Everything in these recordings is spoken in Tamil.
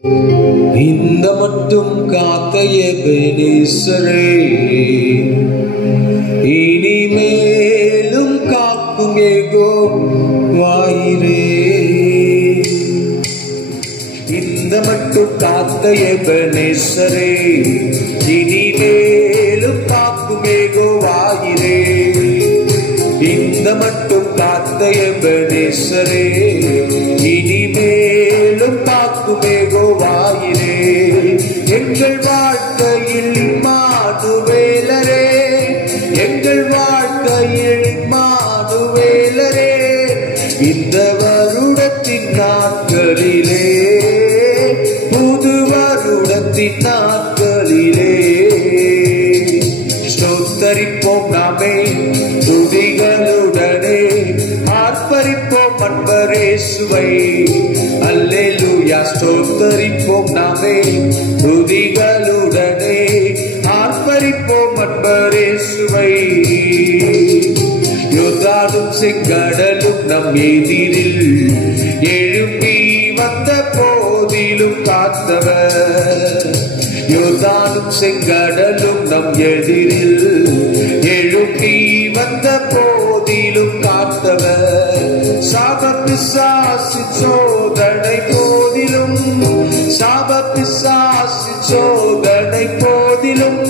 இந்த மட்டும் காத்த எபெனேசரே, இனிமேலும் காக்கும் யெகோவாயிரே. இந்த மட்டும் காத்த எபெனேசரே, இனிமேலும் காக்கும் யெகோவாயிரே. இந்த மட்டும் காத்த எபெனேசரே, இனிமேலும் காக்கும் யெகோவாயிரே. எங்கள் வாழ்க்கையில் இம்மானுவேலரே, எங்கள் வாழ்க்கையில் இம்மானுவேலரே. இந்த வருடத்தின் நாட்களிலே, புது வருடத்தின் நாட்களிலே ஸ்தோத்தரிப்போம் நாமே துதிகளுடனே, ஆர்ப்பரிப்போம் அன்பரேசுவை. அல்லேலூயா. ஸ்தோத்தரிப்போம் நாமே துதிகளுடனே, ஆர்ப்பரிப்போம் அன்பரேசுவை. யோர்தானும் செங்கடலும் நம் எதிரில் எழும்பி வந்த போதிலும் காத்தவர். யோர்தானும் செங்கடலும் நம் எதிரில் எழும்பி வந்த போதிலும் காத்தவர். சாப பிசாசு சோதனை போதிலும், சாப பிசாசு சோதனை போதிலும்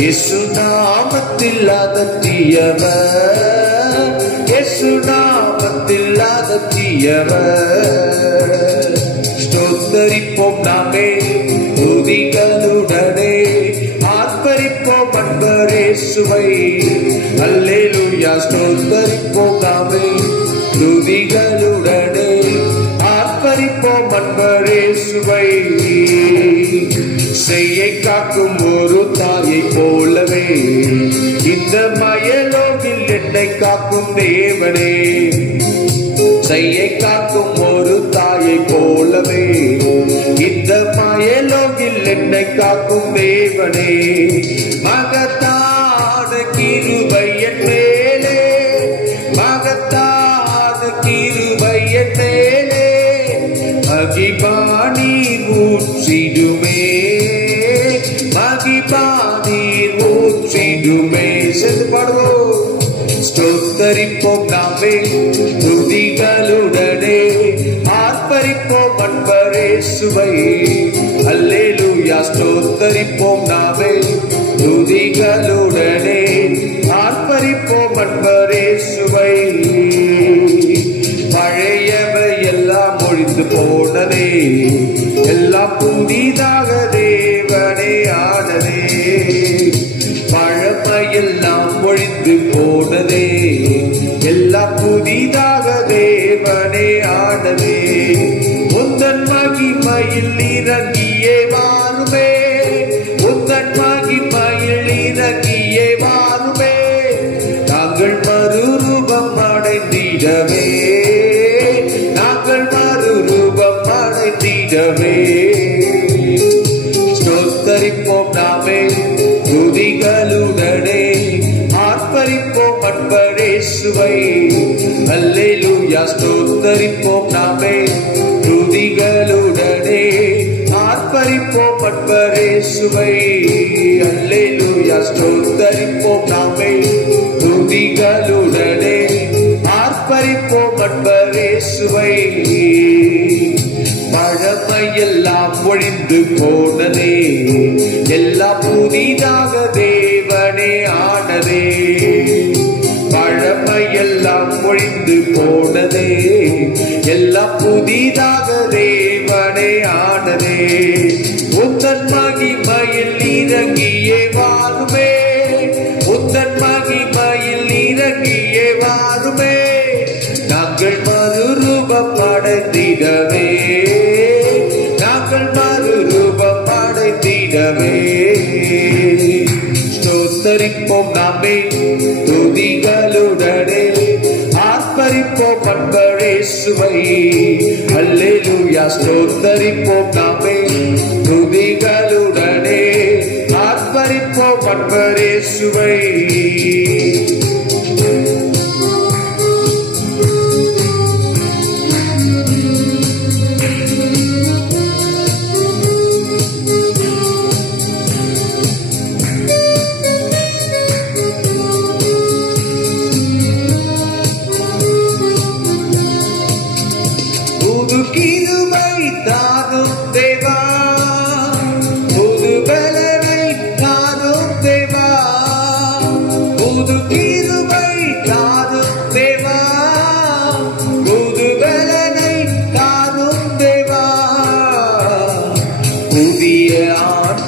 இயேசு நாமத்தில் அதற்றியவர், இயேசு நாமத்தில் அதற்றியவர். ஸ்தோத்தரிப்போம் நாமே துதிகளுடனே, ஆர்ப்பரிப்போம் அன்பரேசுவை. அல்லேலூயா. ஸ்தோத்தரிப்போம் நாமே துதிகளுடனே, ஆர்ப்பரிப்போம் அன்பரேசுவை. செய்யை காக்கும் ஒரு தாயை போலவே இந்த மயலோகில் என்னை காக்கும் தேவனே. செய்யை காக்கும் ஒரு தாயை போலவே இந்த மயலோகில் என்னை காக்கும் தேவனே. மகத்தான கிருபை என் மேலே, மகத்தான கிருபை என் மேலே மகிமா நீர் ஊற்றிடுமே, மகிமா நீர் ஊற்றிடுமே. சென்று பாடுவோம். ஸ்தோத்தரிப்போம் நாமே துதிகளுடனே, ஆர்ப்பரிப்போம் அன்பரேசுவை. அல்லேலூயா. ஸ்தோத்தரிப்போம் நாமே துதிகளுடனே, ஆர்ப்பரிப்போம் அன்பரேசுவை. பழையவை எல்லாம் ஒழிந்து போனதே, எல்லாம் புதிதாக தேவனே ஆனதே. பழமையெல்லாம் ஒழிந்து போனதே, எல்லாம் புதிதாக தேவனே ஆனதே. உந்தன் மகிமையில் இறங்கியே வாருமே, உந்தன் மகிமையில் இறங்கியே வாருமே. நாங்கள் மறுரூபம் அடைந்திடவே, நாங்கள் மறுரூபம் அடைந்திடவே. ஸ்தோத்தரிப்போம் நாமே துதிகளுடனே, ஆர்ப்பரிப்போம் அன்பரேசுவை. அல்லேலூயா. ஸ்தோத்தரிப்போம் நாமே துதிகளுடனே, ஆர்ப்பரிப்போம் அன்பரேசுவை. அல்லேலூயா. ஸ்தோத்தரிப்போம் நாமே துதிகளுடனே, ஆர்ப்பரிப்போம் அன்பரேசுவை. பழமையெல்லாம் ஒழிந்து போனதே, எல்லாம் புதிதாக தேவனே ஆனதே. பழமையெல்லாம் ஒழிந்து போனதே, எல்லாம் புதிதாக தேவனே ஆனதே. உந்தன் மகிமையில் இறங்கியே வாருமே, உந்தன் மகிமையில் இறங்கியே வாருமே. நாங்கள் மறுரூபம் அடைந்திடவே, நாங்கள் மறுரூபம் அடைந்திடவே. ஸ்தோத்தரிப்போம் நாமே துதிகளுடனே, ஆர்ப்பரிப்போம் அன்பரேசுவை. அல்லேலூயா. ஸ்தோத்தரிப்போம் நாமே துதிகளுடனே, ஆர்ப்பரிப்போம் அன்பரேசுவை.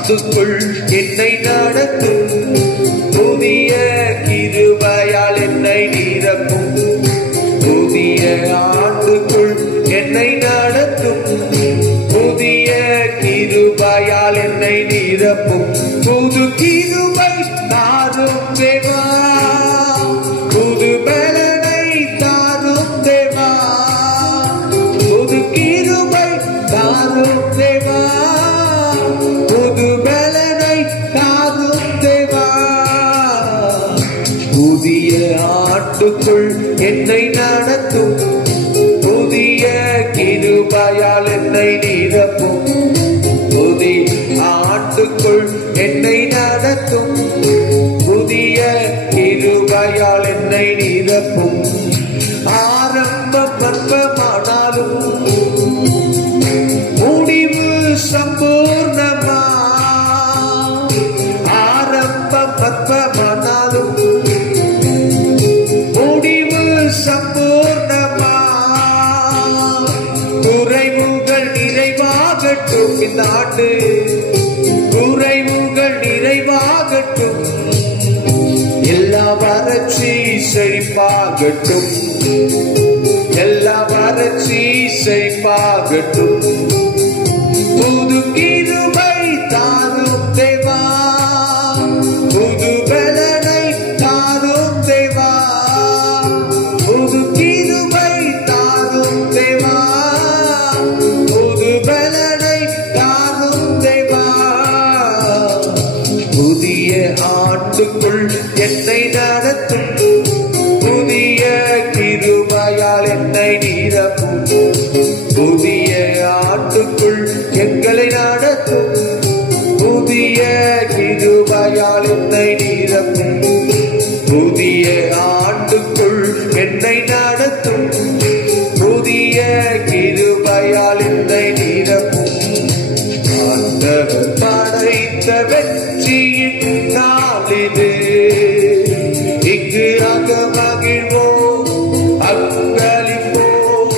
ஆண்டுக்குள் என்னை நடத்தும், புதிய கிருபையால் என்னை நிரப்பும். புதிய ஆண்டுக்குள் என்னை நடத்தும், புதிய கிருபையால் என்னை நிரப்பும். புது கிருபை தாரும் தேவா, புது பலனை தாரும் தேவா, புது கிருபை தாரும் தேவா, புது பலனை தாரும் தேவா. புதிய ஆண்டுக்குள் என்னை நடத்தும், புதிய கிருபையால் என்னை நிரப்பும். புதிய ஆண்டுக்குள் என்னை நடத்தும், புதிய கிருபையால் என்னை நிரப்பும். ஆரம்பம் பற்பமானாலும் முடிவு சம்பூர்ணமா, ஆரம்பம் பற்பமானாலும் முடிவு சம்பூர்ணமா. குறைவுகள் நிறைவாகட்டும் இந்த ஆண்டு, குறைவுகள் நிறைவாகட்டும், எல்லா வறட்சி செழிப்பாகட்டும், எல்லா வறட்சி செழிப்பாகட்டும். புது கிருபை தாரும் தேவா, புது பலனை தாரும் தேவா, புது கிருபை தாரும் தேவா, புது பலனை தாரும் தேவா. புதிய ஆண்டுக்குள் என்னை நடத்தும், புதிய கிருபையால் என்னை நிரப்பும். புதிய ஆண்டுக்குள் எங்களை நடத்தும், புதிய கிருபையால் என்னை நிரப்பும். புதிய ஆண்டுக்குள் என்னை நடத்தும், புதிய கிருபையால் என்னை நிரப்பும். ஆண்டவர் படைத்த வெற்றியின் நாளிது, இங்கு அகமகிழ்வோம் அக்களிப்போம்,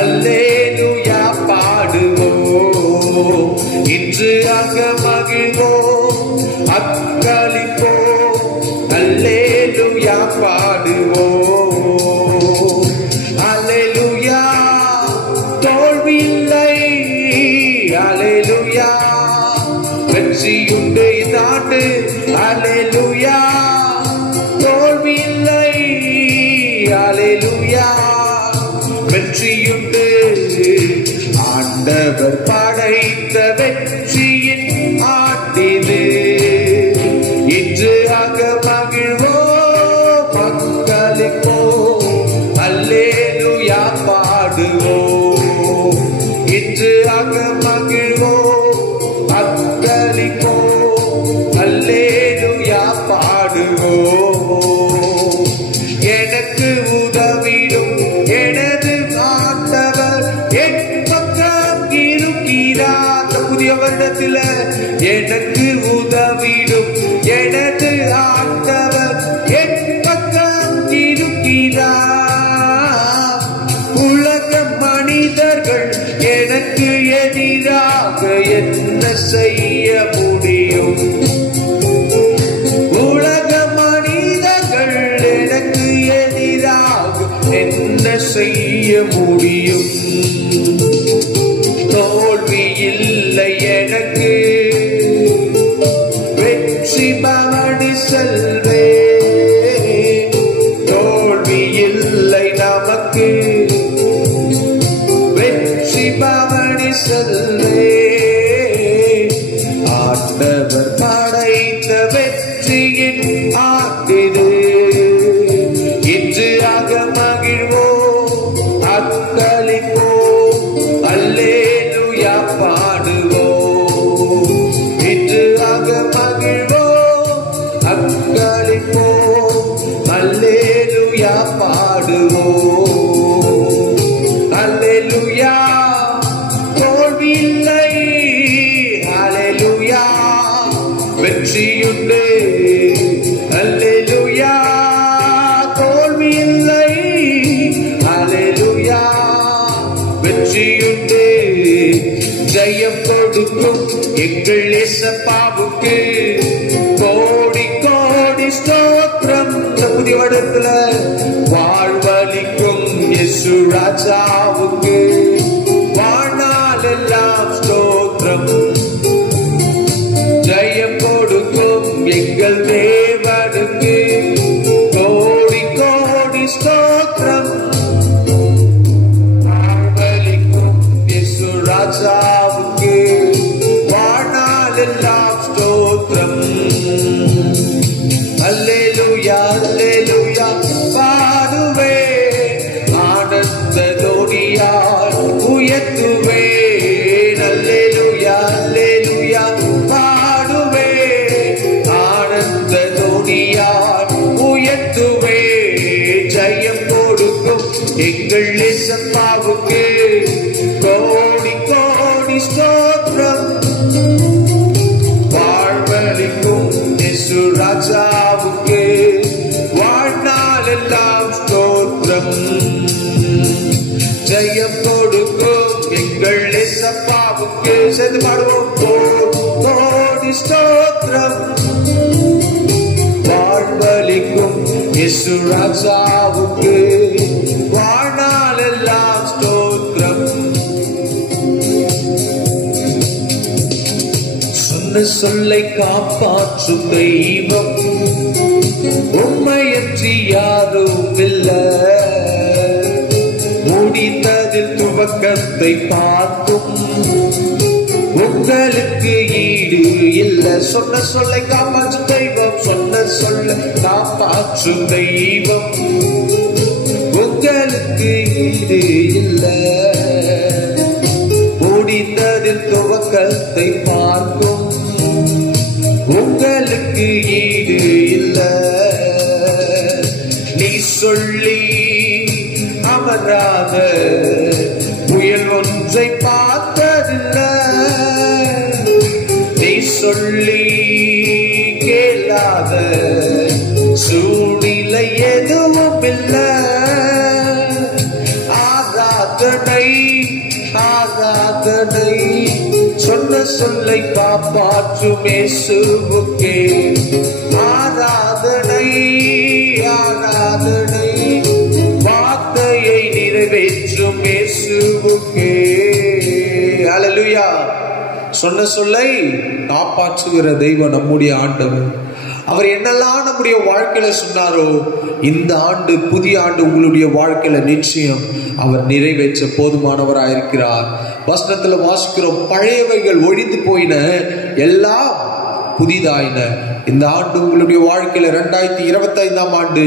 அல்லேலூயா பாடுவோம். இன்று அகமகிழ்வோம் அக்களிப்போம், அல்லேலூயா பாடுவோம். அல்லேலூயா தோல்வியில்லை, அல்லேலூயா வெற்றியுண்டு இந்த ஆண்டு, அல்லேலூயா தோல்வியில்லை, அல்லேலூயா வெற்றியுண்டு. ஆண்டவர் படைத்த வெற்றியின் ஆண்டிது, இன்று அகமகிழ்வோம் மக்களுப்போம், அல்லேலூயா பாடுவோம். இன்று அகமகிழ்வோம் மக்களிப்போம், அல்லேலூயா பாடுவோம். எனக்கு உதவிடும் எனது ஆண்டவர் என் பக்கம் இருக்கிறார். புதிய வருடத்தில் எனக்கு உதவிடும் எனது ஆண்டவர் என் பக்கம் இருக்கிறார். உலக மனிதர்கள் எனக்கு எதிராக என்ன செய்ய முடியும்? உலக மனிதர்கள் எனக்கு எதிராக என்ன செய்ய முடியும்? தோல்வி இல்லை எனக்கு, வெற்றி பவனி செல்வே. தோல்வி இல்லை நமக்கு, வெற்றி பவனி செல்வே. ஆண்டவர் படைத்த வெற்றியின் ஆண்டிது, இன்று அகமகிழ்வோம் அக்களிப்போம், அல்லேலூயா பாடுவோம். இன்று அகமகிழ்வோம் அக்களிப்போம், அல்லேலூயா பாடுவோம். அல்லேலூயா தோல்வி இல்லை, அல்லேலூயா வெற்றியுண்டு, அல்லேலூயா தோல்வி இல்லை, அல்லேலூயா வெற்றியுண்டு. ஜெய ஜெயம் கொடுக்கும் எங்கள் இயேசப்பாவுக்கு கோடி கோடி ஸ்தோத்திரம். இந்த புதிய வருடத்துல வாழ்வளிக்கும் இயேசு ராஜாவுக்கு வாழ்நாளெல்லாம் ஸ்தோத்திரம். ஜெயம் கொடுக்கும் எங்கள் தேவனுக்கு கோடி கோடி ஸ்தோத்திரம். வாழ்வளிக்கும் இயேசு ராஜாவுக்கு வாழ்நாளெல்லாம் ஸ்தோத்திரம். அல்லேலூயா அல்லேலூயா பாடுவே ஆனந்த தோனியால் உயர்த்துவே. அல்லேலூயா அல்லேலூயா பாடுவே ஆனந்த தோனியால் உயர்த்துவே. ஜெயம் கொடுக்கும் எங்கள் இயேசப்பாவுக்கு கோடி கோடி ஸ்தோத்திரம். வாழ்வளிக்கும் இயேசு ராஜாவுக்கு வாழ்நாளெல்லாம் ஸ்தோத்திரம். ஜெயம் கொடுக்கும் எங்கள் இயேசப்பாவுக்கு சேர்ந்து பாடுவோம் கோடி ஸ்தோத்திரம். வாழ்வளிக்கும் இயேசு ராஜாவுக்கு வாழ்நாளெல்லாம் ஸ்தோத்திரம். சொன்ன சொல்லை காப்பாற்றும் தெய்வம் உம்மையற்றி யாரும் இல்லை. முடித்ததில் துவக்கத்தை பார்க்கும் உங்களுக்கு ஈடு இல்லை. சொன்ன சொல்லை காப்பாற்றும் தெய்வம், சொன்ன சொல்லை காப்பாற்றும் தெய்வம் உங்களுக்கு ஈடு இல்லை. முடித்ததில் துவக்கத்தை பார்க்கும் உங்களுக்கு ஈடு இல்லை. நீ சொல்லி அமராத புயல் ஒன்றை பார்த்ததில்லை. நீ சொல்லி கேளாத சூழ்நிலை எதுவும் இல்லை. ஆராதனை ஆராதனை சொன்ன சொல்லை காப்பாற்றும் இயேசுவுக்கே ஆராதனை ஆராதனை. வார்த்தையை நிறைவேற்றும் இயேசுவுக்கே. அல்லேலூயா. சொன்ன சொல்லை காப்பாற்றுகிற தெய்வம் நம்முடைய ஆண்டவர். அவர் என்னெல்லாம் நம்முடைய வாழ்க்கையில சொன்னாரோ இந்த ஆண்டு புதிய ஆண்டு உங்களுடைய வாழ்க்கையில நிச்சயம் அவர் நிறைவேற்ற போதுமானவராயிருக்கிறார். வசனத்துல வாசிக்கிறோம், பழையவைகள் ஒழிந்து போயின எல்லாம் புதிதாயின. இந்த ஆண்டு உங்களுடைய வாழ்க்கையில 2025ஆம் ஆண்டு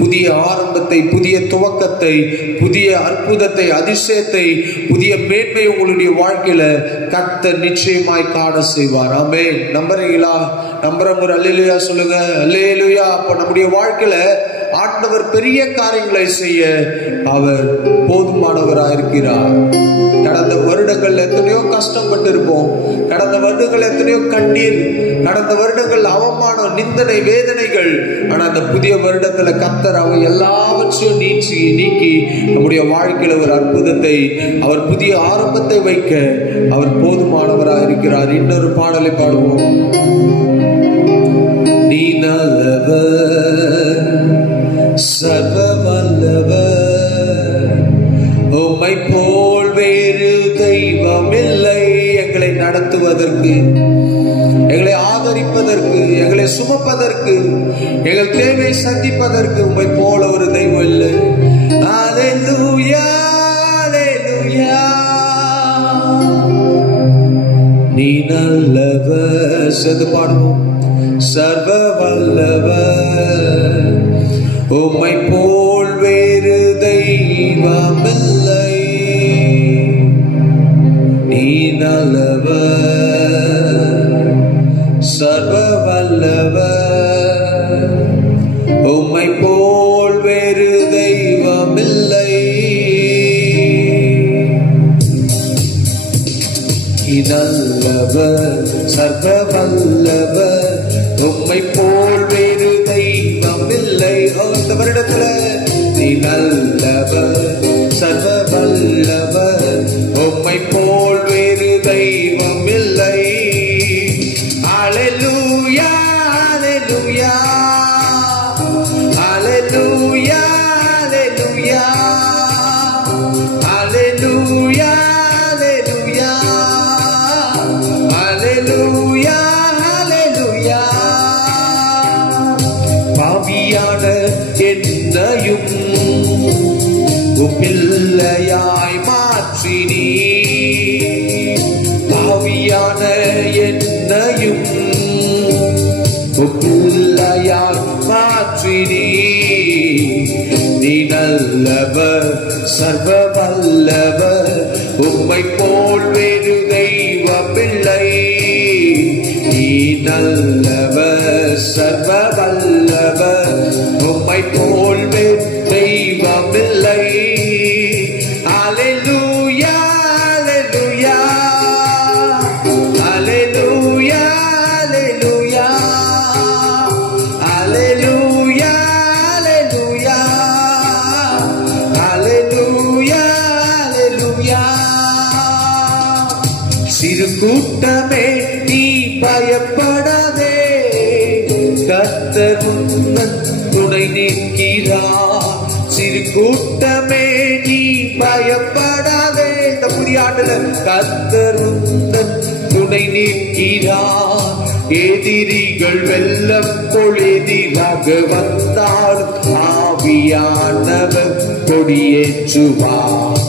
புதிய ஆரம்பத்தை, புதிய துவக்கத்தை, புதிய அற்புதத்தை, அதிசயத்தை, புதிய மேன்மை உங்களுடைய வாழ்க்கையில கர்த்தர் நிச்சயமாய் காண செய்வார். ஆமென். நம்புறீங்களா? நம்புறவங்க அல்லேலூயா சொல்லுங்க. அல்லேலூயா. அப்ப நம்முடைய வாழ்க்கையில ஆண்டவர் பெரிய காரியங்களை செய்ய அவர் போதுமானவராயிருக்கிறார். கடந்த வருடங்கள் எத்தனையோ கஷ்டப்பட்டு இருப்போம். கடந்த வருடங்கள் எத்தனையோ கண்ணீர், கடந்த வருடங்கள் அவமானம், நிந்தனை, வேதனைகள். ஆனா அந்த புதிய வருடத்துல கர்த்தர் அவை எல்லாவற்றையும் நீக்கி நம்முடைய வாழ்க்கையில ஒரு அற்புதத்தை, அவர் புதிய ஆரம்பத்தை வைக்க அவர் போதுமானவராயிருக்கிறார். இன்னொரு பாடலை பாடுவோம். நீ நல்லவர், சர்வ வல்லவர், உம்மை போல் வேறு தெய்வம் இல்லை. எங்களை நடத்துவதற்கு, எங்களை ஆதரிப்பதற்கு, எங்களை சுமப்பதற்கு, எங்கள் தேவை சந்திப்பதற்கு உம்மை போல ஒரு தெய்வம் இல்லை. அல்லேலூயா அல்லேலூயா. நீ நல்லவர், சேர்ந்து பாடுவோம். சர்வ வல்லவர், உம்மை போல் வேறு தெய்வமில்லை. நீ நல்லவர், சர்வ வல்லவர், உம்மை போல் வேறு தெய்வமில்லை. நீ நல்லவர், சர்வ வல்லவர், உம்மை போல் வேறு தெய்வமில்லை. இந்த வருடத்துல நீ நல்லவர், சர்வ வல்லவர், உம்மை போல் வேறு தெய்வம் இல்லை. அல்லேலூயா அல்லேலூயா அல்லேலூயா அல்லேலூயா அல்லேலூயா அல்லேலூயா அல்லேலூயா. பாவியான என்னையும் பிள்ளையாய் மாற்றினீ, பாவியான என்னையும் பிள்ளையாய் மாற்றினீ. நீ நல்லவர் சர்வ வல்லவர், உம்மை போல் வேறு தெய்வமில்லை. நீ நல்லவர் சர்வ வல்லவர், உம்மை போல் வேறு தெய்வமில்லை. அல்லேலூயா அல்லேலூயா அல்லேலூயா அல்லேலூயா அல்லேலூயா அல்லேலூயா அல்லேலூயா. சிறு கூட்டமே நீ பயப்படாதே, கர்த்தர் உந்தன் துணை நிற்கிறார். சிறு கூட்டமே நீ பயப்படாதே, இந்த புதிய ஆண்டுல கர்த்தர் உந்தன் துணை நிற்கிறார். எதிரிகள் வெள்ளம் போல் எதிராக வந்தால் ஆவியானவர் கொடியேற்றுவார்.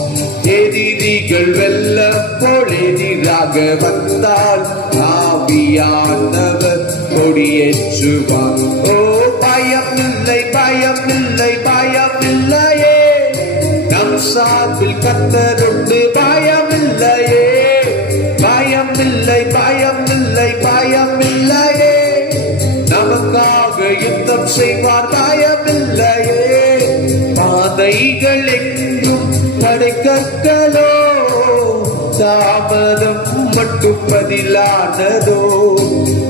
எதிரிகள் வெள்ளம் போல் எதிராக வந்தால் ஆவியானவர் கொடியேற்றுவார். ஓ பயம் இல்லை பயம் இல்லை பயம் இல்லையே, நம் சார்பில் கர்த்தர் உண்டு. பயம் இல்லையே பயம் இல்லை பயம் இல்லை பயம் இல்லையே, நமக்காக யுத்தம் செய்வார். பயம் இல்லையே. பாதைகள் எங்கும் தடைக்கற்களோ, தாமதம் மட்டும் பதிலானதோ.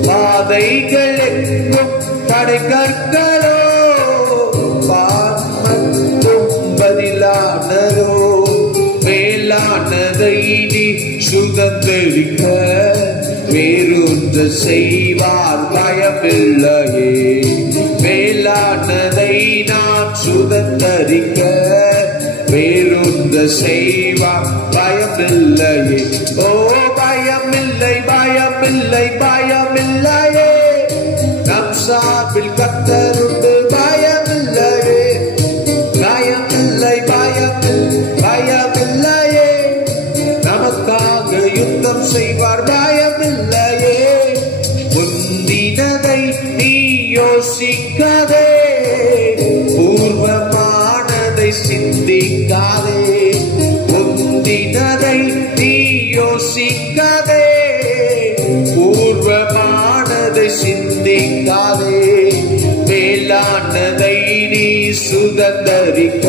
பாதைகள் எங்கும் தடைக்கற்களோ, மட்டும் பதிலானதோ. மேலானதை நீ சுதந்திரிக்க வேறொன்று செய்வார். பயமில்லையே. மேலானதை நான் சுதந்திரிக்க வேறொன்று செய்வார். பயமில்லையே. ஓ பயமில்லை பயமில்லை பயமில்லையே, நம் சார்பில் கர்த்தர் உண்டு. பயமில்லையே பயமில்லை பயமில்லை பயமில்லையே, நமக்காக யுத்தம் செய்வார். பயமில்லையே. முந்தினதை நீ யோசிக்காதே, பூர்வமானதை சிந்திக்காதே. முந்தினதை நீ யோசிக்காதே, பூர்வமானதை சிந்திக்காதே. மேலானதை நீ சுதந்திரிக்க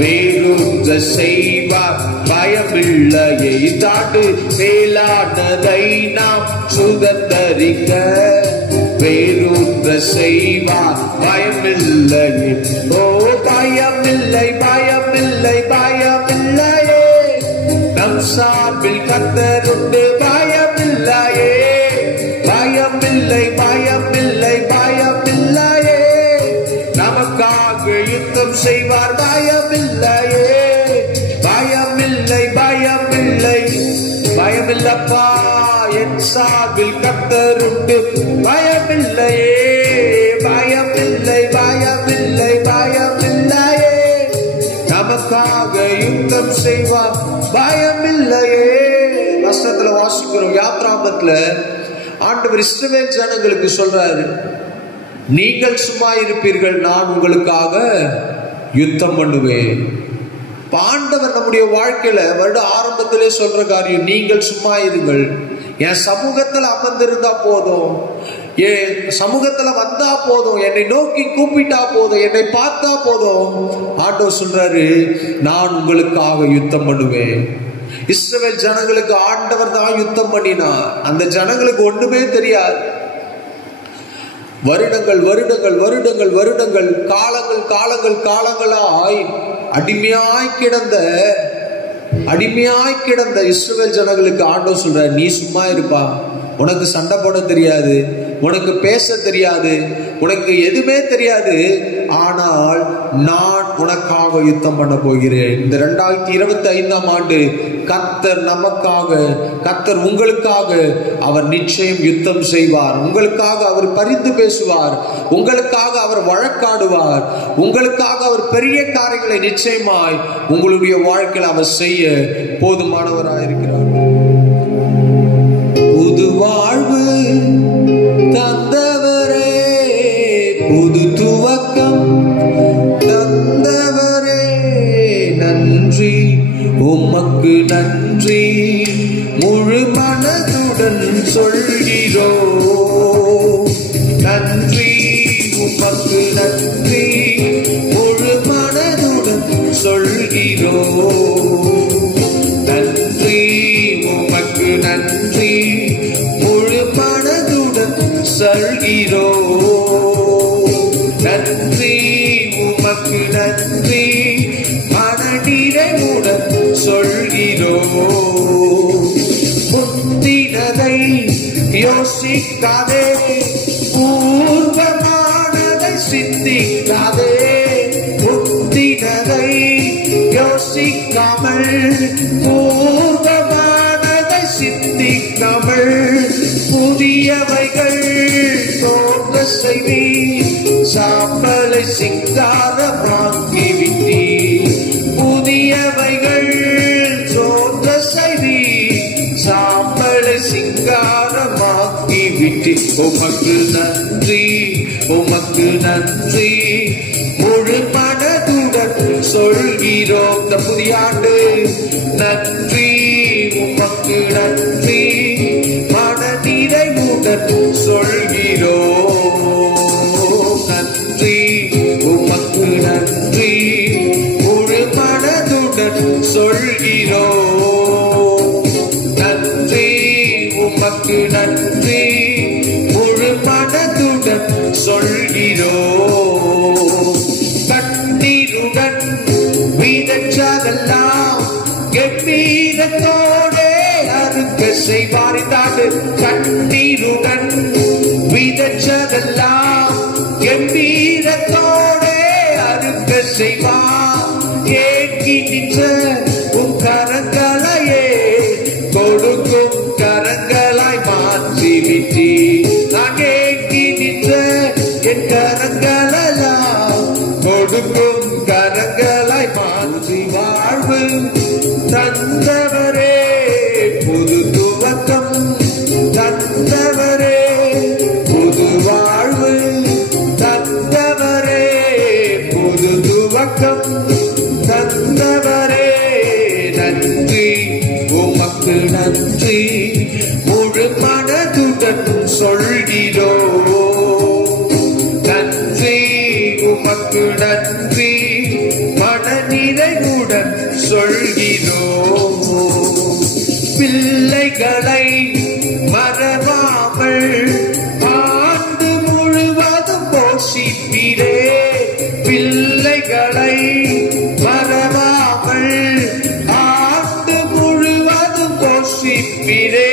வேறொன்று செய்வார். பயமில்லையே. தாண்டு மேலானதை நாம் சுதந்திரிக்க வேறொன்று செய்வார். பயமில்லையே. ஓ பயமில்லை பயமில்லை பயமில்லையே, நம் சார்பில் கர்த்தர் உண்டு. பயமில்லையே பயமில்லை பயமில்லை பயமில்லையே, நமக்காக யுத்தம் செய்வார். பயமில்லையே பயமில்லை பயமில்லை பயமில்லப்பா, என் சார்பில் கர்த்தர் உண்டு. பயமில்லையே பயமில்லை பயமில்லை பயமில்லையே, நமக்காக யுத்தம் செய்வார். பயமில்லையே. வசனத்துல வாசிக்கிறோம், யாத்ராமத்துல ஆண்டவர் இஸ்ரவேல் ஜனங்களுக்கு சொல்றாரு, நீங்கள் சும்மா இருப்பீர்கள், நான் உங்களுக்காக யுத்தம் பண்ணுவேன். ஆண்டவர் நம்முடைய வாழ்க்கையில வருட ஆரம்பத்திலே சொல்ற காரியம், நீங்கள் சும்மா இருங்கள், என் சமூகத்துல அமர்ந்திருந்தா போதும், என் சமூகத்துல வந்தா போதும், என்னை நோக்கி கூப்பிட்டா போதும், என்னை பார்த்தா போதும். ஆண்டவர் சொல்றாரு, நான் உங்களுக்காக யுத்தம் பண்ணுவேன். இஸ்ரவேல் ஜனங்களுக்கு ஆண்டவர் தான் யுத்தம் பண்ணினார். அந்த ஜனங்களுக்கு ஒண்ணுமே தெரியாது. வருடங்கள் வருடங்கள் வருடங்கள் வருடங்கள் காலங்கள் காலங்கள் காலங்களாய் அடிமையாய் கிடந்த அடிமையாய் கிடந்த இஸ்ரவேல் ஜனங்களுக்கு ஆண்டவர் சொல்ற, நீ சும்மா இருப்பா, உனக்கு சண்டை போட தெரியாது, உனக்கு பேச தெரியாது, உனக்கு எதுவுமே தெரியாது, ஆனால் நான் உனக்காக யுத்தம் பண்ண போகிறேன். இந்த 2025ஆம் ஆண்டு கர்த்தர் நமக்காக, கர்த்தர் உங்களுக்காக அவர் நிச்சயம் யுத்தம் செய்வார். உங்களுக்காக அவர் பரிந்து பேசுவார், உங்களுக்காக அவர் வழக்காடுவார், உங்களுக்காக அவர் பெரிய காரியங்களை நிச்சயமாய் உங்களுடைய வாழ்க்கையில் அவர் செய்ய போதுமானவராயிருக்கிறார். புது வாழ்வு தந்தவரே, புது துவக்கம் தந்தவரே, நன்றி உமக்கு நன்றி, முழு மனதுடன் சொல்கிறோம். நன்றி உமக்கு நன்றி, முழு மனதுடன் சொல்கிறோம். நன்றி உமக்கு நன்றி, முழு மனதுடன் சொல்கிறோம். நன்றி உமக்கு நன்றி, மனநிறைவுடன் சொல்கிறோம். முந்தினதை யோசிக்காதே, பூர்வமானதை சிந்திக்காதே. முந்தினதை யோசிக்காமல், பூர்வமானதை சிந்திக்காமல், புதியவைகள் தோன்ற செய்வீர், சாம்பலை சிங்காரமாக்கி விட்டீர். புதியவைகள் தோன்ற செய்வீர், சாம்பலை சிங்காரமாக்கி விட்டீர். உமக்கு நன்றி, உமக்கு நன்றி, முழு மனதுடன் சொல்கிறோம். இந்த புதிய ஆண்டு நன்றி உமக்கு நன்றி, மனநிறைவுடன் சொல்கிறோம். நன்றி உமக்கு நன்றி, முழு மனதுடன் சொல்கிறோம். நன்றி உமக்கு நன்றி, முழு மனதுடன் சொல்கிறோம். கண்ணீருடன் விதைச்சதெல்லாம் கம்பீரத்தோடே அறுக்க செய்வார். தாண்டு கண்ணீருடன் விதைச்சதெல்லாம் கம்பீரத்தோடே அறுக்க செய்வார். ஏக்கி நின்ற உன் கரங்களையே கொடுக்கும் கரங்களாய் மாற்றி விட்டீர். நான் ஏக்கி நின்ற என் கரங்களெல்லாம் கொடுக்கும் கரங்களாய் மாற்றி வாழ்வு தந்தவரே, புது துவக்கம் தந்தவரே, புது வாழ்வு தந்தவரே, புது துவக்கம் தந்தவரே. நன்றி உமக்கு நன்றி, முழு மனதுடன் சொல்கிறோம். நன்றி உமக்கு நன்றி, மனநிறைவுடன் சொல்கிறோம். பிள்ளைகளை மறவாமல் ஆண்டு முழுவதும் போஷிப்பீரே. பிள்ளைகளை மறவாமல் ஆண்டு முழுவதும் போஷிப்பீரே.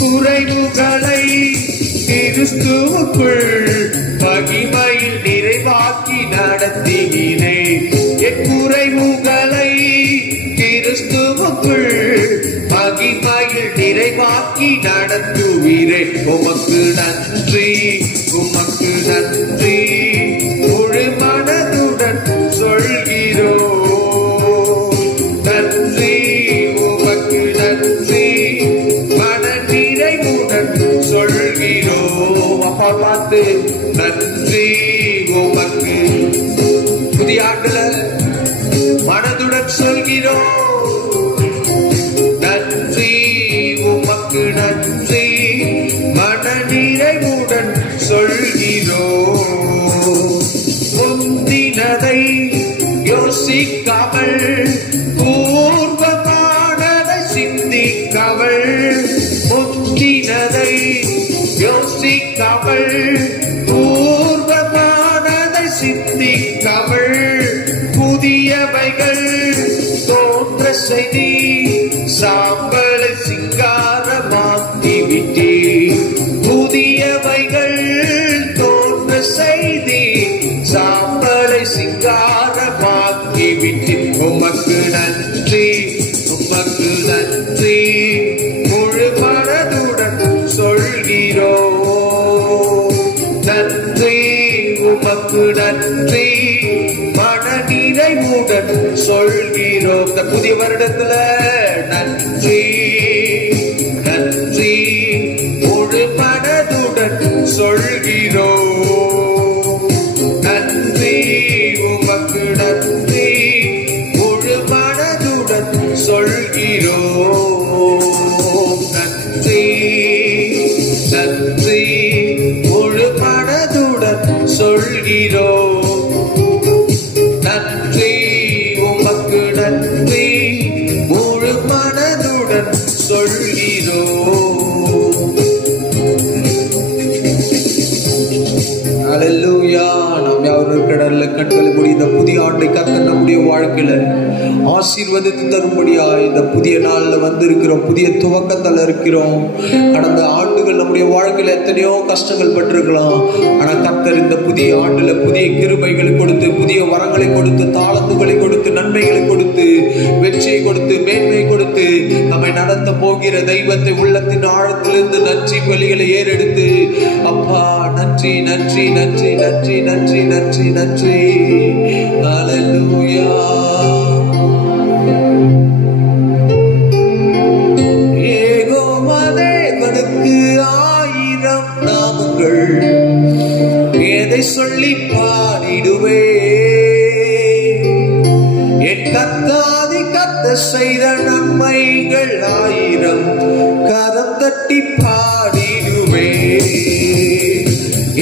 குறைவுகளை கிறிஸ்துவுக்குள் மகிமையில் நிறைவாக்கி நடத்துகிறேன். என் குறைவுகளை கிறிஸ்துவுக்குள் மகிமையில் நிறைவாக்கி நடத்துகிறேன். உமக்கு நன்றி, உமக்கு நன்றி, முழு மனதுடன் சொல்கிறோம். நன்றி உமக்கு நன்றி, மனநிறைவுடன் சொல்கிறோம். அப்பா பார்த்து நன்றி உமக்கு. புதிய ஆண்டுல மனதுடன் சொல்கிறோம். நன்றி உமக்கு நன்றி, மனநிறைவுடன் சொல்கிறோம். முந்தினதை யோசிக்காமல், பூர்வமானதை சிந்திக்காமல், முந்தினதை யோசிக்காமல், பூர்வமானதை சிந்திக்காமல், புதியவைகள் தோன்ற செய்தி சாம்பலை சிங்காரமாக்கி விட்டே புதியவைகள் தோன்ற செய்தி சாம்பலை சிங்காரமாக்கி விட்டே உமக்கு நன்றி உமக்கு நன்றி முழு மனதுடன் சொல்கிறோம் நன்றி உமக்கு நன்றி மன நிறைவுடன் சொல்கிறோம் இந்த புதிய வருடத்துல நன்றி நன்றி முழு மனதுடன் சொல்கிறோம் நன்றி உமக்கு நன்றி முழு மனதுடன் சொல்கிறோம் நன்றி நன்றி முழு மனதுடன் சொல்கிறோம் நன்றி உமக்கு நன்றி முழு மனதுடன் சொல்கிறோம். அல்லேலூயா. நாம் யாவரும் கடல்ல கண்களை மூடி இந்த புதிய ஆண்டை கர்த்தர் நம்முடைய வாழ்க்கையில ஆசீர்வதித்து தரும்படியா இந்த புதிய நாள்ல வந்திருக்கிறோம். புதிய துவக்கத்துல இருக்கிறோம். கடந்த ஆண்டுகள் நம்முடைய வாழ்க்கையில எத்தனையோ கஷ்டங்கள் பட்டிருக்கலாம். ஆனா கர்த்தர் இந்த புதிய ஆண்டுல புதிய கிருபைகளை கொடுத்து புதிய வரங்களை கொடுத்து தாளந்துகளை கொடுத்து நன்மைகளை கொடுத்து வெற்றியை கொடுத்து மேன்மை கொடுத்து நம்மை நடத்த போகிற தெய்வத்தை உள்ளத்தின் ஆழத்திலிருந்து நன்றி பலிகளை ஏறெடுத்து அப்பா நன்றி நன்றி நன்றி நன்றி நன்றி நன்றி நன்றி. அல்லேலூயா. யெகோவா தேவனுக்கு 1000 நாமங்கள் எதை சொல்லி பாடிடுவே என் கர்த்தாதி கர்த்தர் செய்த நன்மைகள் 1000 கரம் தட்டி பாடிடுவே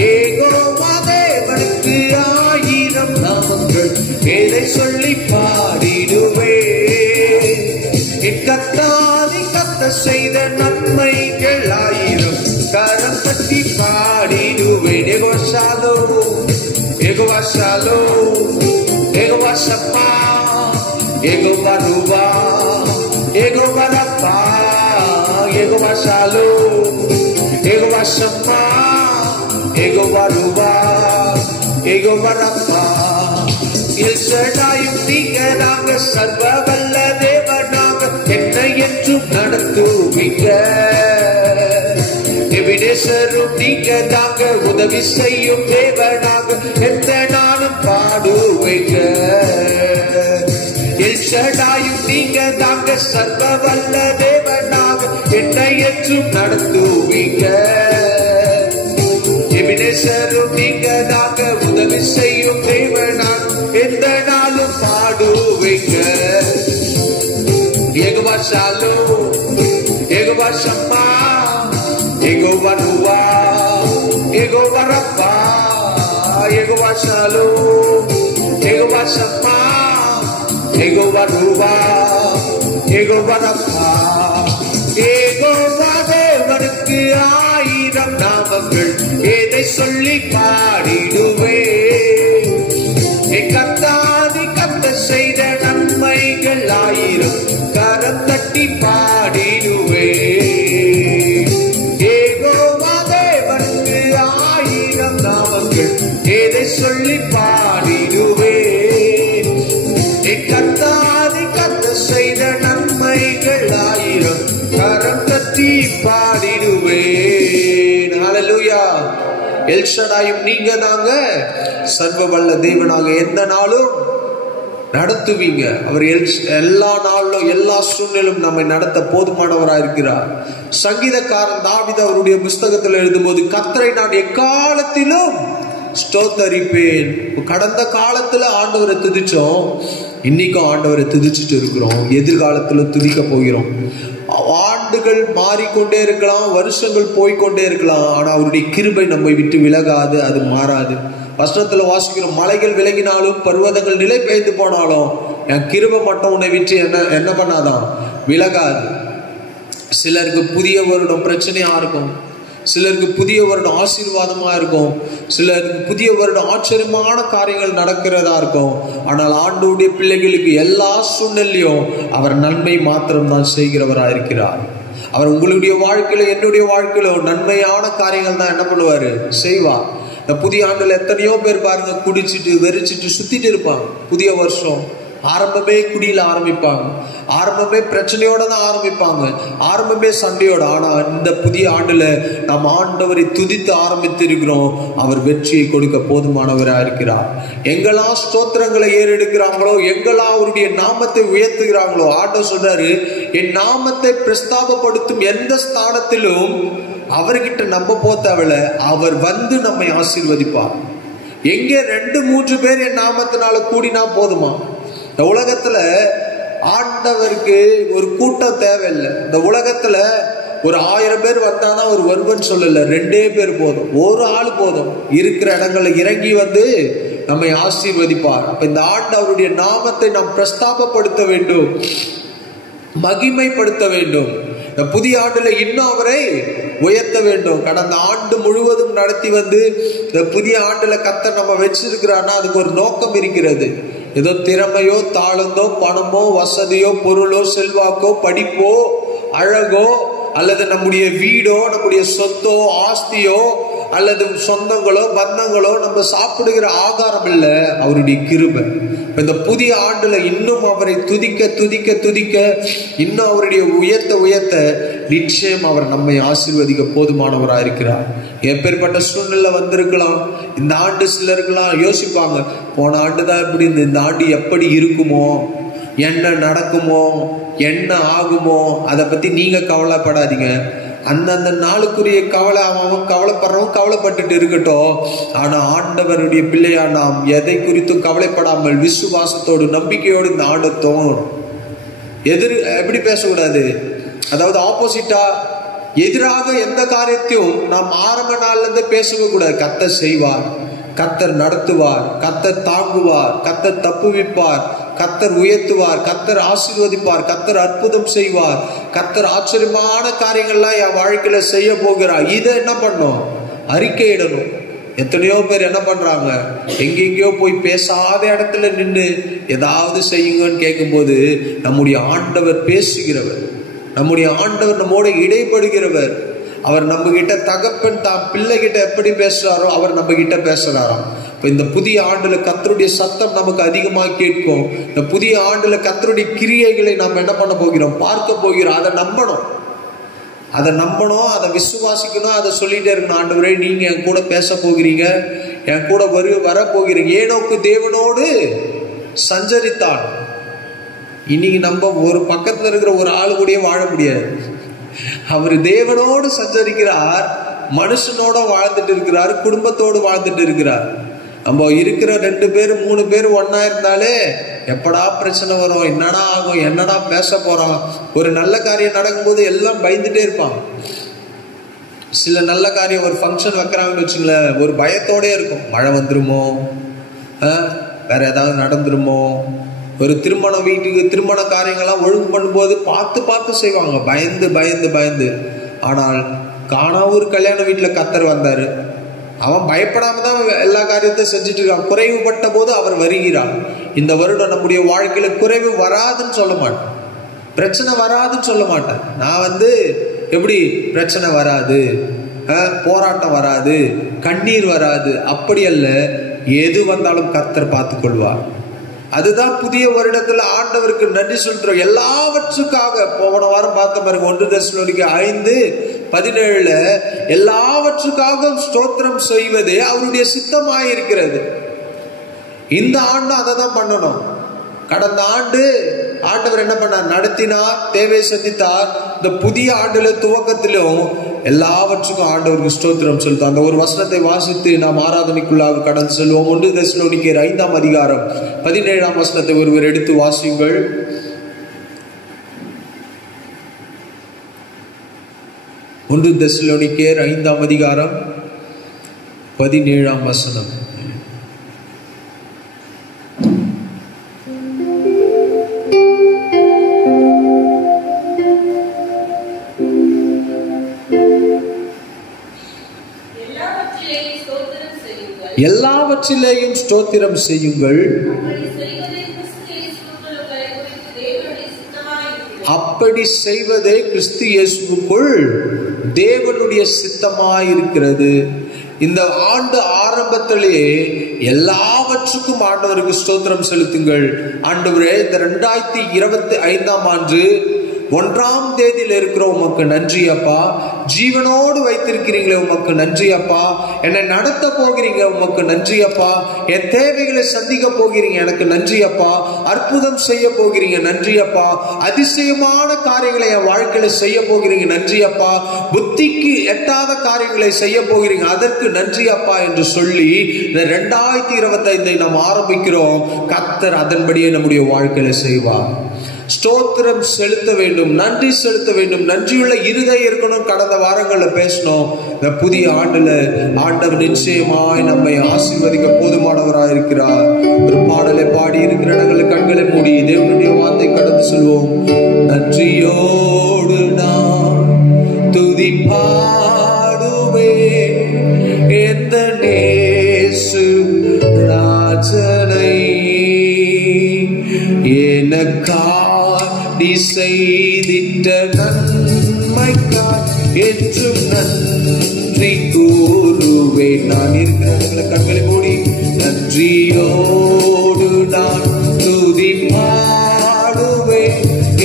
யெகோவா தேவனுக்கு 1000 நாமங்கள் எதை சொல்லி பாடிடுவே என் கர்த்தாதி கர்த்தர் செய்த நன்மைகள் 1000 கரம் தட்டி பாடிடுவேன். யெகோவா ஷாலோம் யெகோவா ஷாலோம் யெகோவா ஷம்மா யெகோவா ருவா யெகோவா ரப்பா யெகோவா ஷாலோம் யெகோவா ஷம்மா யெகோவா ருவா யெகோவா ரப்பா. எல்சடாயும் நீங்க நாங்க சர்வ வல்ல தேவனாக என்னை என்றும் நடத்துவீங்க எபினேசரும் நீங்க தாங்க உதவி செய்யும் தேவனாக எந்த நாளும் பாடுவீங்க எல்சடாயும் நீங்க தாங்க சர்வ வல்ல தேவனாக என்னை என்றும் நடத்துவீங்க எபினேசரும் நீங்க தாங்க உதவி செய்யும் தேவனாக எந்த நாளும் பாடுவீங்க யெகோவா ஷாலோம் யெகோவா ஷம்மா யெகோவா ருவா யெகோவா ரப்பா யெகோவா ஷாலோம் யெகோவா ஷம்மா யெகோவா ருவா யெகோவா ரப்பா. யெகோவா தேவனுக்கு 1000 நாமங்கள் எதை சொல்லி பாடிடுவே என் கர்த்தாதி கர்த்தர் செய்த நன்மைகள் 1000 கரம் தட்டி பாடிடுவே யெகோவா தேவனுக்கு 1000 நாமங்கள் எதை சொல்லி பாடிடுவே என் கர்த்தாதி கர்த்தர் செய்த நன்மைகள் 1000 கரம் தட்டி பாடிடுவேன். அல்லேலூயா. எல்ஷடாயும் நீங்க தாங்க சர்வ வல்ல தேவனாக எந்த நாளும் நடத்துவீங்க. அவர் எல்லா நாளும் எல்லா சூழ்நிலும் நம்மை நடத்த போதுமானவராக இருக்கிறார். சங்கீதக்காரன் தாவீது அவருடைய புஸ்தகத்தில் எழுதும்போது கர்த்தரை நான் எக்காலத்திலும் ஸ்தோத்தரிப்பேன். கடந்த காலத்துல ஆண்டவரை துதிச்சோம், இன்னைக்கும் ஆண்டவரை துதிச்சுட்டு இருக்கிறோம், எதிர்காலத்துல துதிக்க போகிறோம். ஆண்டுகள் மாறிக்கொண்டே இருக்கலாம், வருஷங்கள் போய்கொண்டே இருக்கலாம், ஆனா அவருடைய கிருபை நம்மை விட்டு விலகாது, அது மாறாது. வசனத்துல வாசிக்கிறோம், மலைகள் விலகினாலும் பர்வதங்கள் நிலை பெய்து போனாலும் என் கிருபை மட்டும் உன்னை விட்டு என்ன பண்ணாதான் விலகாது. சிலருக்கு புதிய வருடம் பிரச்சனையா இருக்கும், சிலருக்கு புதிய வருடம் ஆசீர்வாதமா இருக்கும், சிலருக்கு புதிய வருடம் ஆச்சரியமான காரியங்கள் நடக்கிறதா இருக்கும். ஆனால் ஆண்டவருடைய பிள்ளைகளுக்கு எல்லா சூழ்நிலையும் அவர் நன்மை மாத்திரம்தான் செய்கிறவராக இருக்கிறார். அவர் உங்களுடைய வாழ்க்கையில என்னுடைய வாழ்க்கையில நன்மையான காரியங்கள் தான் என்ன பண்ணுவாரு, செய்வார். இந்த புதிய ஆண்டுல எத்தனையோ பேர் பாருங்க, குடிச்சிட்டு வெறிச்சிட்டு சுத்திட்டு இருப்பாங்க. புதிய வருஷம் ஆரம்பமே குடியில ஆரம்பிப்பாங்க, ஆரம்பமே பிரச்சனையோட தான் ஆரம்பிப்பாங்க, ஆரம்பமே சண்டையோட. ஆனா இந்த புதிய ஆண்டுல நாம் ஆண்டவரை துதித்து ஆரம்பித்து இருக்கிறோம். அவர் வெற்றியை கொடுக்க போதுமானவரா இருக்கிறார். எங்கெல்லாம் ஸ்தோத்திரங்களை ஏறெடுக்கிறாங்களோ, எங்கெல்லாம் அவருடைய நாமத்தை உயர்த்துகிறாங்களோ, ஆண்டவர் சொல்றாரு, என் நாமத்தை பிரஸ்தாபப்படுத்தும் எந்த ஸ்தானத்திலும் அவர்கிட்ட நம்ப போத்தவள அவர் வந்து நம்மை ஆசீர்வதிப்பார். எங்கே 2-3 பேர் என் நாமத்தினால கூடினா போதுமா? இந்த உலகத்துல ஆண்டவருக்கு ஒரு கூட்டம் தேவையில்லை. இந்த உலகத்துல ஒரு 1000 பேர் வந்தானா ஒரு ஒருவன் சொல்லல, 2 பேர் போதும், ஒரு ஆள் போதும். இருக்கிற இடங்கள்ல இறங்கி வந்து நம்மை ஆசீர்வதிப்பார். அப்ப இந்த ஆண்டு அவருடைய நாமத்தை நாம் பிரஸ்தாபப்படுத்த வேண்டும், மகிமைப்படுத்த வேண்டும். இந்த புதிய ஆண்டுல இன்னும் அவரை உயர்த்த வேண்டும். கடந்த ஆண்டு முழுவதும் நடத்தி வந்து இந்த புதிய ஆண்டுல கர்த்தர் நம்ம வச்சிருக்கிறான்னா அதுக்கு ஒரு நோக்கம் இருக்கிறது. ஏதோ திறமையோ தாளந்தோ பணமோ வசதியோ பொருளோ செல்வாக்கோ படிப்போ அழகோ அல்லது நம்முடைய வீடோ நம்முடைய சொத்தோ ஆஸ்தியோ அல்லது சொந்தங்களோ பந்தங்களோ நம்ம சாப்பிடுகிற ஆகாரம் இல்ல, அவருடைய கிருபை. இந்த புதிய ஆண்டுல இன்னும் அவரை துதிக்க துதிக்க துதிக்க இன்னும் அவருடைய உயர்த்த உயர்த்த நிச்சயம் அவர் நம்மை ஆசீர்வதிக்க போதுமானவராக இருக்கிறார். எப்பேற்பட்ட சூழ்நிலை வந்திருக்கலாம். இந்த ஆண்டு சிலருக்கெல்லாம் யோசிப்பாங்க, போன ஆண்டு தான் இப்படி, இந்த ஆண்டு எப்படி இருக்குமோ, என்ன நடக்குமோ, என்ன ஆகுமோ, அதை பத்தி நீங்க கவலைப்படாதீங்க. அந்தந்த நாளுக்குரிய கவலை அவன் கவலைப்படுறவன் கவலைப்பட்டுட்டு இருக்கட்டும். ஆனா ஆண்டவருடைய பிள்ளையா நாம் எதை குறித்தும் கவலைப்படாமல் விசுவாசத்தோடு நம்பிக்கையோடு இந்த ஆண்டு தோணும். எப்படி பேசக்கூடாது, அதாவது ஆப்போசிட்டா எதிராக எந்த காரியத்தையும் நாம் ஆரம்ப நாள்ல இருந்து பேசவே கூடாது. கர்த்தர் செய்வார், கர்த்தர் நடத்துவார், கர்த்தர் தாங்குவார், கர்த்தர் தப்புவிப்பார், கர்த்தர் உயர்த்துவார், கர்த்தர் ஆசீர்வதிப்பார், கர்த்தர் அற்புதம் செய்வார், கர்த்தர் ஆச்சரியமான காரியங்கள்லாம் என் வாழ்க்கையில செய்ய போகிறார். இதை என்ன பண்ணும், அறிக்கையிடணும். எத்தனையோ பேர் என்ன பண்றாங்க, எங்கெங்கயோ போய் பேசாத இடத்துல நின்று ஏதாவது செய்யுங்கன்னு கேட்கும்போது நம்முடைய ஆண்டவர் பேசுகிறவர், நம்முடைய ஆண்டவர் நம்மோட இடைப்படுகிறவர். அவர் நம்ம கிட்ட தகப்பன் தாம் பிள்ளை கிட்ட எப்படி பேசுறாரோ அவர் நம்ம கிட்ட பேசுறாராம். இந்த புதிய ஆண்டுல கர்த்தருடைய சத்தம் நமக்கு அதிகமாக கேட்கும். இந்த புதிய ஆண்டுல கர்த்தருடைய கிரியைகளை நாம் என்ன பண்ண போகிறோம், பார்க்க போகிறோம். அதை நம்பணும், அதை விசுவாசிக்கணும், அதை சொல்லிட்டே இருக்கணும். ஆண்டவரே நீங்க என் கூட பேச போகிறீங்க, என் கூட வர போகிறீங்க. ஏனோக்கு தேவனோடு சஞ்சரித்தான். இன்னைக்கு நம்ம ஒரு பக்கத்துல இருக்கிற ஒரு ஆளு கூட வாழ முடியாது. அவர் தேவனோடு சஞ்சரிக்கிறார், மனுஷனோட வாழ்ந்துட்டு இருக்கிறார், குடும்பத்தோடு வாழ்ந்துட்டு இருக்கிறார். நம்ம இருக்கிற 2 பேர் 3 பேர் ஒன்னா இருந்தாலே எப்படா பிரச்சனை வரும், என்னடா ஆகும், என்னடா பேச போறோம். ஒரு நல்ல காரியம் நடக்கும்போது எல்லாம் பயந்துட்டே இருப்பாங்க. சில நல்ல காரியம் ஒரு ஃபங்க்ஷன் வைக்கிறாங்கன்னு வச்சுங்களேன், ஒரு பயத்தோட இருக்கும். மழை வந்துருமோ, வேற ஏதாவது நடந்துருமோ. ஒரு திருமண காரியங்கள்லாம் ஒழுங்கு பண்ணும்போது பார்த்து பார்த்து செய்வாங்க, பயந்து பயந்து பயந்து. ஆனால் காணாவூர் கல்யாண வீட்டுல கர்த்தர் வந்தாரு, அவன் பயப்படாம தான் எல்லா காரியத்தையும் செஞ்சுட்டு இருக்கான். குறைவுபட்ட போது அவர் வருகிறார். இந்த வருடம் நம்முடைய வாழ்க்கையில குறைவு வராதுன்னு சொல்ல மாட்டேன், பிரச்சனை வராதுன்னு சொல்ல மாட்டேன். நான் எப்படி பிரச்சனை வராது, போராட்டம் வராது, கண்ணீர் வராது, அப்படி அல்ல. எது வந்தாலும் கர்த்தர் பார்த்துக் கொள்வார். அதுதான் புதிய வருடத்துல ஆண்டவருக்கு நன்றி சொல்றோம். எல்லாவற்றுக்காக போன வாரம் பார்த்த பாருங்க, 1 தெசலோனிக்கேயர் 5:17 எல்லாவற்றுக்காக ஸ்தோத்திரம் செய்வதே அவருடைய சித்தமாயிருக்கிறது. இந்த ஆண்டு அதை தான் பண்ணணும். கடந்த ஆண்டு ஆண்டவர் என்ன பண்ணார், நடத்தினார், தேவை சந்தித்தார். இந்த புதிய ஆண்டுல துவக்கத்திலும் எல்லாவற்றுக்கும் ஆண்டவருக்கு ஸ்தோத்திரம் செலுத்தும். அந்த ஒரு வசனத்தை வாசித்து நாம் ஆராதனைக்குள்ளாக கடந்து செல்வோம். 1 தெசலோனிக்கேயர் 5:17 வசனத்தை ஒருவர் எடுத்து வாசியுங்கள். 1 தெசலோனிக்கேயர் 5:17 வசனம். எல்லாவற்றிலேயும் ஸ்தோத்திரம் செய்யுங்கள். அப்படி செய்வதே கிறிஸ்து இயேசுவுக்குள் தேவனுடைய சித்தமாயிருக்கிறது. இந்த ஆண்டு ஆரம்பத்திலே எல்லாவற்றுக்கும் ஆண்டவருக்கு ஸ்தோத்திரம் செலுத்துங்கள். ஆண்டவரே, இந்த 2025ஆம் ஆண்டு 1ஆம் தேதியில இருக்கிற உமக்கு நன்றி அப்பா. ஜீவனோடு வைத்திருக்கிறீங்களே உமக்கு நன்றி அப்பா. என்னை நடத்த போகிறீங்க உமக்கு நன்றி அப்பா. என் தேவைகளை சந்திக்க போகிறீங்க எனக்கு நன்றி அப்பா. அற்புதம் செய்ய போகிறீங்க நன்றி அப்பா. அதிசயமான காரியங்களை என் வாழ்க்கையில செய்ய போகிறீங்க நன்றி அப்பா. புத்திக்கு எட்டாத காரியங்களை செய்ய போகிறீங்க அதற்கு நன்றி அப்பா என்று சொல்லி இந்த 2025 நாம் ஆரம்பிக்கிறோம். கர்த்தர் அதன்படியே நம்முடைய வாழ்க்கையில செய்வார். ஸ்தோத்திரம் செலுத்த வேண்டும், நன்றி செலுத்த வேண்டும், நன்றியுள்ள இருதயம் இருக்கணும். கடந்த வாரங்கள்ல பேசணும். இந்த புதிய ஆண்டுல ஆண்டவர் நிச்சயமாய் நம்மை ஆசீர்வதிக்க போதுமானவராய் இருக்கிறார். ஒரு பாடலை பாடி இருக்கிற இடங்களில் கண்களை மூடி தேவனுடைய வார்த்தை கடந்து செல்வோம். நன்றியோடு நான் துதி பாடுவேன் எந்த நேசு ராஜனை எனக்காய் நீ செய்திட்ட நன்மைக்காய் என்றும் நன்றி கூறுவேன். நான் இருக்கிற கண்களை மூடி நன்றியோடு நான் துதி பாடுவேன்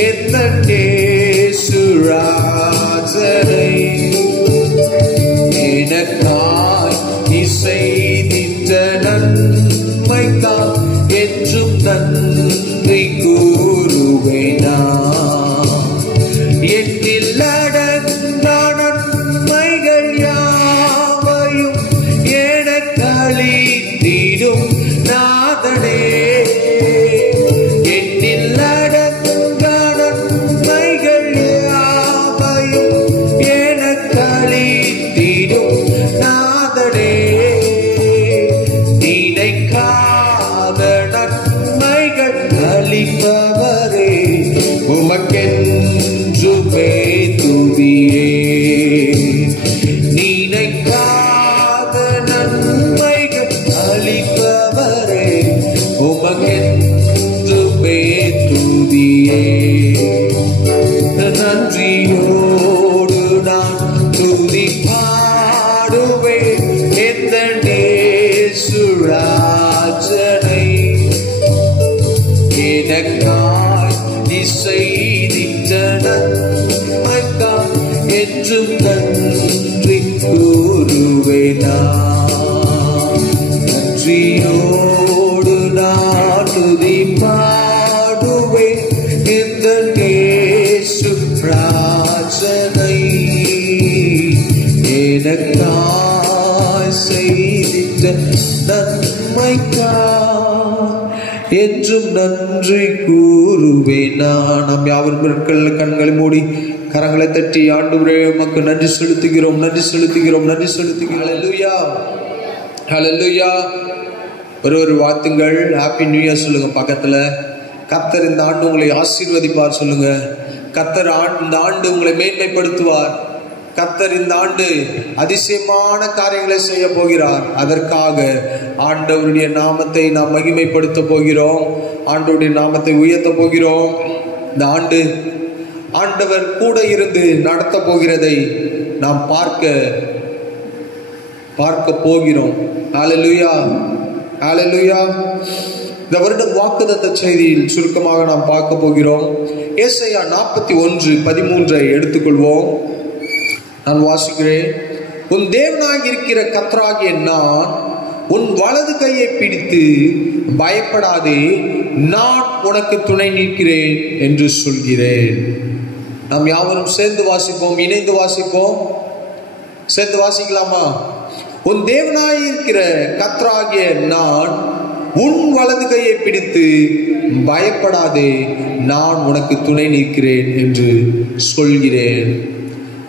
எந்த நேசு ராஜனை எனக்காய் நீ செய்திட்ட நன்மைக்காய் என்றும் நன்றி கூறுவேனா. என்னில் அடங்கா நன்மைகள் யாவையும் எனக்களித்திடும் நாதனே. என்னில் அடங்கா நன்மைகள் யாவையும் எனக்களித்திடும் நாதனே. நினைக்காத நன்மைகள் அளிப்பவரே உமக்கென்றுமே துதியே. நினைக்காத நன்மைகள் அளிப்பவரே உமக்கென்றுமே துதியே. நன்றியோடு நான் துதி பாடுவேன் எந்த நேசு ராஜனை எனக்காய் நீ செய்திட்ட நன்மைக்காய் என்றும் நன்றி கூறுவேனா. நன்றியோடு நான் துதி பாடுவேன் இந்த நேசு ராஜனை எனக்காய் செய்திட்ட நன்மைக்காய் என்றும் நன்றி கூறுவேனா. நாம் யாவரும் கண்களை மூடி கரங்களை தட்டி ஆண்டவரே உமக்கு நன்றி செலுத்துகிறோம், நன்றி செலுத்துகிறோம், நன்றி செலுத்துகிறோம். ஹல்லேலூயா, ஹல்லேலூயா. ஒரு வாழ்த்துங்கள். ஹாப்பி நியூ இயர் சொல்லுங்க பக்கத்துல. கர்த்தர் இந்த ஆண்டு உங்களை ஆசீர்வதிப்பார் சொல்லுங்க. கர்த்தர் இந்த ஆண்டு உங்களை மேன்மைப்படுத்துவார். கர்த்தர் இந்த ஆண்டு அதிசயமான காரியங்களை செய்ய போகிறார். அதற்காக ஆண்டவருடைய நாமத்தை நாம் மகிமைப்படுத்த போகிறோம். ஆண்டவருடைய நாமத்தை உயர்த்த போகிறோம். இந்த ஆண்டு ஆண்டவர் கூட இருந்து நடத்த போகிறதை நாம் பார்க்க போகிறோம். ஹல்லேலூயா, ஹல்லேலூயா. இந்த வருடம் வாக்குத்தத்த செய்தியில் சுருக்கமாக நாம் பார்க்க போகிறோம். ஏசாயா 41:13 எடுத்துக்கொள்வோம். நான் வாசிக்கிறேன். உன் தேவனாக இருக்கிற கர்த்தராகிய நான் உன் வலது கையை பிடித்து பயப்படாதே, நான் உனக்கு துணை நிற்கிறேன் என்று சொல்கிறேன். நாம் யாவரும் சேர்ந்து வாசிப்போம், இணைந்து வாசிப்போம். சேர்ந்து வாசிக்கலாமா? உன் தேவனாக இருக்கிற கர்த்தராகிய நான் உன் வலது கையை பிடித்து பயப்படாதே, நான் உனக்கு துணை நிற்கிறேன் என்று சொல்கிறேன்.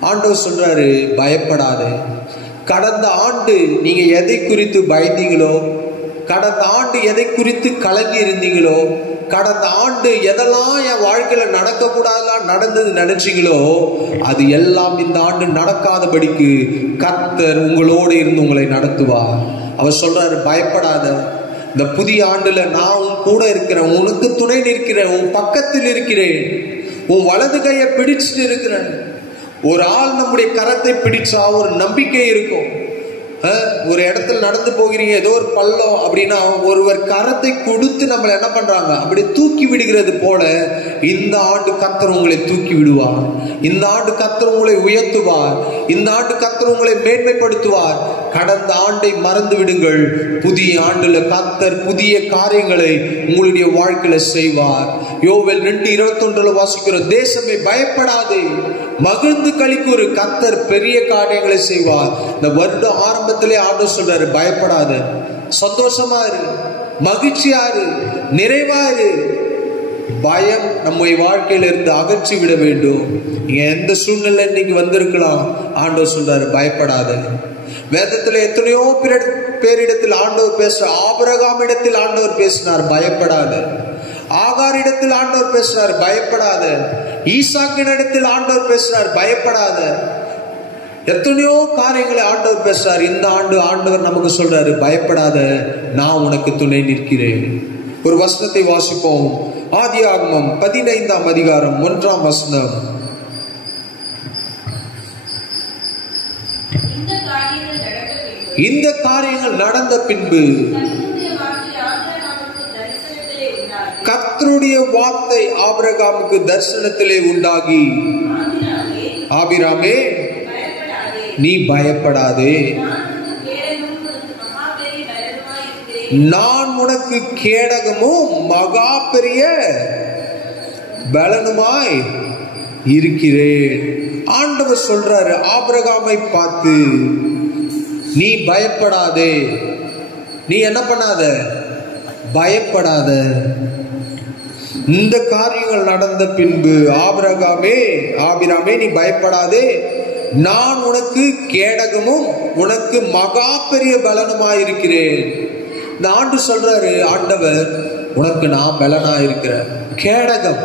ஆண்டவர் சொல்றாரு, பயப்படாதே. கடந்த ஆண்டு நீங்க எதை குறித்து பயந்தீங்களோ, கடந்த ஆண்டு எதை குறித்து கலங்கி இருந்தீங்களோ, கடந்த ஆண்டு எதெல்லாம் என் வாழ்க்கையில நடக்கக்கூடாதெல்லாம் நடந்தது நினைச்சீங்களோ அது எல்லாம் இந்த ஆண்டு நடக்காதபடிக்கு கர்த்தர் உங்களோடு இருந்து உங்களை நடத்துவார். அவர் சொல்றாரு, பயப்படாத, இந்த புதிய ஆண்டுல நான் உன் கூட இருக்கிறேன், உனக்கு துணை நிற்கிறேன், உன் பக்கத்தில் இருக்கிறேன், உன் வலது கையை பிடிச்சிட்டு இருக்கிறேன். ஒரு ஆள் நம்முடைய கரத்தை பிடிச்சா ஒரு நம்பிக்கை இருக்கும். ஒரு இடத்துல நடந்து போகிறீங்க, ஏதோ ஒரு பள்ளம் அப்படின்னா ஒருவர் கரத்தை கொடுத்து நம்மளை என்ன பண்றாங்க, அப்படி தூக்கி விடுகிறது போல இந்த ஆண்டு கர்த்தர் உங்களை தூக்கி விடுவார். இந்த ஆண்டு கர்த்தர் உங்களை உயர்த்துவார். இந்த ஆண்டு கர்த்தர் உங்களை மேன்மைப்படுத்துவார். கடந்த ஆண்டை மறந்து விடுங்கள். புதிய ஆண்டுல கர்த்தர் புதிய காரியங்களை உங்களுடைய வாழ்க்கையில செய்வார். யோவேல் 2:21 வாசிக்கிறோம், தேசமே பயப்படாதே, மகிழ்ந்து களிக்கூறு, கர்த்தர் பெரிய காரியங்களை செய்வார். இந்த வருட ஆரம்பத்திலே ஆண்டவர் சொல்றாரு, பயப்படாத, சந்தோஷமா இரு, மகிழ்ச்சியா இரு, நிறைவா இரு. பயம் நம்ம வாழ்க்கையில இருந்து அகற்றி விட வேண்டும். எந்த சூழ்நிலை இன்னைக்கு வந்திருக்கலாம், ஆண்டவர் சொல்றாரு, பயப்படாத. வேதத்துல எத்தனையோ பேரிடத்தில் ஆண்டவர் பேசுற, ஆபிரகாம் இடத்தில் ஆண்டவர் பேசினார், பயப்படாத. ஆகார் இடத்தில் ஆண்டவர் பேசுறார், பயப்படாத. ஈசாக்கின் இடத்தில் ஆண்டவர் பேசுறார், பயப்படாத. எத்தனையோ காரியங்களை ஆண்டவர் பேசுறார். இந்த ஆண்டு ஆண்டவர் நமக்கு சொல்றாரு, பயப்படாத, நான் உனக்கு துணை நிற்கிறேன். ஒரு வசனத்தை வாசிப்போம். ஆதியாகமம் 15ஆம் அதிகாரம் 1ஆம் வசனம். இந்த காரியங்கள் நடந்த பின்பு கர்த்தருடைய வார்த்தை ஆபிரகாமுக்கு தரிசனத்திலே உண்டாகி, ஆபிராமே, நீ பயப்படாதே, நான் உனக்கு கேடகமும் மகா பெரிய பலனுமாய் இருக்கிறேன். ஆண்டவர் சொல்றாரு ஆபிரகாமை பார்த்து, நீ பயப்படாதே. நீ என்ன பண்ணாத, பயப்படாத. இந்த காரியங்கள் நடந்த பின்பு ஆபிராமே, நீ பயப்படாதே, நான் உனக்கு கேடகமும் உனக்கு மகா பெரிய பலனுமாயிருக்கிறேன். இந்த ஆண்டு சொல்றாரு ஆண்டவர், உனக்கு நான் பலனாயிருக்கிறேன். கேடகம்,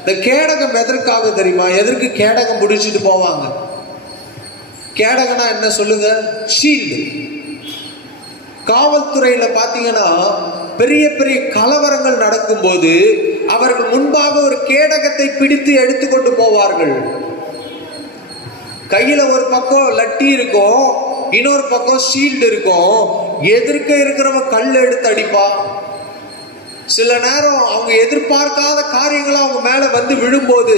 இந்த கேடகம் எதற்காக தெரியுமா? எதற்கு கேடகம் பிடிச்சிட்டு போவாங்க? கேடகம்னா என்ன சொல்லுங்க? ஷீல்டு. காவல்துறையில பாத்தீங்கன்னா பெரிய பெரிய கலவரங்கள் நடக்கும் போது அவர்கள் முன்பாக ஒரு கேடகத்தை பிடித்து எடுத்துக்கொண்டு போவார்கள். கையில ஒரு பக்கம் லட்டி இருக்கும், இன்னொரு பக்கம் ஷீல்டு இருக்கும். எதிர்க்க இருக்கிறவன் கல் எடுத்து அடிப்பா. சில நேரம் அவங்க எதிர்பார்க்காத காரியங்களை அவங்க மேல வந்து விழும்போது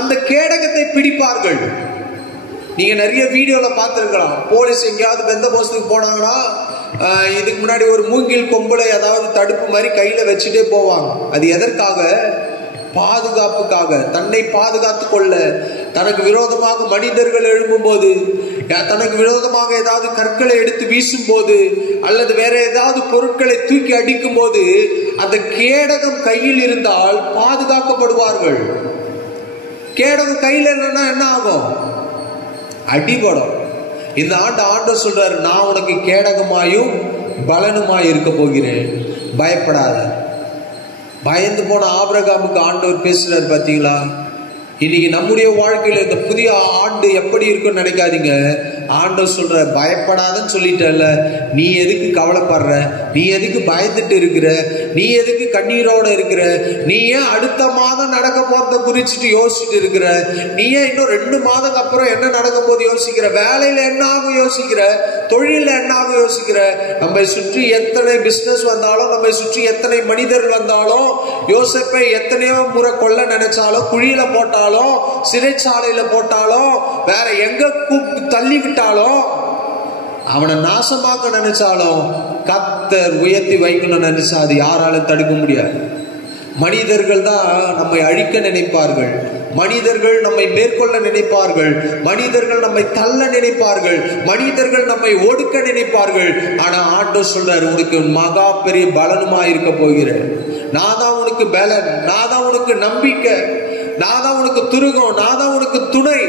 அந்த கேடகத்தை பிடிப்பார்கள். நீங்க நிறைய வீடியோல பார்த்திருக்கலாம். போலீஸ் எங்கேயாவது பெந்த போஸ்டுக்கு போனாங்கன்னா இதுக்கு முன்னாடி ஒரு மூங்கில் கொம்புல ஏதாவது தடுப்பு மாதிரி கையில வச்சுட்டே போவாங்க. அது எதற்காக? பாதுகாப்புக்காக, தன்னை பாதுகாத்து கொள்ள. தனக்கு விரோதமாக மனிதர்கள் எழும்பும் போது, தனக்கு விரோதமாக ஏதாவது கற்களை எடுத்து வீசும் போது, அல்லது வேற ஏதாவது பொருட்களை தூக்கி அடிக்கும் போது அந்த கேடகம் கையில் இருந்தால் பாதுகாக்கப்படுவார்கள். கேடகம் கையில் இல்லைன்னா என்ன ஆகும்? அடிபடும். இந்த ஆண்டு ஆண்டவர் சொல்றாரு, நான் உனக்கு கேடகமாயும் பலனுமாய் இருக்க போகிறேன், பயப்படாத. பயந்து போன ஆபிரகாமுக்கு ஆண்டவர் பேசுறாரு. பாத்தீங்களா? இன்னைக்கு நம்முடைய வாழ்க்கையில இந்த புதிய ஆண்டு எப்படி இருக்குன்னு நினைக்காதீங்க. ஆண்டவர் சொல்ற, பயப்படாதன்னு சொல்லிட்டல, நீ எதுக்கு கவலைப்படுற? நீ எதுக்கு பயந்துட்டு இருக்கிற? நீ எதுக்கு கண்ணீரோட இருக்கிற? நீ ஏன் அடுத்த மாதம் நடக்க போறத குறிச்சுட்டு யோசிச்சுட்டு இருக்கிற? நீ ஏன் இன்னும் 2 மாதம் அப்புறம் என்ன நடக்க போது யோசிக்கிற? வேலையில என்ன ஆகும் யோசிக்கிற? தொழில என்ன ஆகும் யோசிக்கிற? நம்மை சுற்றி எத்தனை பிசினஸ் வந்தாலும், நம்மை சுற்றி எத்தனை மனிதர்கள் வந்தாலும், யோசேப்பை எத்தனையோ முறை கொல்ல நினைச்சாலும், குழியில போட்டாலும், சிறைச்சாலையில போட்டாலும், வேற எங்க தள்ளி விட்டாலும், அவனை நாசமாக்க நினைச்சாலும், கர்த்தர் உயர்த்தி வைக்கணும்னு நினைச்சா அது யாராலும் தடுக்க முடியாது. மனிதர்கள் தான் நம்மை அழிக்க நினைப்பார்கள், மனிதர்கள் நம்மை மேற்கொள்ள நினைப்பார்கள், மனிதர்கள் நம்மை தள்ள நினைப்பார்கள், மனிதர்கள் நம்மை ஒடுக்க நினைப்பார்கள். ஆனா ஆண்டவர் சொல்றாரு, உனக்கு மகா பெரிய பலனுமா இருக்க போகிறேன். நான் தான் உனக்கு பலன், நான் தான் உனக்கு நம்பிக்கை, நான் தான் உனக்கு துருகம், நான் தான் உனக்கு துணை.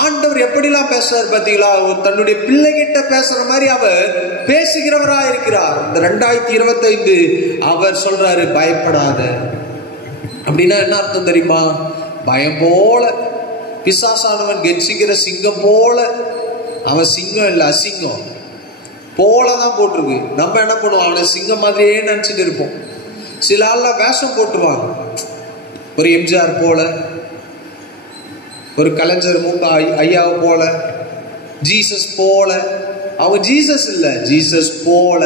ஆண்டவர் எப்படிலாம் பேசுறாரு பாத்தீங்களா? தன்னுடைய பிள்ளைகிட்ட பேசுற மாதிரி அவர் பேசுகிறவரா இருக்கிறார். இந்த 2025 அவர் சொல்றாரு பயப்படாத. அப்படின்னா என்ன அர்த்தம் தெரியுமா? பயம் போல பிசாசானவன் கெஞ்சிக்கிற சிங்கம் போல, அவன் சிங்கம் இல்ல அசிங்கம் போலதான் போட்டிருக்கு. நம்ம என்ன பண்ணுவோம், அவனை சிங்கம் மாதிரியே நினைச்சிட்டு இருப்போம். சில ஆள்ல வேஷம் போட்டுருவாங்க, ஒரு எம்ஜிஆர் போல, ஒரு கலைஞர் மூக்க ஐயாவை போல, ஜீசஸ் போல. அவன் ஜீசஸ் இல்ல, ஜீசஸ் போல.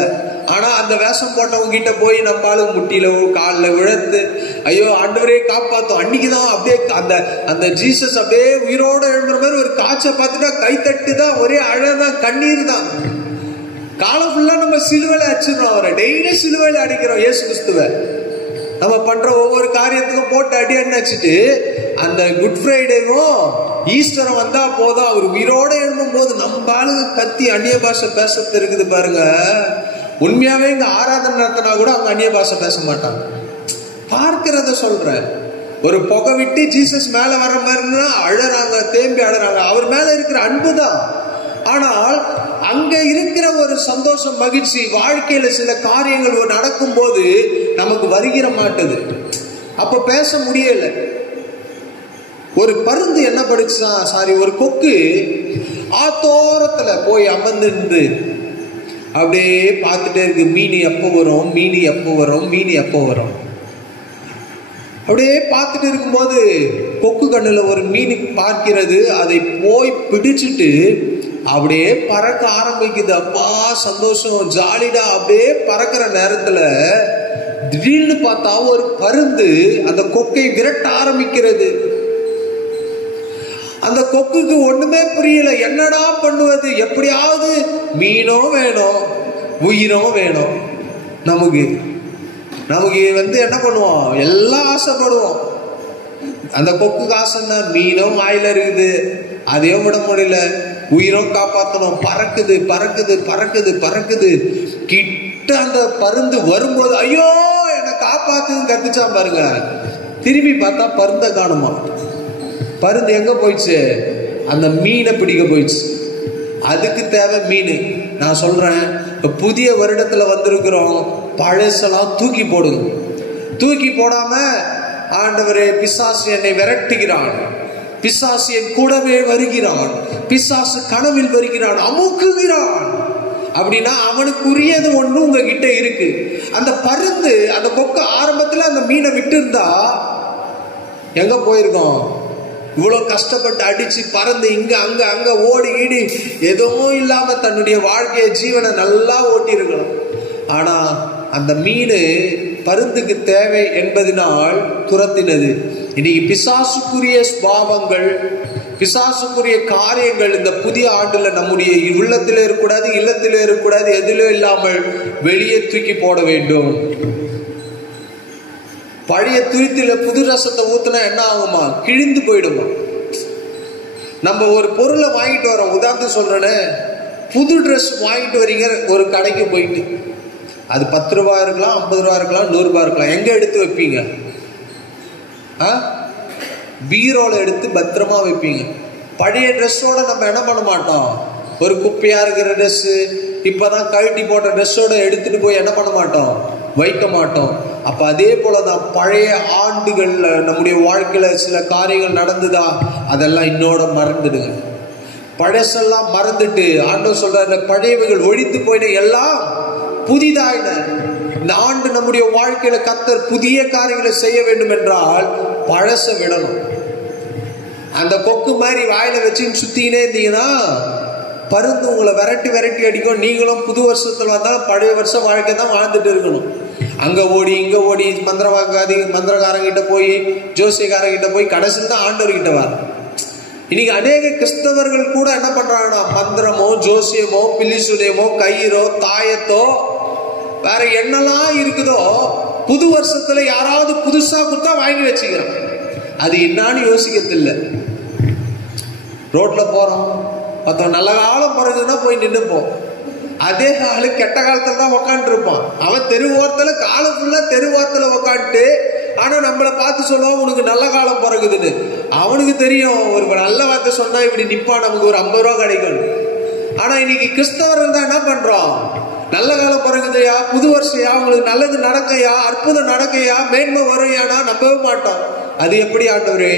ஆனா அந்த வேஷம் போட்டவங்க கிட்ட போய் நம்மளும் முட்டியில காலில் விழுந்து ஐயோ ஆண்டவரே காப்பாத்தோம். அன்னைக்குதான் அப்படியே அந்த ஜீசஸ் அப்படியே உயிரோட எழும்புற மாதிரி ஒரு காட்சை பார்த்துட்டா கைத்தட்டு தான், ஒரே அழதான், கண்ணீர் தான். காலம் ஃபுல்லா நம்ம சிலுவையில அடிச்சிடறோம், அவரை டெய்லி சிலுவையில அடிக்கிறோம். இயேசு கிறிஸ்துவ நம்ம பண்ற ஒவ்வொரு காரியத்துக்கும் போட்டு அடி அடிச்சுட்டு, அந்த குட் ஃப்ரைடேவும் ஈஸ்டரும் வந்தா போதும், அவர் உயிரோட எழும்பும் போது நம்ம ஆளுங்க கத்தி அந்நிய பாஷை பேசறது இருக்குது பாருங்க. உண்மையாவே இங்க ஆராதனை நடத்தினா கூட அவங்க அந்நிய பாஷை பேச மாட்டாங்க. பார்க்கிறத சொல்றேன். ஒரு புகை விட்டு ஜீசஸ் மேல வர்ற மாதிரினா அழறாங்க, தேம்பி அழறாங்க. அவர் மேல இருக்கிற அன்புதான். ஆனால் அங்க இருக்கிற ஒரு சந்தோஷம், மகிழ்ச்சி, வாழ்க்கையில சில காரியங்கள் நடக்கும் போது நமக்கு வருகிற மாட்டது. அப்ப பேச முடியல. ஒரு பருந்து என்ன படிச்சான், ஒரு கொக்கு ஆத்தோரத்துல போய் அமர்ந்து அப்படியே பார்த்துட்டே இருக்கு. மீன் எப்போ வரும், மீன் எப்போ வரும், மீன் எப்போ வரும். அப்படியே பார்த்துட்டு இருக்கும்போது கொக்கு கண்ணுல ஒரு மீன் பார்க்கிறது. அதை போய் பிடிச்சிட்டு அப்படியே பறக்க ஆரம்பிக்குது. அப்பா சந்தோஷம், ஜாலிடா. அப்படியே பறக்கிற நேரத்துல திடீர்னு பார்த்தா ஒரு பருந்து அந்த கொக்கை விரட்ட ஆரம்பிக்கிறது. அந்த கொக்குக்கு ஒண்ணுமே புரியல, என்னடா பண்ணுவது, எப்படியாவது மீனும் வேணும், உயிரும் வேணும். நமக்கு என்ன பண்ணுவோம், எல்லாம் ஆசைப்படுவோம். அந்த கொக்குக்கு ஆசைன்னா மீனும் வாயில இருக்குது, அதையும் விட முடியல, உயிரும் காப்பாற்றணும். பறக்குது பறக்குது பறக்குது பறக்குது. கிட்ட அந்த பருந்து வரும்போது ஐயோ என்னை காப்பாத்துன்னு கத்துச்சான் பாருங்க. திரும்பி பார்த்தா பருந்த காணுமா. பருந்து எங்க போயிடுச்சு, அந்த மீனை பிடிக்க போயிடுச்சு. அதுக்கு தேவை மீன். நான் சொல்றேன், புதிய வருடத்துல வந்திருக்கிறோம், பழசெல்லாம் தூக்கி போடுங்க. தூக்கி போடாம ஆண்டவரே பிசாசு என்னை விரட்டுகிறான், பிசாசு என் கூடவே வருகிறான், பிசாசு கனவில் வருகிறான், அமுக்குகிறான் அப்படின்னா அவனுக்குரியது ஒண்ணு உங்ககிட்ட இருக்கு. அந்த பருந்து அந்த கொக்கு ஆரம்பத்துல அந்த மீனை விட்டு இருந்தா எங்க போயிருக்கோம்? இவ்வளவு கஷ்டப்பட்டு அடிச்சு பறந்து இங்க அங்க அங்க ஓடி ஈடி எதுவும் இல்லாம தன்னுடைய வாழ்க்கைய ஜீவனை நல்லா ஓட்டி இருக்கணும். ஆனா அந்த மீன் பருந்துக்கு தேவை என்பதனால் துரத்தினது. இன்னைக்கு பிசாசுக்குரிய சுபாவங்கள், பிசாசுக்குரிய காரியங்கள் இந்த புதிய ஆண்டுல நம்முடைய உள்ளத்திலே இருக்கக்கூடாது, இல்லத்திலே இருக்கக்கூடாது, எதிலும் இல்லாமல் வெளியே தூக்கி போட வேண்டும். பழைய துருத்தில புது ரசத்தை ஊத்துனா என்ன ஆகுமா, கிழிந்து போயிடுமா. நம்ம ஒரு பொருளை வாங்கிட்டு வரோம், உதாரணத்துக்கு சொல்றேன்னு, புது ட்ரெஸ் வாங்கிட்டு வரீங்க ஒரு கடைக்கு போயிட்டு, அது 10 ரூபா இருக்கலாம், 50 ரூபா இருக்கலாம், 100 ரூபா இருக்கலாம். எங்க எடுத்து வைப்பீங்க? பீரோல எடுத்து பத்திரமா வைப்பீங்க. பழைய ட்ரெஸ்ஸோட நம்ம என்ன பண்ண மாட்டோம், ஒரு குப்பையா இருக்கிற ட்ரெஸ், இப்பதான் கழட்டி போட்ட ட்ரெஸ்ஸோட எடுத்துட்டு போய் என்ன பண்ண மாட்டோம், வைக்க மாட்டோம். அப்ப அதே போலதான் பழைய ஆண்டுகள்ல நம்முடைய வாழ்க்கையில சில காரியங்கள் நடந்துதா, அதெல்லாம் இன்னோட மறந்துடுங்க. பழசெல்லாம் மறந்துட்டு ஆண்டவர் சொல்ற பழையவைகள் ஒழித்து போயின, எல்லாம் புதிதாயின. இந்த ஆண்டு நம்முடைய வாழ்க்கையில கர்த்தர் புதிய காரியங்களை செய்ய வேண்டும் என்றால் பழச விடணும். அந்த கொக்கு மாதிரி வாயில வச்சு சுத்தினே இருந்தீங்கன்னா பருந்து உங்களை விரட்டி விரட்டி அடிக்கும். நீங்களும் புது வருஷத்துல வந்தாலும் பழைய வருஷம் வாழ்க்கை தான் வாழ்ந்துட்டு இருக்கணும். அங்க ஓடி இங்க ஓடி மந்திரக்காரங்கிட்ட போய் ஜோசியக்காரங்கிட்ட போய் கடைசியில் தான் ஆண்டவர்கிட்ட வர. இன்னைக்கு அநேக கிறிஸ்தவர்கள் கூட என்ன பண்றாங்கன்னா, மந்திரமோ ஜோசியமோ பில்லிசுனியமோ கயிறோ தாயத்தோ வேற என்னெல்லாம் இருக்குதோ புது வருஷத்துல யாராவது புதுசா கொடுத்தா வாங்கி வச்சுக்கிறான். அது என்னான்னு யோசிக்கிறது இல்லை. ரோட்ல போறோம், மொத்தம் நல்ல காலம் பிறகுன்னா போய் நின்றுப்போம். அதே ஆளு கெட்ட காலத்துல தான் உக்காண்டு இருப்பான். அவன் தெருவோரத்துல காலம் ஃபுல்லா தெருவோரத்துல உக்காந்துட்டு ஆனா நம்மளை பார்த்து சொல்லுவோம் உனக்கு நல்ல காலம் பிறகுதுன்னு. அவனுக்கு தெரியும் ஒரு நல்ல வார்த்தை சொன்னா இப்படி நிப்பா நமக்கு ஒரு 50 ரூபா கிடைக்கும். ஆனா இன்னைக்கு கிறிஸ்தவர் இருந்தா என்ன பண்றோம்? நல்ல காலம் பிறகுதையா, புது வருஷையா, உங்களுக்கு நல்லது நடக்கையா, அற்புதம் நடக்கையா, மேன்மை வரையானா நம்பவே மாட்டோம். அது எப்படி ஆண்டவரே,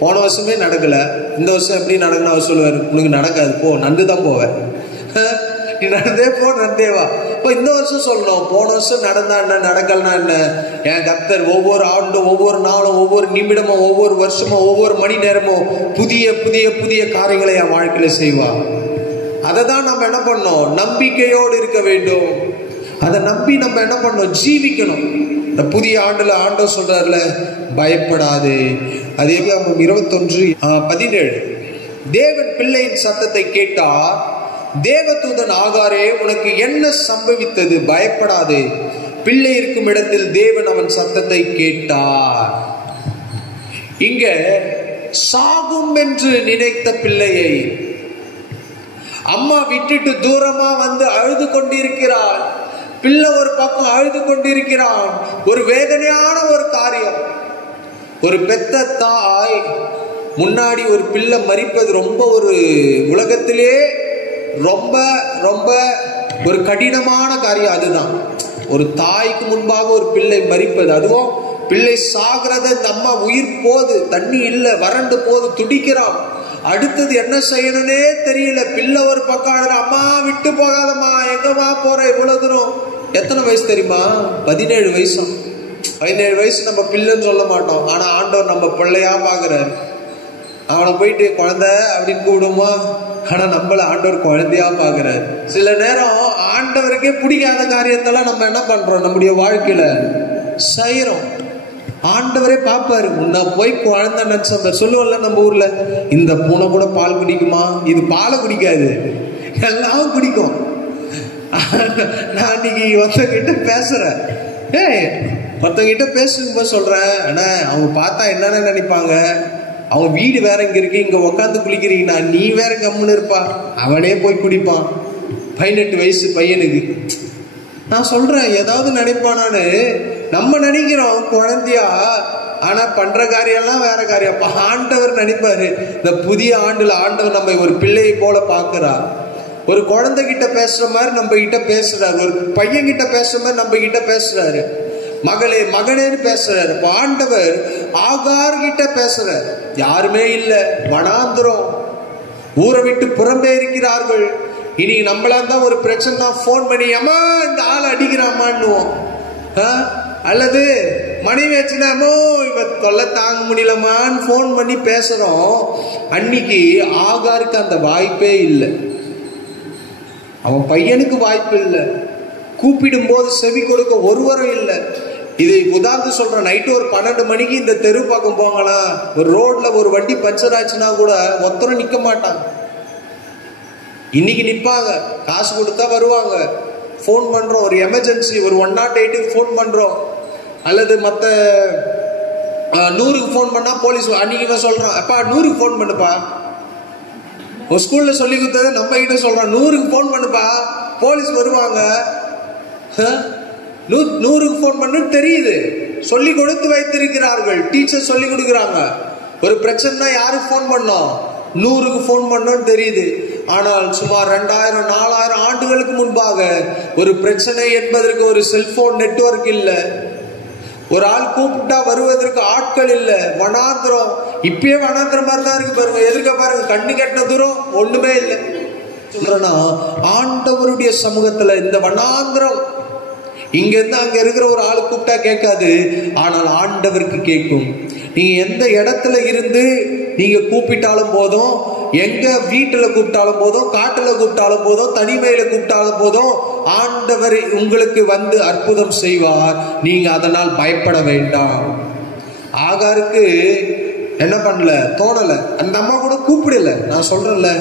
போன வருஷமே நடக்கல, இந்த வருஷம் எப்படி நடக்கணும் அவர் சொல்லுவாரு, உனக்கு நடக்காது, போ, நந்து தான் போவேன், நீ நடந்தே போ, நடந்தே வா. இப்போ இந்த வருஷம் சொல்லணும், போன வருஷம் நடந்தா என்ன, நடக்கலனா என்ன? என் கர்த்தர் ஒவ்வொரு ஆண்டும், ஒவ்வொரு நாளும், ஒவ்வொரு நிமிடமும், ஒவ்வொரு வருஷமும், ஒவ்வொரு மணி நேரமும் புதிய புதிய புதிய காரியங்களை என் வாழ்க்கையில செய்வா. அதை தான் நம்ம என்ன பண்ணோம்? நம்பிக்கையோடு இருக்க வேண்டும். அதை நம்பி நம்ம என்ன பண்ணோம்? ஜீவிக்கணும். இந்த புதிய ஆண்டுல ஆண்டவர் சொல்றாருல, பயப்படாது. அதே 21:17 தேவன் பிள்ளையின் சத்தத்தை கேட்டார். தேவதூதன் ஆகாரே, உனக்கு என்ன சம்பவித்தது? பயப்படாது. பிள்ளை இருக்கும் இடத்தில் தேவன் அவன் சத்தத்தை கேட்டார். இங்க சாகும் என்று நினைத்த பிள்ளையை அம்மா விட்டுட்டு தூரமா வந்து அழுது கொண்டிருக்கிறாள். பிள்ளை ஒரு பக்கம் அழுது கொண்டிருக்கிறான். ஒரு வேதனையான ஒரு காரியம். ஒரு பெத்த தாய் முன்னாடி ஒரு பிள்ளை மரிப்பது ரொம்ப ஒரு உலகத்திலே ரொம்ப ரொம்ப ஒரு கடினமான காரியம். அதுதான் ஒரு தாய்க்கு முன்பாக ஒரு பிள்ளை மரிப்பது. அதுவும் பிள்ளை சாகிறத இந்த அம்மா உயிர் போது, தண்ணி இல்லை, வறண்டு போது, துடிக்கிறான். அடுத்தது என்ன செய்யணும்னே தெரியல. பிள்ளை ஒரு பக்கம் ஆடுற, அம்மா விட்டு போகாதம்மா, எங்கம்மா போற, இவ்வளவு தூரம். எத்தனை வயசு தெரியுமா? 17 வயசு. 17 வயசு நம்ம பிள்ளைன்னு சொல்ல மாட்டோம். ஆனா ஆண்டவர் நம்ம பிள்ளையா பாக்குறாரு. அவனை போயிட்டு குழந்தை அப்படின்னு கூப்பிடுமா? ஆனா நம்மள ஆண்டவர் குழந்தையா பாக்குறாரு. சில நேரம் ஆண்டவருக்கே பிடிக்காத காரியத்தெல்லாம் நம்ம என்ன பண்றோம்? நம்முடைய வாழ்க்கையில செய்யறோம். ஆண்டவரே பாப்பாரு. முன்ன போய் குழந்தை நினைச்ச சொல்லுவோம்ல நம்ம ஊர்ல, இந்த பூனை கூட பால் குடிக்குமா? இது பாலை குடிக்காது, எல்லாம் குடிக்கும். நான் இன்னைக்கு ஒருத்தங்கிட்ட பேசுறேன். ஒருத்தங்கிட்ட பேசும்போது சொல்றேன், அண்ணா அவங்க பார்த்தா என்னென்ன நினைப்பாங்க, அவங்க வீடு வேற இங்க இருக்கு, இங்க உக்காந்து குளிக்கிறீங்கன்னா நீ வேற கம்முன்னு இருப்பா, அவனே போய் குடிப்பான். 18 வயசு பையனுக்கு. நான் சொல்றேன், ஏதாவது நினைப்பானான்னு. நம்ம நினைக்கிறோம் குழந்தையா, ஆனா பண்ற காரியம்லாம் வேற காரியம். ஆண்டவர் நினைப்பாரு. இந்த புதிய ஆண்டுல ஆண்டவர் நம்ம ஒரு பிள்ளையை போல பாக்குறார். ஒரு குழந்தை கிட்ட பேசுற மாதிரி நம்ம கிட்ட பேசுறாரு. ஒரு பையன் கிட்ட பேசுற மாதிரி நம்ம கிட்ட பேசுறாரு. மகளே மகனேன்னு பேசுறாரு. ஆண்டவர் ஆகார் கிட்ட பேசுறாரு. யாருமே இல்ல, வனாந்திரம், ஊரை விட்டு புறம்பே இருக்கிறார்கள். இனி நம்மளா தான் ஒரு பிரச்சனை தான் போன் பண்ணி, அம்மா இந்த ஆள் அடிக்கிறாமான்னுவோம். அல்லது மனைவி வச்சுனாமோ இவ தொல்லை தாங்க முடியலமான்னு போன் பண்ணி பேசுறோம். அன்னைக்கு ஆகாருக்கு அந்த வாய்ப்பே இல்லை. அவன் பையனுக்கு வாய்ப்பு இல்லை. கூப்பிடும் போது செவி கொடுக்க ஒருவரும் இல்லை. இது உதாரணம் சொல்றேன். நைட்டு ஒரு 12 மணிக்கு இந்த தெரு பக்கம் போங்களாம், ஒரு ரோட்ல ஒரு வண்டி பஞ்சர் ஆச்சுன்னா கூட ஒருத்தரும் நிக்க மாட்டாங்க. இன்னைக்கு நிப்பாங்க, காசு கொடுத்தா வருவாங்க. போன் பண்றோம், ஒரு எமர்ஜென்சி, ஒரு 108க்கு போன் பண்றோம், அல்லது மற்ற 100க்கு போன் பண்ணா போலீஸ். அன்னைக்கு சொல்றான், அப்பா 100க்கு போன் பண்ணுப்பா. ஒரு ஸ்கூல்ல சொல்லி கொடுத்தது நம்ம கிட்ட சொல்றான், 100க்கு போன் பண்ணுப்பா, போலீஸ் வருவாங்க. 100க்கு போன் பண்ணு தெரியுது, சொல்லி கொடுத்து வைத்திருக்கிறார்கள். டீச்சர் சொல்லி கொடுக்குறாங்க. ஒரு பிரச்சனை யாருக்கு போன் பண்ணோம்? 100க்கு போன் பண்ணோன்னு தெரியுது. ஆனால் சுமார் 2000 4000 ஆண்டுகளுக்கு முன்பாக ஒரு பிரச்சனை என்பதற்கு ஒரு செல்போன் நெட்வொர்க் இல்லை. ஒரு ஆள் கூப்பிட்டா வருவதற்கு ஆட்கள் இல்லை. வனாந்திரம். இப்பயே வனாந்திரம் மாதிரி தான் இருக்கு பாருங்க. எதிர்க்க பாருங்க, கண்ணு கட்டின தூரம் ஒண்ணுமே இல்லை. சொல்றேன்னா ஆண்டவருடைய சமூகத்துல இந்த வனாந்திரம், இங்க இருந்து அங்க இருக்கிற ஒரு ஆளு கூப்பிட்டா கேட்காது, ஆனால் ஆண்டவருக்கு கேட்கும். நீங்க எந்த இடத்துல இருந்து நீங்க கூப்பிட்டாலும் போதும், எங்க வீட்டுல கூப்பிட்டாலும் போதும், காட்டுல கூப்பிட்டாலும் போதும், தனிமையில கூப்பிட்டாலும் போதும், ஆண்டவர் உங்களுக்கு வந்து அற்புதம் செய்வார். நீங்க அதனால் பயப்பட வேண்டாம். ஆகாருக்கு என்ன பண்ணல, தோணல. அந்த அம்மா கூட கூப்பிடல. நான் சொல்றேன்ல,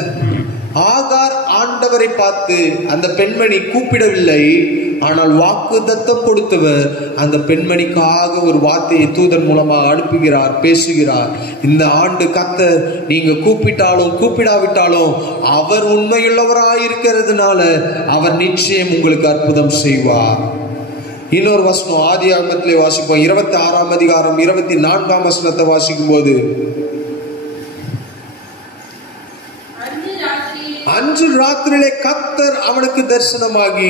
ஆகார் ஆண்டவரை பார்த்து அந்த பெண்மணி கூப்பிடவில்லை. ஆனால் வாக்குத்தத்தம் கொடுத்தவர் அந்த பெண்மணிக்காக ஒரு வார்த்தையை தூதன் மூலமா அனுப்புகிறார், பேசுகிறார். இந்த ஆண்டு கர்த்தர் நீங்க கூப்பிட்டாலும் கூப்பிடாவிட்டாலும் அவர் உண்மையுள்ளவராய் இருக்கிறதுனால அவர் நிச்சயம் உங்களுக்கு அற்புதம் செய்வார். இன்னொரு வசனம் ஆதியாகமத்திலே வாசிப்போம். 26ஆம் அதிகாரம் 24ஆம் வசனத்தை வாசிக்கும் போது, அன்று ராத்திரியிலே கர்த்தர் அவனுக்கு தரிசனமாகி,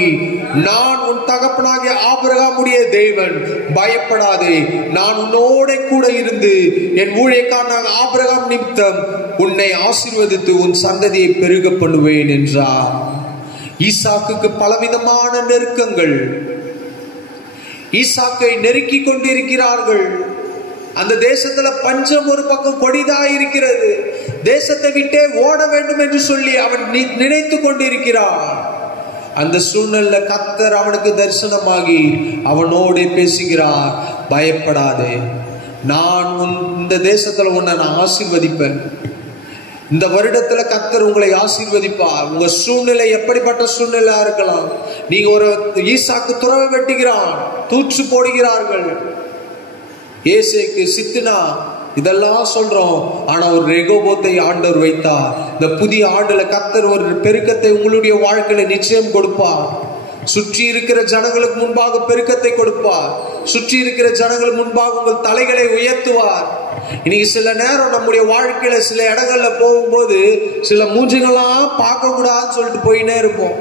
நான் உன் தகப்பனாகிய ஆபிரகாமுடைய தேவன், பயப்படாதே, நான் உன்னோட கூட இருந்து என் ஊழியக்காரனாக ஆபிரகாம் நிமித்தம் உன்னை ஆசீர்வதித்து உன் சந்ததியை பெருக பண்ணுவேன் என்றார். ஈசாக்குக்கு பலவிதமான நெருக்கங்கள், ஈசாக்கை நெருக்கி கொண்டிருக்கிறார்கள். அந்த தேசத்துல பஞ்சம் ஒரு பக்கம் கொடிதா இருக்கிறது. தேசத்தை விட்டே ஓட வேண்டும் என்று சொல்லி அவன் நினைத்து கொண்டிருக்கிறான். அந்த சூழ்நிலை கர்த்தர் அவனுக்கு தரிசனமாகி அவனோடு பேசுகிறார், பயப்படாதே, நான் இந்த தேசத்துல உன்னை நான் ஆசீர்வதிப்பேன். இந்த வருடத்துல கர்த்தர் உங்களை ஆசீர்வதிப்பார். உங்க சூழ்நிலை எப்படிப்பட்ட சூழ்நிலையா இருக்கலாம். நீங்க ஒரு ஈசாக்கு துறவை வெட்டுகிறான், தூற்று போடுகிறார்கள், ஏசேக்கு சித்துனா, இதெல்லாம் சொல்றோம். ஆனா ஒரு ரெகோபோத்தை ஆண்டவர் வைத்தார். இந்த புதிய ஆண்டுல கர்த்தர் ஒரு பெருக்கத்தை உங்களுடைய வாழ்க்கையில நிச்சயம் கொடுப்பார். சுற்றி இருக்கிற ஜனங்களுக்கு முன்பாக பெருக்கத்தை கொடுப்பார். சுற்றி இருக்கிற ஜனங்களுக்கு முன்பாக உங்கள் தலைகளை உயர்த்துவார். இன்னைக்கு சில நேரம் நம்முடைய வாழ்க்கையில சில இடங்கள்ல போகும்போது சில மூஞ்சிகள்லாம் பார்க்க கூடாதுன்னு சொல்லிட்டு போயினே இருப்போம்.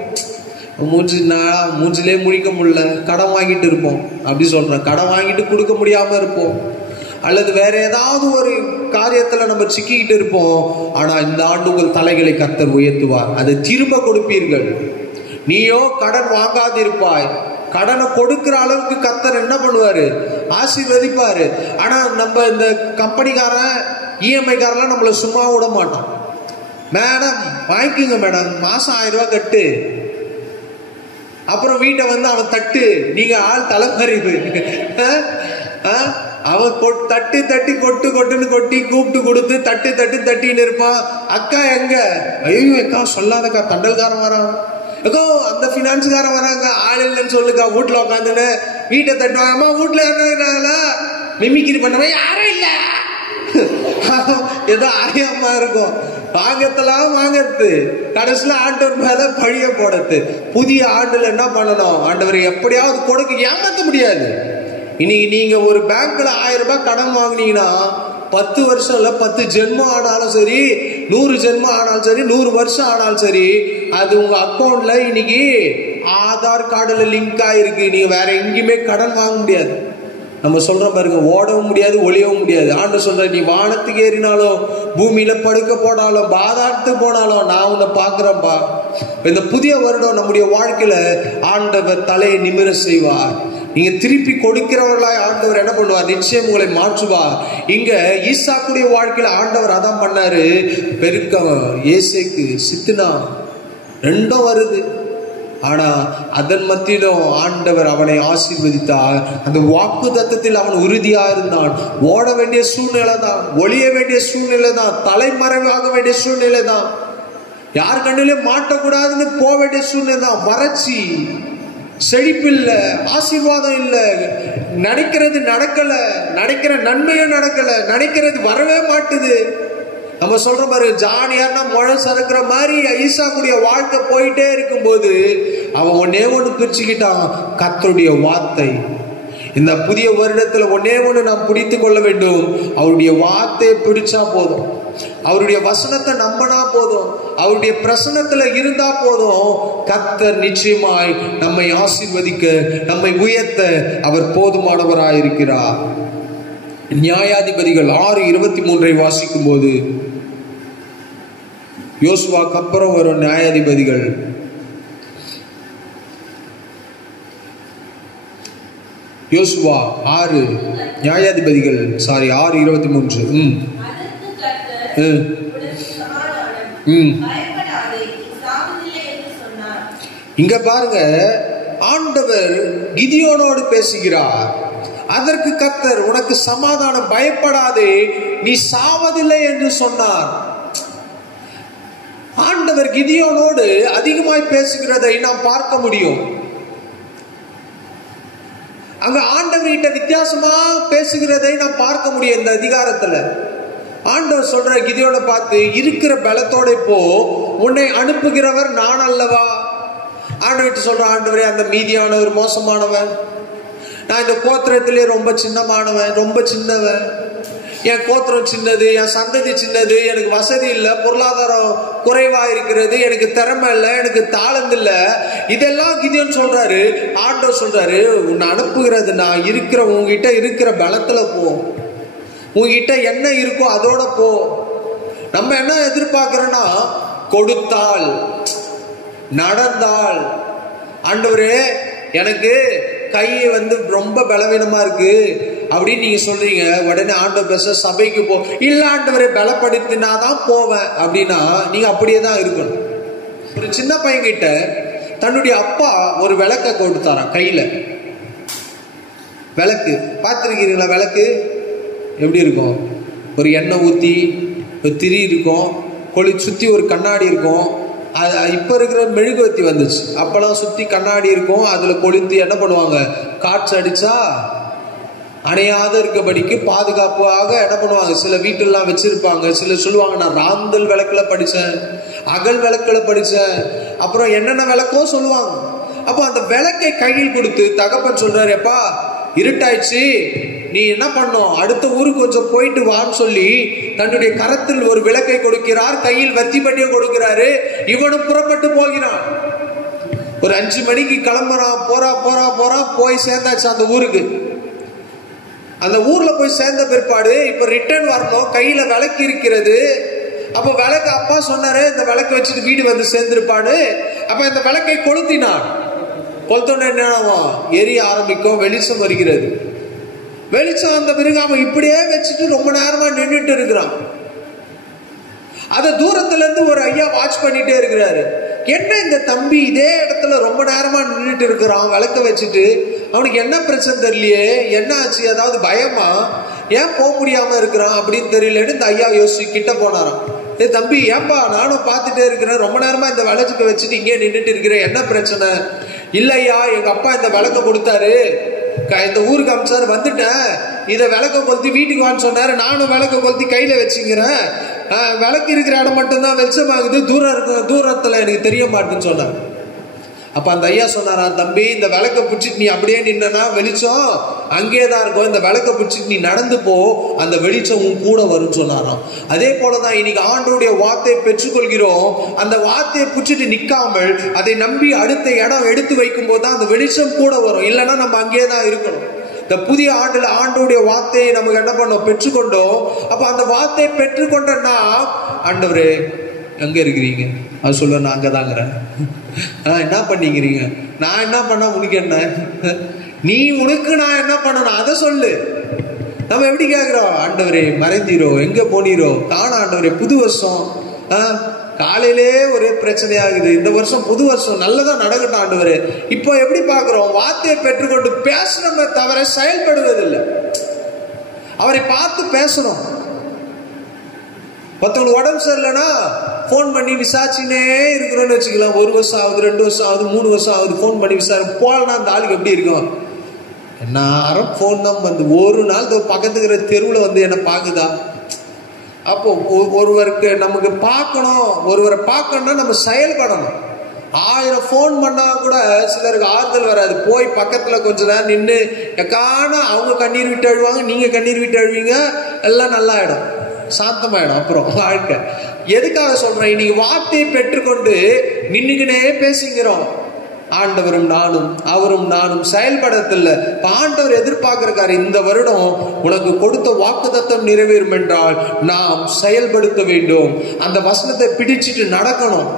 மூஞ்சிலே முடிக்க முடியல, கடன் வாங்கிட்டு இருப்போம். அப்படி சொல்றேன், கடன் வாங்கிட்டு கொடுக்க முடியாம இருப்போம். அல்லது வேற ஏதாவது ஒரு காரியத்துல நம்ம சிக்கிக்கிட்டு இருப்போம். ஆனா இந்த ஆண்டு உங்கள் தலைகளை கர்த்தர் உயர்த்துவார். அதை திரும்ப கொடுப்பீர்கள். நீயோ கடன் வாங்காதிருப்பாய். கடனை கொடுக்கிற அளவுக்கு கர்த்தர் என்ன பண்ணுவாரு? ஆசீர்வதிப்பாரு. ஆனா நம்ம இந்த கம்பெனிக்காரன் இஎம்ஐ காரெல்லாம் நம்மள சும்மா விட மாட்டான். மேடம் வாங்கிக்கோங்க மேடம், மாசம் 1000 ரூபாய் கட்டு. அப்புறம் வீட்டை வந்து அவன் தட்டு, நீங்க ஆள் தலைமறைவு. அவன் தட்டி தட்டி கொட்டு கொட்டுன்னு கொட்டி கூப்பிட்டு கொடுத்து தட்டு தட்டு தட்டின்னு இருப்பான். அக்கா எங்க? ஐயோ அக்கா சொல்லாதக்கா, தண்டல்காரன் வரான். அக்கோ அந்த பினான்ஸ்காரன் வராங்க, ஆள் இல்லைன்னு சொல்லுக்கா. வீட்டுல உட்காந்துன்னு வீட்டை தட்டுவாங்க. அம்மா வீட்டுல என்ன மிமிக்கிரி பண்ணுவேன், யாரும் இல்ல, ஏதோ ஆயம்மா இருக்கும். வாங்கத்தெல்லாம் வாங்கறது, கடைசியில ஆண்டவர் மேல பழிய போடுறது. புதிய ஆண்டுல என்ன பண்ணணும்? ஆண்டவரை எப்படியாவது கொடுக்க ஏமாத்த முடியாது. இன்னைக்கு நீங்க ஒரு பேங்க்ல 1000 ரூபாய் கடன் வாங்கினீங்கன்னா 10 வருஷம் இல்ல, 10 ஜென்மம் ஆனாலும் சரி, 100 ஜென்மம் ஆனாலும் சரி, 100 வருஷம் ஆனாலும் சரி, அது உங்க அக்கௌண்ட்ல இன்னைக்கு ஆதார் கார்டுல லிங்க் ஆயிருக்கு. நீங்க வேற எங்கேயுமே கடன் வாங்க முடியாது. நம்ம சொல்றோம் பாருங்க, ஓடவும் முடியாது, ஒளியவும் முடியாது. ஆண்டவர் சொல்ற, நீ வானத்துக்கு ஏறினாலும், பூமியில படுக்க போனாலும், பாதாளத்துக்கு போனாலும் நான் உன்னை பாக்குறேன்பா. இந்த புதிய வருடம் நம்முடைய வாழ்க்கையில ஆண்டவர் தலையை நிமிர செய்வார். நீங்க திருப்பி கொடுக்கிறவர்களாய் ஆண்டவர் என்ன பண்ணுவார்? நிச்சயம் உங்களை மாற்றுவார். இங்க ஈசாக்குடைய வாழ்க்கையில ஆண்டவர் அதான் பண்ணாரு. பெருக்கம், ஏசேக்கு சித்துனா ரெண்டும் வருது. ஆனா அதன் மத்தியிலும் ஆண்டவர் அவனை ஆசீர்வதித்தார். அந்த வாக்கு தத்தத்தில் அவன் உறுதியா இருந்தான். ஓட வேண்டிய சூழ்நிலை தான், ஒளிய வேண்டிய சூழ்நிலை தான், தலைமறைவாக வேண்டிய சூழ்நிலை தான், யார் கண்ணிலே மாட்டக்கூடாதுன்னு போக வேண்டிய சூழ்நிலை தான். வறட்சி, செழிப்பு இல்ல, ஆசீர்வாதம் இல்ல, நினைக்கிறது நடக்கல, நினைக்கிற நன்மையும் நடக்கல, நினைக்கிறது வரவே மாட்டுது. நம்ம சொல்ற மாதிரி ஜானியார்னா முழை சறுக்கிற மாதிரி ஈசாக்குடைய வாழ்க்கை போயிட்டே இருக்கும் போது அவன் ஒன்னே ஒன்று பிரிச்சுக்கிட்டான், கர்த்தருடைய வார்த்தை. இந்த புதிய வருடத்துல ஒன்னே ஒன்று நாம் பிடித்து கொள்ள வேண்டும். அவருடைய வார்த்தையை பிடிச்சா போதும், அவருடைய வசனத்தை நம்பினா போதும், அவருடைய பிரசன்னத்துல இருந்தா போதும். கர்த்தர் நிச்சயமாய் நம்மை ஆசீர்வதிக்க, நம்மை உயர்த்த அவர் போதுமானவராயிருக்கிறார். நியாயாதிபதிகள் 6:23 வாசிக்கும் போது, யோசுவாக்கு அப்புறம் வரும் நியாயாதிபதிகள். யோசுவா 6, நியாயாதிபதிகள் 6:23. இங்க பாருங்க, ஆண்டவர் கிதியோனோடு பேசுகிறார். அதற்கு கர்த்தர், உனக்கு சமாதானம், பயப்படாதே, நீ சாவதில்லை என்று சொன்னார். ஆண்டவர் கிதியோனோடு அதிகமாய் பேசுகிறதை நாம் பார்க்க முடியும். அங்க ஆண்டவர்கிட்ட வித்தியாசமா பேசுகிறதை நாம் பார்க்க முடியும். இந்த அதிகாரத்துல ஆண்டவர் சொல்ற கிதியோனை பார்த்து, இருக்கிற பலத்தோட போ, உன்னை அனுப்புகிறவர் நான் அல்லவா. ஆண்டவர்கிட்ட சொல்ற, ஆண்டவரே அந்த மீதியானவர் மோசமானவன், நான் இந்த கோத்திரத்திலே ரொம்ப சின்னமானவன், ரொம்ப சின்னவன், என் கோத்திரம் சின்னது, என் சந்ததி சின்னது, எனக்கு வசதி இல்லை, பொருளாதாரம் குறைவா இருக்கிறது, எனக்கு திறமை இல்லை, எனக்கு தாளந்து இல்லை, இதெல்லாம் கிதியோன் சொல்றாரு. ஆண்டவர் சொல்றாரு, உன்னை அனுப்புகிறது நான் இருக்கிற, உங்ககிட்ட இருக்கிற பலத்துல போ, உங்ககிட்ட என்ன இருக்கோ அதோட போ. நம்ம என்ன எதிர்பார்க்கிறோம்னா, கொடுத்தால், நடந்தால், ஆண்டவரே எனக்கு கை ரொம்ப பலவீனமா இருக்கு அப்படின்னு நீங்க சொல்றீங்க, உடனே ஆண்டவர் பேச சபைக்கு போ. இல்ல ஆண்டவரை பலப்படுத்தினாதான் போவேன் அப்படின்னா நீங்க அப்படியே தான் இருக்கணும். ஒரு சின்ன பையன் கிட்ட தன்னுடைய அப்பா ஒரு விளக்க கொடுத்தாராம் கையில. விளக்கு பார்த்துருக்கீங்களா? விளக்கு எப்படி இருக்கும்? ஒரு எண்ணெய் ஊத்தி ஒரு திரி இருக்கும், சுத்தி ஒரு கண்ணாடி இருக்கும். அது இப்ப இருக்கிற மெழுகுவத்தி வந்துச்சு, அப்பெல்லாம் சுத்தி கண்ணாடி இருக்கும், அதுல கொளுத்தி என்ன பண்ணுவாங்க, காற்று அடிச்சா அணையாத இருக்கபடிக்கு பாதுகாப்பாக என்ன பண்ணுவாங்க, சில வீட்டுலாம் வச்சிருப்பாங்க. சில சொல்லுவாங்க, நான் ராந்தல் விளக்குல படிச்சேன், அகல் விளக்குல படிச்சேன், அப்புறம் என்னென்ன விளக்கோ சொல்லுவாங்க. அப்போ அந்த விளக்கை கையில் கொடுத்து தகப்பன் சொல்றாரு, எப்பா இருட்டாயிடுச்சு, நீ என்ன பண்ணும், அடுத்த ஊருக்கு கொஞ்சம் போயிட்டு வான்னு சொல்லி தன்னுடைய கரத்தில் ஒரு விளக்கை கொடுக்கிறார், கையில் வத்தி பட்டியும் கொடுக்கிறாரு. இவனும் புறப்பட்டு போகிறான். ஒரு 5 மணிக்கு கிளம்புறான், போறான், போய் சேர்ந்தாச்சு அந்த ஊருக்கு. அந்த ஊர்ல போய் சேர்ந்த பிற்பாடு இப்ப ரிட்டர்ன் வரணும், கையில விளக்கு இருக்கிறது. அப்போ விளக்கு அப்பா சொன்னாரு, இந்த விளக்கு வச்சுட்டு வீடு வந்து சேர்ந்திருப்பாடு. அப்ப இந்த விளக்கை கொளுத்தினான். கொளுத்தோன்னு என்ன ஆகும், எரிய ஆரம்பிக்கும், வெளிச்சம் வருகிறது. வெளிச்சம் வந்த பிறகு அவன் இப்படியே வச்சுட்டு ரொம்ப நேரமா நின்றுட்டு இருக்கிறான். அத தூரத்துல இருந்து ஒரு ஐயா வாட்ச் பண்ணிட்டே இருக்கிறாரு. என்ன இந்த தம்பி இதே இடத்துல ரொம்ப நேரமா நின்றுட்டு இருக்கிறான் விளக்க வச்சுட்டு, அவனுக்கு என்ன பிரச்சனை தெரியலையே, என்ன ஆச்சு, அதாவது பயமா, ஏன் போக முடியாம இருக்கிறான் அப்படின்னு தெரியலன்னு இந்த ஐயா கிட்ட போனாராம். ஏ தம்பி, ஏன்பா நானும் பார்த்துட்டே இருக்கிறேன், ரொம்ப நேரமா இந்த விளக்கு வச்சுட்டு இங்கே நின்றுட்டு இருக்கிறேன், என்ன பிரச்சனை? இல்லையா, எங்க அப்பா இந்த விளக்க கொடுத்தாரு, இந்த ஊருக்கு அமிச்சாரு, வந்துட்டேன், இதை விளக்க கொளுத்தி வீட்டுக்கு வான்னு சொன்னாரு, நானும் விளக்க கொளுத்தி கையில வச்சுக்கிறேன், விளக்கு இருக்கிற இடம் மட்டும்தான் வெளிச்சமாகுது, தூரத்துல எனக்கு தெரிய மாட்டேன்னு சொன்னார். அப்ப அந்த ஐயா சொன்னாரா, தம்பி இந்த விளக்க பிடிச்சிட்டு நீ அப்படியே நின்னா வெளிச்சம் அங்கேதான் இருக்கும், இந்த விளக்க பிடிச்சிட்டு நீ நடந்து போ, அந்த வெளிச்சம் உன் கூட வரும்னு சொன்னாராம். அதே போலதான் இன்னைக்கு ஆண்டவருடைய வார்த்தையை பெற்றுக்கொள்கிறோம். அந்த வார்த்தையை பிடிச்சிட்டு நிக்காமல் அதை நம்பி அடுத்த இடம் எடுத்து வைக்கும் போதுதான் அந்த வெளிச்சம் கூட வரும், இல்லைன்னா நம்ம அங்கேயே தான் இருக்கணும். இந்த புதிய ஆண்டுல ஆண்டவருடைய வார்த்தையை நமக்கு என்ன பண்ணோம், பெற்றுக்கொண்டோம். அப்ப அந்த வார்த்தையை பெற்றுக்கொண்டோம்னா, ஆண்டவரே எங்க இருக்கிறீங்க, அது சொல்ல நான் அங்கதாங்கிறேன், என்ன பண்ணிக்கிறீங்க, நான் என்ன பண்ண உனக்கு என்ன, நீ உனக்கு நான் என்ன பண்ணணும் அதை சொல்லு. நம்ம எப்படி கேட்கிறோம், ஆண்டவரே மறைந்தீரோ, எங்க போனீரோ, காண ஆண்டவரே, புது வருஷம் காலையிலே ஒரே பிரச்சனையாகுது, இந்த வருஷம் புது வருஷம் நல்லதா நடக்கட்டும் ஆண்டவரே. இப்போ எப்படி பாக்குறோம், வார்த்தையை பெற்றுக்கொண்டு பேசணுமே தவிர செயல்படுவதில்லை. அவரை பார்த்து பேசணும். மற்றவங்களுக்கு உடம்பு சரியில்லைன்னா போன் பண்ணி விசாரிச்சுனே இருக்கிறோன்னு வச்சுக்கலாம். 1 வருஷம் ஆகுது, 2 வருஷம் ஆகுது, 3 வருஷம் ஆகுது, போன் பண்ணி விசாரி போலன்னா அந்த ஆளுக்கு எப்படி இருக்கும், எல்லாரும் போன் தான் வந்து ஒரு நாள் பக்கத்துக்கிற தெருவில் வந்து என்ன பாக்குதா. அப்போ ஒருவருக்கு நமக்கு பார்க்கணும், ஒருவரை பார்க்கணும்னா நம்ம செயல்படணும். 1000 போன் பண்ணா கூட சிலருக்கு ஆறுதல் வராது. போய் பக்கத்துல கொஞ்ச நேரம் நின்று எக்கான அவங்க கண்ணீர் விட்டு அழுவாங்க, நீங்க கண்ணீர் விட்டு அழுவீங்க, எல்லாம் நல்லா ஆயிடும், சாந்தமாயிடும். அப்புறம் வாழ்க்கை எதுக்காக சொல்றேன், இன்னைக்கு வார்த்தையை பெற்றுக்கொண்டு நின்னுக்கினே பேசிக்கிறோம். ஆண்டவரும் நானும் அவரும் நானும் செயல்படத்தில்லை. ஆண்டவர் எதிர்பார்க்கிறாரு, இந்த வருடம் உனக்கு கொடுத்த வாக்குத்தத்தம் நிறைவேறும் என்றால் நாம் செயல்படுத்த வேண்டும். அந்த வசனத்தை பிடிச்சிட்டு நடக்கணும்.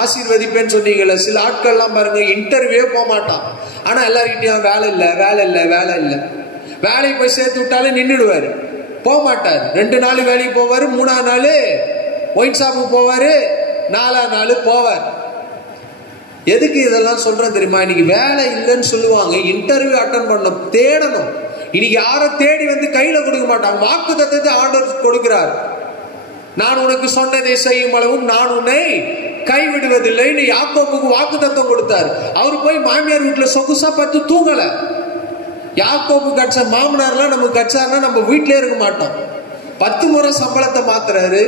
ஆசீர்வதிப்பேன்னு சொன்னீங்கல்ல, சில ஆட்கள்லாம் பாருங்க இன்டர்வியூவே போக மாட்டான், ஆனா எல்லார்கிட்டயும் வேலை இல்லை வேலை இல்லை வேலை இல்லை, வேலைக்கு போய் சேர்த்து விட்டாலே நின்றுடுவாரு, போக மாட்டார். 2 நாள் வேலைக்கு போவாரு, 3ஆவது நாள் ஒயின் ஷாப்புக்கு போவாரு, 4ஆவது நாள் போவார். எதுக்கு இதெல்லாம் சொல்றேன் தெரியுமா, இன்னைக்கு வேலை இல்லைன்னு சொல்லுவாங்க, இன்டர்வியூ அட்டன் பண்ணணும், தேடணும். இன்னைக்கு யாரும் தேடி வந்து கையில கொடுக்க மாட்டாங்க, வாக்குத்தத்தத்தை ஆண்டவர் கொடுக்கிறார். நான் உனக்கு சொன்னதை செய்யும் அளவும் நான் உன்னை கைவிடுவதில்லை. யாக்கோபுக்கு வாக்குத்தத்தம் கொடுத்தார். அவரு போய் மாமியார் வீட்டுல சொகுசா பார்த்து தூங்கல. யாக்கோபு கட்ச மாமனார்லாம் நமக்கு கட்சாருன்னா நம்ம வீட்டிலே இருக்க மாட்டோம். 10 முறை சம்பளத்தை மாத்துறாரு.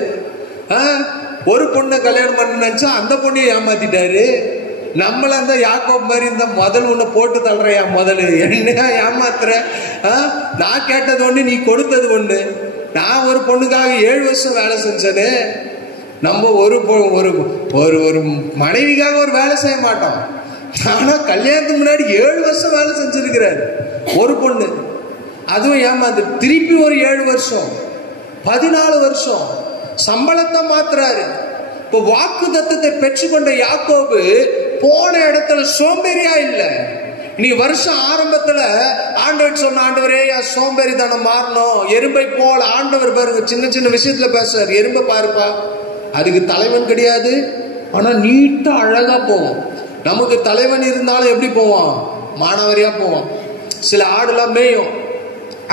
ஒரு பொண்ணை கல்யாணம் பண்ண நினைச்சா அந்த பொண்ணையை ஏமாத்திட்டாரு. நம்மள அந்த யாக்கோப் மாதிரி இந்த முதல் உன்னை போட்டு தள்ளுறையா, முதல்ல என்ன ஏமாத்துற? நான் கேட்டது ஒண்ணு, நீ கொடுத்தது ஒண்ணு. நான் ஒரு பொண்ணுக்காக 7 வருஷம் வேலை செஞ்சது. நம்ம ஒரு ஒரு மனைவிக்காக ஒரு வேலை செய்ய மாட்டோம். ஆனா கல்யாணத்துக்கு முன்னாடி 7 வருஷம் வேலை செஞ்சிருக்கிறார் ஒரு பொண்ணு. அதுவும் ஏமாந்து திருப்பி ஒரு 7 வருஷம் 14 வருஷம் சம்பளத்தை மாத்துறாரு. இப்போ வாக்கு தத்தத்தை பெற்றுக்கொண்ட யாக்கோபு போன இடத்துல சோம்பேறியா இல்ல. நீ வருஷம் ஆரம்பத்துல ஆண்டவர் சொன்ன, ஆண்டவரே என் சோம்பேறித்தனம் மாறணும், எறும்பை போல. ஆண்டவர் பாருங்க சின்ன சின்ன விஷயத்துல பேசுறாரு. எறும்பை பாருப்பா, அதுக்கு தலைவன் கிடையாது, ஆனா நீட்டா அழகா போவோம். நமக்கு தலைவன் இருந்தாலும் எப்படி போவான்? மானவரியா போவான். சில ஆடுலாம் மேயும்,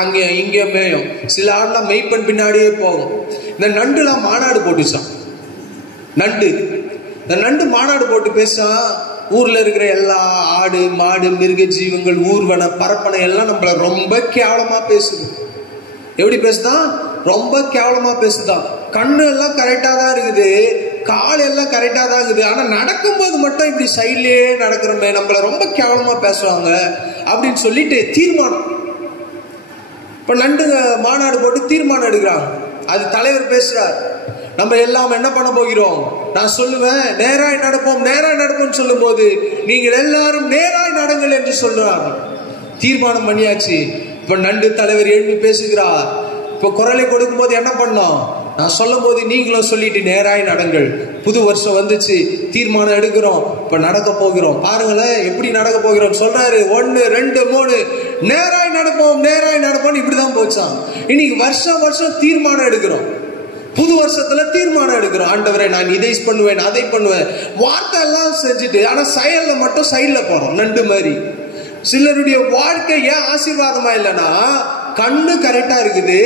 அங்க இங்க மேயும். சில ஆடுலாம் மெய்ப்பன் பின்னாடியே போகும். இந்த நண்டுலாம் மாநாடு போட்டுச்சான். இந்த நண்டு மாநாடு போட்டு பேசான், ஊர்ல இருக்கிற எல்லா ஆடு மாடு மிருக ஜீவங்கள் ஊர்வன பரப்பனை எல்லாம் நம்மள ரொம்ப கேவலமா பேசுது. எப்படி பேசுதான்? ரொம்ப கேவலமா பேசுதான். கண்ணு எல்லாம் கரெக்டா தான் இருக்குது, கால் எல்லாம் கரெக்டா தான் இருக்குது, ஆனா நடக்கும்போது மட்டும் இப்படி சைட்லயே நடக்கிறோமே, நம்மள ரொம்ப கேவலமா பேசுவாங்க அப்படின்னு சொல்லிட்டு தீர்மானம். இப்ப நண்டுங்க மாநாடு போட்டு தீர்மானம் எடுக்கிறாங்க. அது தலைவர் பேசுறார், நம்ம எல்லாம் என்ன பண்ண போகிறோம்? நான் சொல்லுவேன் நேராய் நடப்போம், நேராய் நடப்போம் சொல்லும் போது நீங்கள் எல்லாரும் நேராய் நடங்கள் என்று சொல்றாங்க. தீர்மானம் பண்ணியாச்சு. இப்ப நண்டு தலைவர் எழுப்பி பேசுகிறார். இப்ப குரலை கொடுக்கும் போது என்ன பண்ணோம்? நான் சொல்லும் போது நீங்களும் சொல்லிட்டு நேராய் நடங்கள். புது வருஷம் வந்துச்சு, தீர்மானம் எடுக்கிறோம், இப்ப நடக்க போகிறோம். பாருங்களேன் எப்படி நடக்க போகிறோம் சொல்றாரு. 1 2 3 நேராய் நடப்போம், நேராய் நடப்போம். இப்படிதான் போச்சான். இன்னைக்கு வருஷம் வருஷம் தீர்மானம் எடுக்கிறோம். புது வருஷத்துல தீர்மானம் எடுக்கிறோம். ஆண்டவரே நான் இதை பண்ணுவேன், அதை பண்ணுவேன். வார்த்தை எல்லாம் செஞ்சுட்டு ஆனா செயல்ல மட்டும் சைட்ல போறோம். நண்டு மாதிரி சிலருடைய வாழ்க்கை ஏன் ஆசீர்வாதமா இல்லைன்னா, கண்ணு கரெக்டா இருக்குது,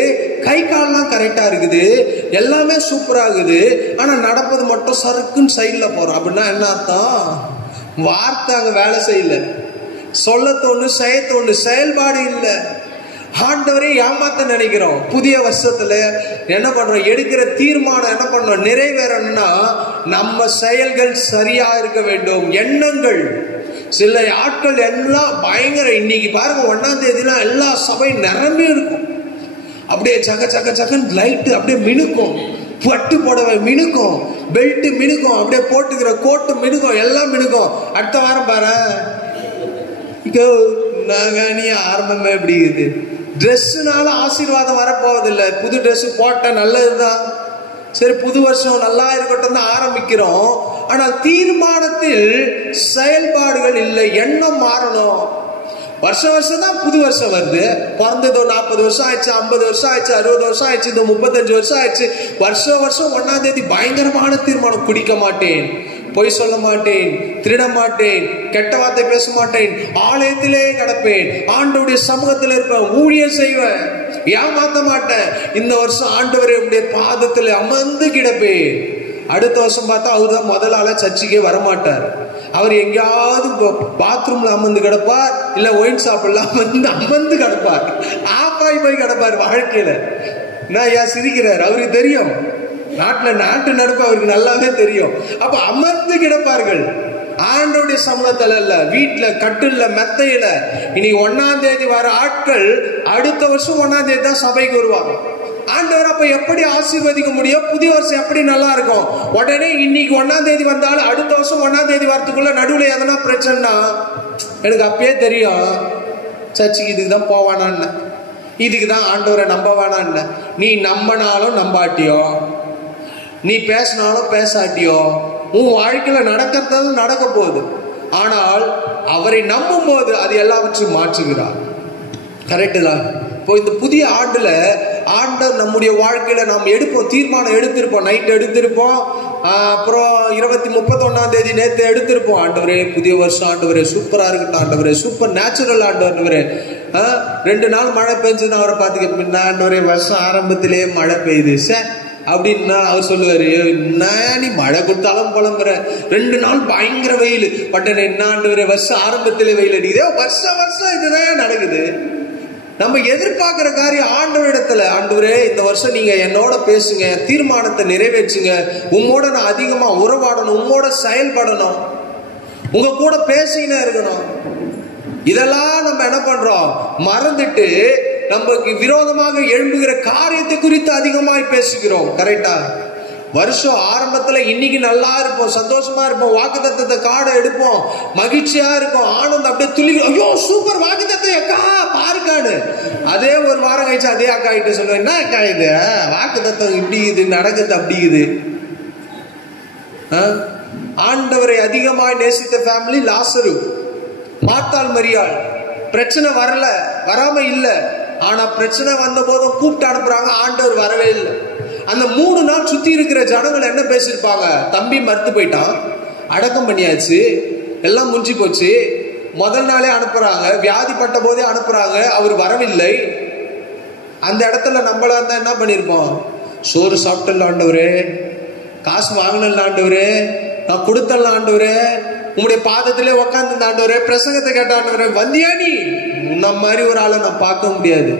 கை கால்லாம் கரெக்டா இருக்குது, எல்லாமே சூப்பரா இருக்குது, ஆனா நடப்பது மட்டும் சறுக்குன்னு சைட்ல போறோம். அப்படின்னா என்ன அர்த்தம்? வார்த்தை அங்க வேலை செய்யல, சொல்ல தோணு செய்ய தோணு, செயல்பாடு இல்லை. ஆண்டவரே ஏமாத்த நினைக்கிறோம். புதிய வருஷத்துல என்ன பண்றோம்? எடுக்கிற தீர்மானம் என்ன பண்றோம்? நிறைவேறணும்னா நம்ம செயல்கள் சரியா இருக்க வேண்டும். எண்ணங்கள் சில ஆட்கள் எல்லாம் பயங்கர, இன்னைக்கு பாருங்க 1ஆம் தேதிலாம் எல்லா சபை நிரம்பி இருக்கும். அப்படியே சக்க சக்க சக்கன்னு லைட்டு அப்படியே மினுக்கும், பட்டு புடவை மினுக்கும், பெல்ட் மினுக்கும், அப்படியே போட்டுக்கிற கோட்டு மினுக்கும், எல்லாம் மினுக்கும். அடுத்த வாரம் பாரு நீ ஆரம்பமே எப்படி இருக்குது. ட்ரெஸ்ஸுனால ஆசீர்வாதம் வரப்போவதில்லை. புது ட்ரெஸ் போட்ட நல்லதுதான், சரி புது வருஷம் நல்லா இருக்கட்டும் தான் ஆரம்பிக்கிறோம். ஆனால் தீர்மானத்தில் செயல்பாடுகள் இல்லை. எண்ணம் மாறணும். வருஷம் வருஷம் தான் புது வருஷம் வருது. பிறந்ததோ 40 வருஷம் ஆயிடுச்சு, 50 வருஷம் ஆயிடுச்சு, 60 வருஷம் ஆயிடுச்சு, இந்த 35 வருஷம் ஆயிடுச்சு. வருஷம் வருஷம் 1ஆம் தேதி பயங்கரமான தீர்மானம். குடிக்க மாட்டேன், பொய் சொல்ல மாட்டேன், திருட மாட்டேன், கெட்ட வார்த்தை பேச மாட்டேன், ஆலயத்திலே கிடப்பேன், ஆண்டவருடைய சமூகத்தில் இருப்பேன், ஊழியம் செய்வேன், ஏமாத்த மாட்டேன். இந்த வருஷம் ஆண்டவருடைய பாதத்தில் அமர்ந்து கிடப்பேன். அடுத்த வருஷம் பார்த்தா அவர் தான் முதல் ஆளா சர்ச்சுக்கே வரமாட்டார். அவர் எங்கேயாவது பாத்ரூம்ல அமர்ந்து கிடப்பார், இல்ல ஒயின் ஷாப்ல அமர்ந்து கிடப்பார், ஆப்பாய் போய் கிடப்பார். வாழ்க்கையில நான் ஏன் சிரிக்கிறார்? அவருக்கு தெரியும், நாட்டு நடப்பு அவருக்கு நல்லாவே தெரியும். அப்ப அமர்ந்து கிடப்பார்கள். ஆண்டவருடைய சமூகத்துல இல்ல, வீட்டுல கட்டுல மெத்தையில. இன்னைக்கு 1ஆம் தேதி வர ஆட்கள் அடுத்த வருஷம் 1ஆம் தேதி தான் சபைக்கு வருவாங்க. ஆண்டவர் அப்ப எப்படி ஆசீர்வதிக்க முடியும்? புதிய வருஷம் எப்படி நல்லா இருக்கும்? உடனே இன்னைக்கு 1ஆம் தேதி வந்தாலும் அடுத்த வருஷம் 1ஆம் தேதி வரத்துக்குள்ள நடுவில் எதனா பிரச்சனைனா எனக்கு அப்பயே தெரியும், சர்ச்சுக்கு இதுக்கு தான் போவானான்னு, இதுக்கு தான் ஆண்டவரை நம்ப வேணான்னு. நீ நம்பினாலும் நம்பாட்டியோ, நீ பேசினாலும் பேசாட்டியோ, உன் வாழ்க்கையில நடக்கிறது நடக்க போகுது. ஆனால் அவரை நம்பும் போது அது எல்லாவற்றையும் மாற்றுகிறார். கரெக்டு தான். இப்போ இந்த புதிய ஆண்டுல ஆண்டவர் நம்முடைய வாழ்க்கையில நாம் எடுப்போம், தீர்மானம் எடுத்திருப்போம், நைட் எடுத்திருப்போம், அப்புறம் 31ஆம் தேதி நேற்று எடுத்திருப்போம். ஆண்டவரே புதிய வருஷம், ஆண்டவரே சூப்பரா இருக்கட்டும், ஆண்டவரே சூப்பர் நேச்சுரல் ஆண்டவரே. 2 நாள் மழை பெஞ்சுன்னு அவரை பார்த்துக்க, ஆண்டவரே வருஷம் ஆரம்பத்திலேயே மழை பெய்யுது சார் அப்படின்னா அவர் சொல்லுவாரு, நீ மழை கொடுத்தாலும் புலம்புற, 2 நாள் பயங்கர வெயில், பட் என்ன ஆண்டவரே வருஷம் ஆரம்பத்திலே வெயில் அடிக்குது. வருஷம் வருஷம் இதுதான் நடக்குது. நம்ம எதிர்பார்க்கிற காரியம் ஆண்டவரிடத்துல, ஆண்டவரே இந்த வருஷம் நீங்க என்னோட பேசுங்க, தீர்மானத்தை நிறைவேற்றுங்க, உம்மோட நான் அதிகமா உறவாடணும், உம்மோட செயல்படணும், உங்க கூட பேசினே இருக்கணும். இதெல்லாம் நம்ம என்ன பண்றோம்? மறந்துட்டு நமக்கு விரோதமாக எழும்புகிற காரியத்தை குறித்து அதிகமாய் பேசுகிறோம். கரெக்டா? வருஷம் ஆரம்பத்துல இன்னைக்கு நல்லா இருப்போம், சந்தோஷமா இருப்போம், வாக்குத்தத்தத்தை காடை எடுப்போம், மகிழ்ச்சியா இருக்கும், ஆனந்தம் அப்படியே துளி, ஐயோ சூப்பர் வாக்குத்தத்தை அக்கா பாருக்கான்னு. அதே ஒரு வாரம் கழிச்சு அதே அக்கா கிட்ட சொல்லுவேன், என்ன அக்கா இது வாக்குத்தத்தம் இப்படி இது நடக்குது அப்படி இது. ஆண்டவரை அதிகமாய் நேசித்த ஃபேமிலி லாசரு, மார்த்தாள் மரியாள். பிரச்சனை வராம இல்ல, ஆனா பிரச்சனை வந்த போதும் கூப்பிட்டு அனுப்புறாங்க, ஆண்டவர் வரவே இல்லை. அந்த 3 நாள் சுத்தி இருக்கிற ஜனங்கள் என்ன பேசிருப்பாங்க? தம்பி மறுத்து போயிட்டான், அடக்கம் பண்ணியாச்சு, எல்லாம் முடிஞ்சு போச்சு. முதல் நாளே அனுப்புறாங்க, வியாதிப்பட்ட போதே அனுப்புறாங்க, அவர் வரவில்லை. அந்த இடத்துல நம்மளா இருந்தா என்ன பண்ணிருப்போம்? சோறு சாப்பிட்டல ஆண்டவரே, காசு வாங்கினல ஆண்டவரே, நான் கொடுத்தல ஆண்டவரே, உங்களுடைய பாதத்திலே உக்காந்து ஆண்டவரே, பிரசங்கத்தை கேட்ட ஆண்டவரே, வந்தியா நீ? உன்ன மாதிரி ஒரு ஆளை நான் பார்க்க முடியாது.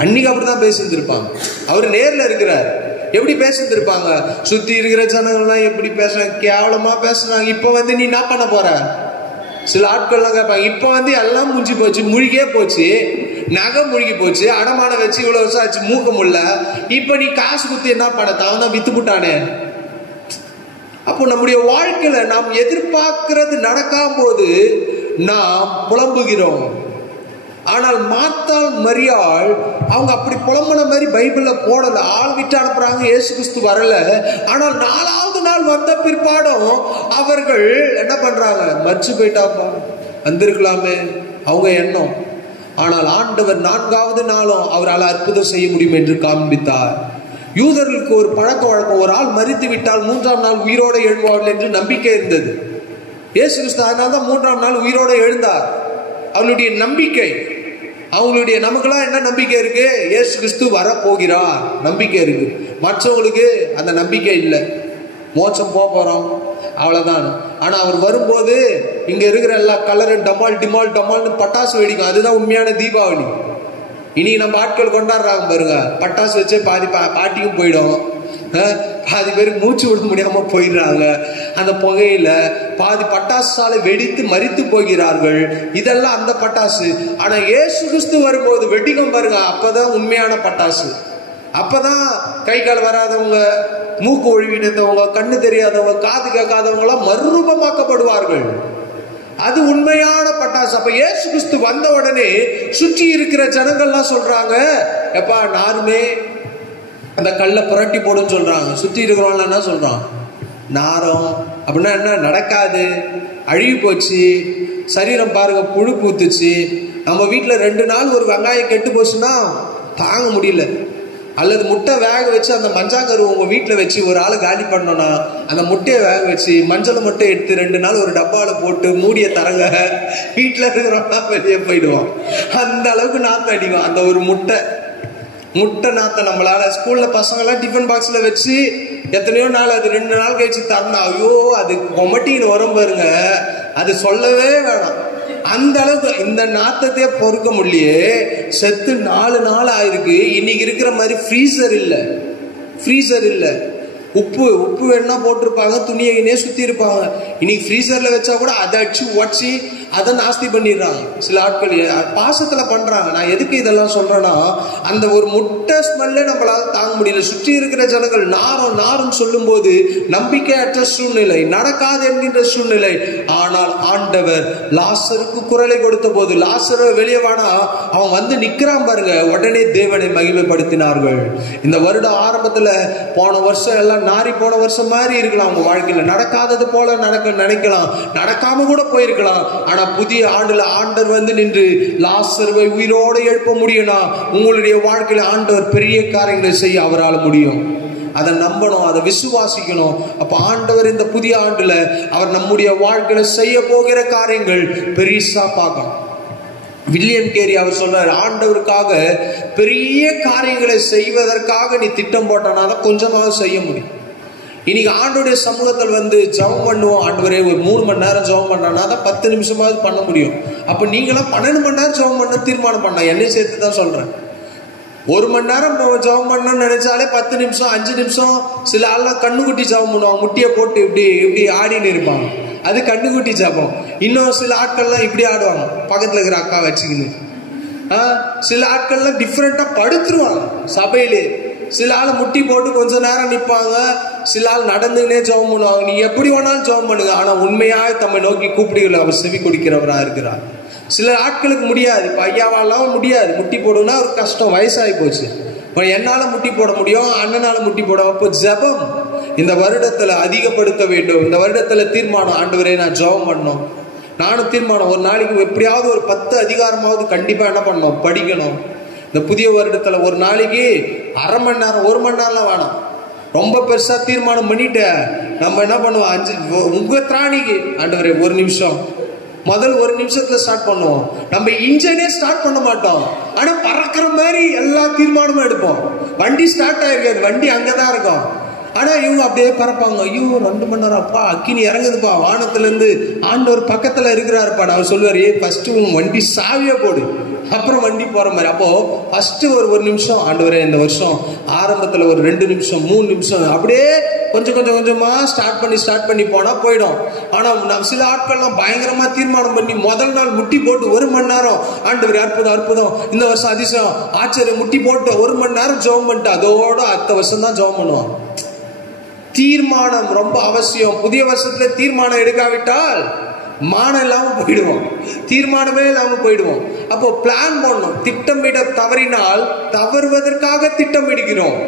அன்னைக்கு அப்படிதான் பேசியிருந்திருப்பாங்க. அவர் நேர்ல இருக்கிறார். எப்படி பேசியிருந்திருப்பாங்க? சுத்தி இருக்கிற ஜனங்கள்லாம் எப்படி பேசுறாங்க, கேவலமா பேசுறாங்க. இப்ப வந்து நீ என்ன பண்ண போற? சில ஆட்கள்லாம் கேட்பாங்க, இப்ப வந்து எல்லாம் முடிஞ்சு போச்சு, முழுகே போச்சு, நகை முழுகி போச்சு, அடமான வச்சு இவ்வளவு வருஷம் ஆச்சு, மூக்க முடியல, இப்ப நீ காசு குத்தி என்ன பண்ண? அவன் தான் வித்து புட்டானே. அப்போ நம்முடைய வாழ்க்கையில நாம் எதிர்பார்க்கிறது நடக்காம போது நாம் புலம்புகிறோம். ஆனால் மார்த்தாள் மரியாள் அவங்க அப்படி புலம்புன மாதிரி பைபிள்ல போடல. ஆள் விட்டு அனுப்புறாங்க, இயேசு கிறிஸ்து வரல. ஆனால் 4வது நாள் வந்த பிற்பாடும் அவர்கள் என்ன பண்றாங்க? மறிச்சு போயிட்டாப்பா, வந்திருக்கலாமே அவங்க எண்ணம். ஆனால் ஆண்டவர் 4வது நாளும் அவரால் அற்புதம் செய்ய முடியும் என்று காண்பித்தார். யூதர்களுக்கு ஒரு பழக்க வழக்கம், ஒரு ஆள் மரித்து விட்டால் 3ஆம் நாள் உயிரோடு எழுவார்கள் என்று நம்பிக்கை இருந்தது. இயேசு கிறிஸ்து அதனால தான் 3ஆம் நாள் உயிரோடு எழுந்தார். அவங்களுடைய நம்பிக்கை. அவங்களுடைய நமக்கெல்லாம் என்ன நம்பிக்கை இருக்கு? இயேசு கிறிஸ்து வர போகிறார் நம்பிக்கை இருக்கு. மற்றவங்களுக்கு அந்த நம்பிக்கை இல்லை. மோட்சம் போறோம் அவ்வளவுதான். ஆனா அவர் வரும்போது இங்க இருக்கிற எல்லா கலரும் டமால் டிமால் டமால்னு பட்டாசு வெடிக்கும். அதுதான் உண்மையான தீபாவளி. இனி நம்ம ஆட்கள் கொண்டாடுறாங்க பாருங்க, பட்டாசு வச்சு பாதி பாட்டியும் போயிடும், பாதி பேருக்கு மூச்சு விட முடியாம போயிடுறாங்க. அந்த புகையில பாதி பட்டாசு சாலை வெடித்து மரித்து போகிறார்கள். இதெல்லாம் அந்த பட்டாசு. ஆனா இயேசு கிறிஸ்து வரும்போது வெடிக்கும் பாருங்க, அப்பதான் உண்மையான பட்டாசு. அப்பதான் கை கால் வராதவங்க, மூக்கு ஒழிவினத்தவங்க, கண்ணு தெரியாதவங்க, காது கேட்காதவங்க எல்லாம் மறுரூபமாக்கப்படுவார்கள். அது உண்மையான பட்டாசு. அப்ப இயேசு கிறிஸ்து வந்த உடனே சுற்றி இருக்கிற ஜனங்கள்லாம் சொல்றாங்க, எப்பா நாருமே அந்த கல்லை புரட்டி போடுன்னு சொல்றாங்க. சுற்றி இருக்கிறவங்க என்ன சொல்றான்? நாரம் அப்படின்னா என்ன? நடக்காது, அழுகி போச்சு, சரீரம் பாருங்க புழு பூத்துச்சு. நம்ம வீட்டுல 2 நாள் ஒரு வெங்காயம் கெட்டு போச்சுன்னா தாங்க முடியல. அல்லது முட்டை வேக வச்சு அந்த மஞ்சாக்கரு உங்க வீட்டுல வச்சு ஒரு ஆளு காலி பண்ணோம்னா அந்த முட்டையை வேக வச்சு மஞ்சள் மட்டும் எடுத்து 2 நாள் ஒரு டப்பால போட்டு மூடிய தரங்க, வீட்டுல இருக்கிறவங்க வெளியே போயிடுவோம். அந்த அளவுக்கு நாத்தம் அடிக்கும் அந்த ஒரு முட்டை நாத்தம். நம்மளால ஸ்கூல்ல பசங்க எல்லாம் டிஃபன் பாக்ஸ்ல வச்சு எத்தனையோ நாள், அது 2 நாள் கழிச்சு தரணும். ஐயோ அது கொமட்டின்னு வரும் பாருங்க, அது சொல்லவே வேணாம். அந்த அளவுக்கு இந்த நாத்தத்தையே பொறுக்க முடியலையே. செத்து 4 நாள் ஆயிருக்கு. இன்னைக்கு இருக்கிற மாதிரி ஃப்ரீசர் இல்ல. உப்பு வேணா போட்டிருப்பாங்க, துணியை சுத்தி இருப்பாங்க. இன்னைக்கு ஃப்ரீசர்ல வச்சா கூட அதை அடிச்சு உடச்சி அதை நாஸ்தி பண்ணிடுறாங்க. சில ஆட்கள் பாசத்துல பண்றாங்க. நான் எதுக்கு இதெல்லாம் சொல்றேன்னா, அந்த ஒரு முட்டை ஸ்மெல்லே நம்மளால தாங்க முடியல. சுற்றி இருக்கிற ஜனங்கள் நாரும் சொல்லும் போது நம்பிக்கையற்ற சூழ்நிலை, நடக்காது என்கின்ற சூழ்நிலை. ஆனால் ஆண்டவர் லாசருக்கு குரலை கொடுத்த போது, லாசரு வெளியே வானா, அவன் வந்து நிக்கிறான் பாருங்க, உடனே தேவனை மகிமைப்படுத்தினார்கள். இந்த வருட ஆரம்பத்துல போன வருஷம் எல்லாம் நாரி போன வருஷம் மாதிரி இருக்கலாம். உங்க வாழ்க்கையில நடக்காதது போல நினைக்கலாம், நடக்காம கூட போயிருக்கலாம். ஆனா புதிய ஆண்டுல ஆண்டவர் வந்து நின்று லாசருவை உயிரோடு எழுப்ப முடியும்னா உங்களுடைய வாழ்க்கையில ஆண்டவர் பெரிய காரியங்களை செய்ய அவரால் முடியும். அதை நம்பணும், அதை விசுவாசிக்கணும். அப்ப ஆண்டவர் இந்த புதிய ஆண்டுல அவர் நம்முடைய வாழ்க்கையில செய்ய போகிற காரியங்கள் பெரிசா பார்க்கணும். வில்லியம் கேரி அவர் சொல்றாரு, ஆண்டவருக்காக பெரிய காரியங்களை செய்வதற்காக நீ திட்டம் போட்டனா தான் கொஞ்சமாக செய்ய முடியும். இன்னைக்கு ஆண்டோடைய சமூகத்தில் வந்து ஜெபம் பண்ணுவோம். ஆண்டவரே ஒரு 3 மணி நேரம் ஜெபம் பண்ணா தான் 10 நிமிஷமாவது பண்ண முடியும். அப்ப நீங்களாம் 12 மணி நேரம் ஜெபம் பண்ண தீர்மானம் பண்ண, என்னையும் சேர்த்து தான் சொல்றேன். 1 மணி நேரம் ஜெபம் பண்ணணும்னு நினைச்சாலே 10 நிமிஷம் 5 நிமிஷம். சில ஆள்லாம் கண்ணுக்குட்டி ஜெபம் பண்ணுவாங்க, முட்டியை போட்டு இப்படி இப்படி ஆடின்னு இருப்பாங்க. அது கண்ணுக்குட்டி ஜபம். இன்னும் சில ஆட்கள்லாம் இப்படி ஆடுவாங்க, பக்கத்துல இருக்கிற அக்கா வச்சுக்கின்னு. சில ஆட்கள்லாம் டிஃப்ரெண்டா படுத்துருவாங்க சபையிலே. சில ஆள் முட்டி போட்டு கொஞ்ச நேரம் நிற்பாங்க, சில ஆள் நடந்துன்னே ஜெபம் பண்ணுவாங்க. நீ எப்படி வேணாலும் ஜெபம் பண்ணுங்க, ஆனா உண்மையாக தம்மை நோக்கி கூப்பிடுகள் அவர் செவி கொடுக்கிறவரா இருக்கிறார். சில ஆட்களுக்கு முடியாது, இப்ப ஐயாவாலாம் முடியாது, முட்டி போடுனா ஒரு கஷ்டம், வயசாகி போச்சு. இப்போ என்னால முட்டி போட முடியும், அண்ணனால முட்டி போட. அப்போ ஜெபம் இந்த வருடத்துல அதிகப்படுத்த வேண்டும். இந்த வருடத்துல தீர்மானம், ஆண்டவரே நான் ஜெபம் பண்ணணும். நானும் தீர்மானம், ஒரு நாளைக்கு எப்படியாவது ஒரு 10 அதிகாரமாவது கண்டிப்பா என்ன பண்ணணும், படிக்கணும். இந்த புதிய வருடத்துல ஒரு நாளைக்கு அரை மணி நேரம் 1 மணி நேரம்லாம் வேணாம். ரொம்ப பெருசா தீர்மானம் பண்ணிட்டு நம்ம என்ன பண்ணுவோம், 5 உங்க திராணிக்கு ஆண்டவரே 1 நிமிஷம், முதல் 1 நிமிஷத்துல ஸ்டார்ட் பண்ணுவோம். நம்ம இன்ஜினே ஸ்டார்ட் பண்ண மாட்டோம், ஆனா பறக்கிற மாதிரி எல்லா தீர்மானமும் எடுப்போம். வண்டி ஸ்டார்ட் ஆயிருக்காது, வண்டி அங்கதான் இருக்கும், ஆனா இவங்க அப்படியே பறப்பாங்க. ஐயோ 2 மணி நேரம், அப்பா அக்கினி இறங்குதுப்பா, வானத்துல இருந்து ஆண்டவர் பக்கத்துல இருக்கிறாருப்பா. அவர் சொல்லுவாரு, ஃபர்ஸ்ட் உன் வண்டி சாவியா போடு, அப்புறம் வண்டி போற மாதிரி. அப்போ ஃபர்ஸ்ட் ஒரு நிமிஷம், ஆண்டவரே இந்த வருஷம் ஆரம்பத்துல ஒரு 2 நிமிஷம் 3 நிமிஷம் அப்படியே கொஞ்சம் கொஞ்சமா ஸ்டார்ட் பண்ணி போனா போயிடும். ஆனா நம்ம சில ஆட்கள்லாம் பயங்கரமா தீர்மானம் பண்ணி முதல் நாள் முட்டி போட்டு 1 மணி நேரம், ஆண்டவரே அற்புதம் அற்புதம், இந்த வருஷம் அதிசயம் ஆச்சரியம், முட்டி போட்டு 1 மணி நேரம் ஜெபம் பண்ணிட்டு அதோட அடுத்த வருஷம் தான் ஜெபம் பண்ணுவோம். தீர்மானம் ரொம்ப அவசியம். புதிய வருஷத்துல தீர்மானம் எடுக்காவிட்டால் மானம் இல்லாம போயிடுவோம், தீர்மானமே இல்லாம போயிடுவோம். அப்போ பிளான் பண்ணணும். திட்டமிட தவறினால் தவறுவதற்காக திட்டமிடுகிறோம்.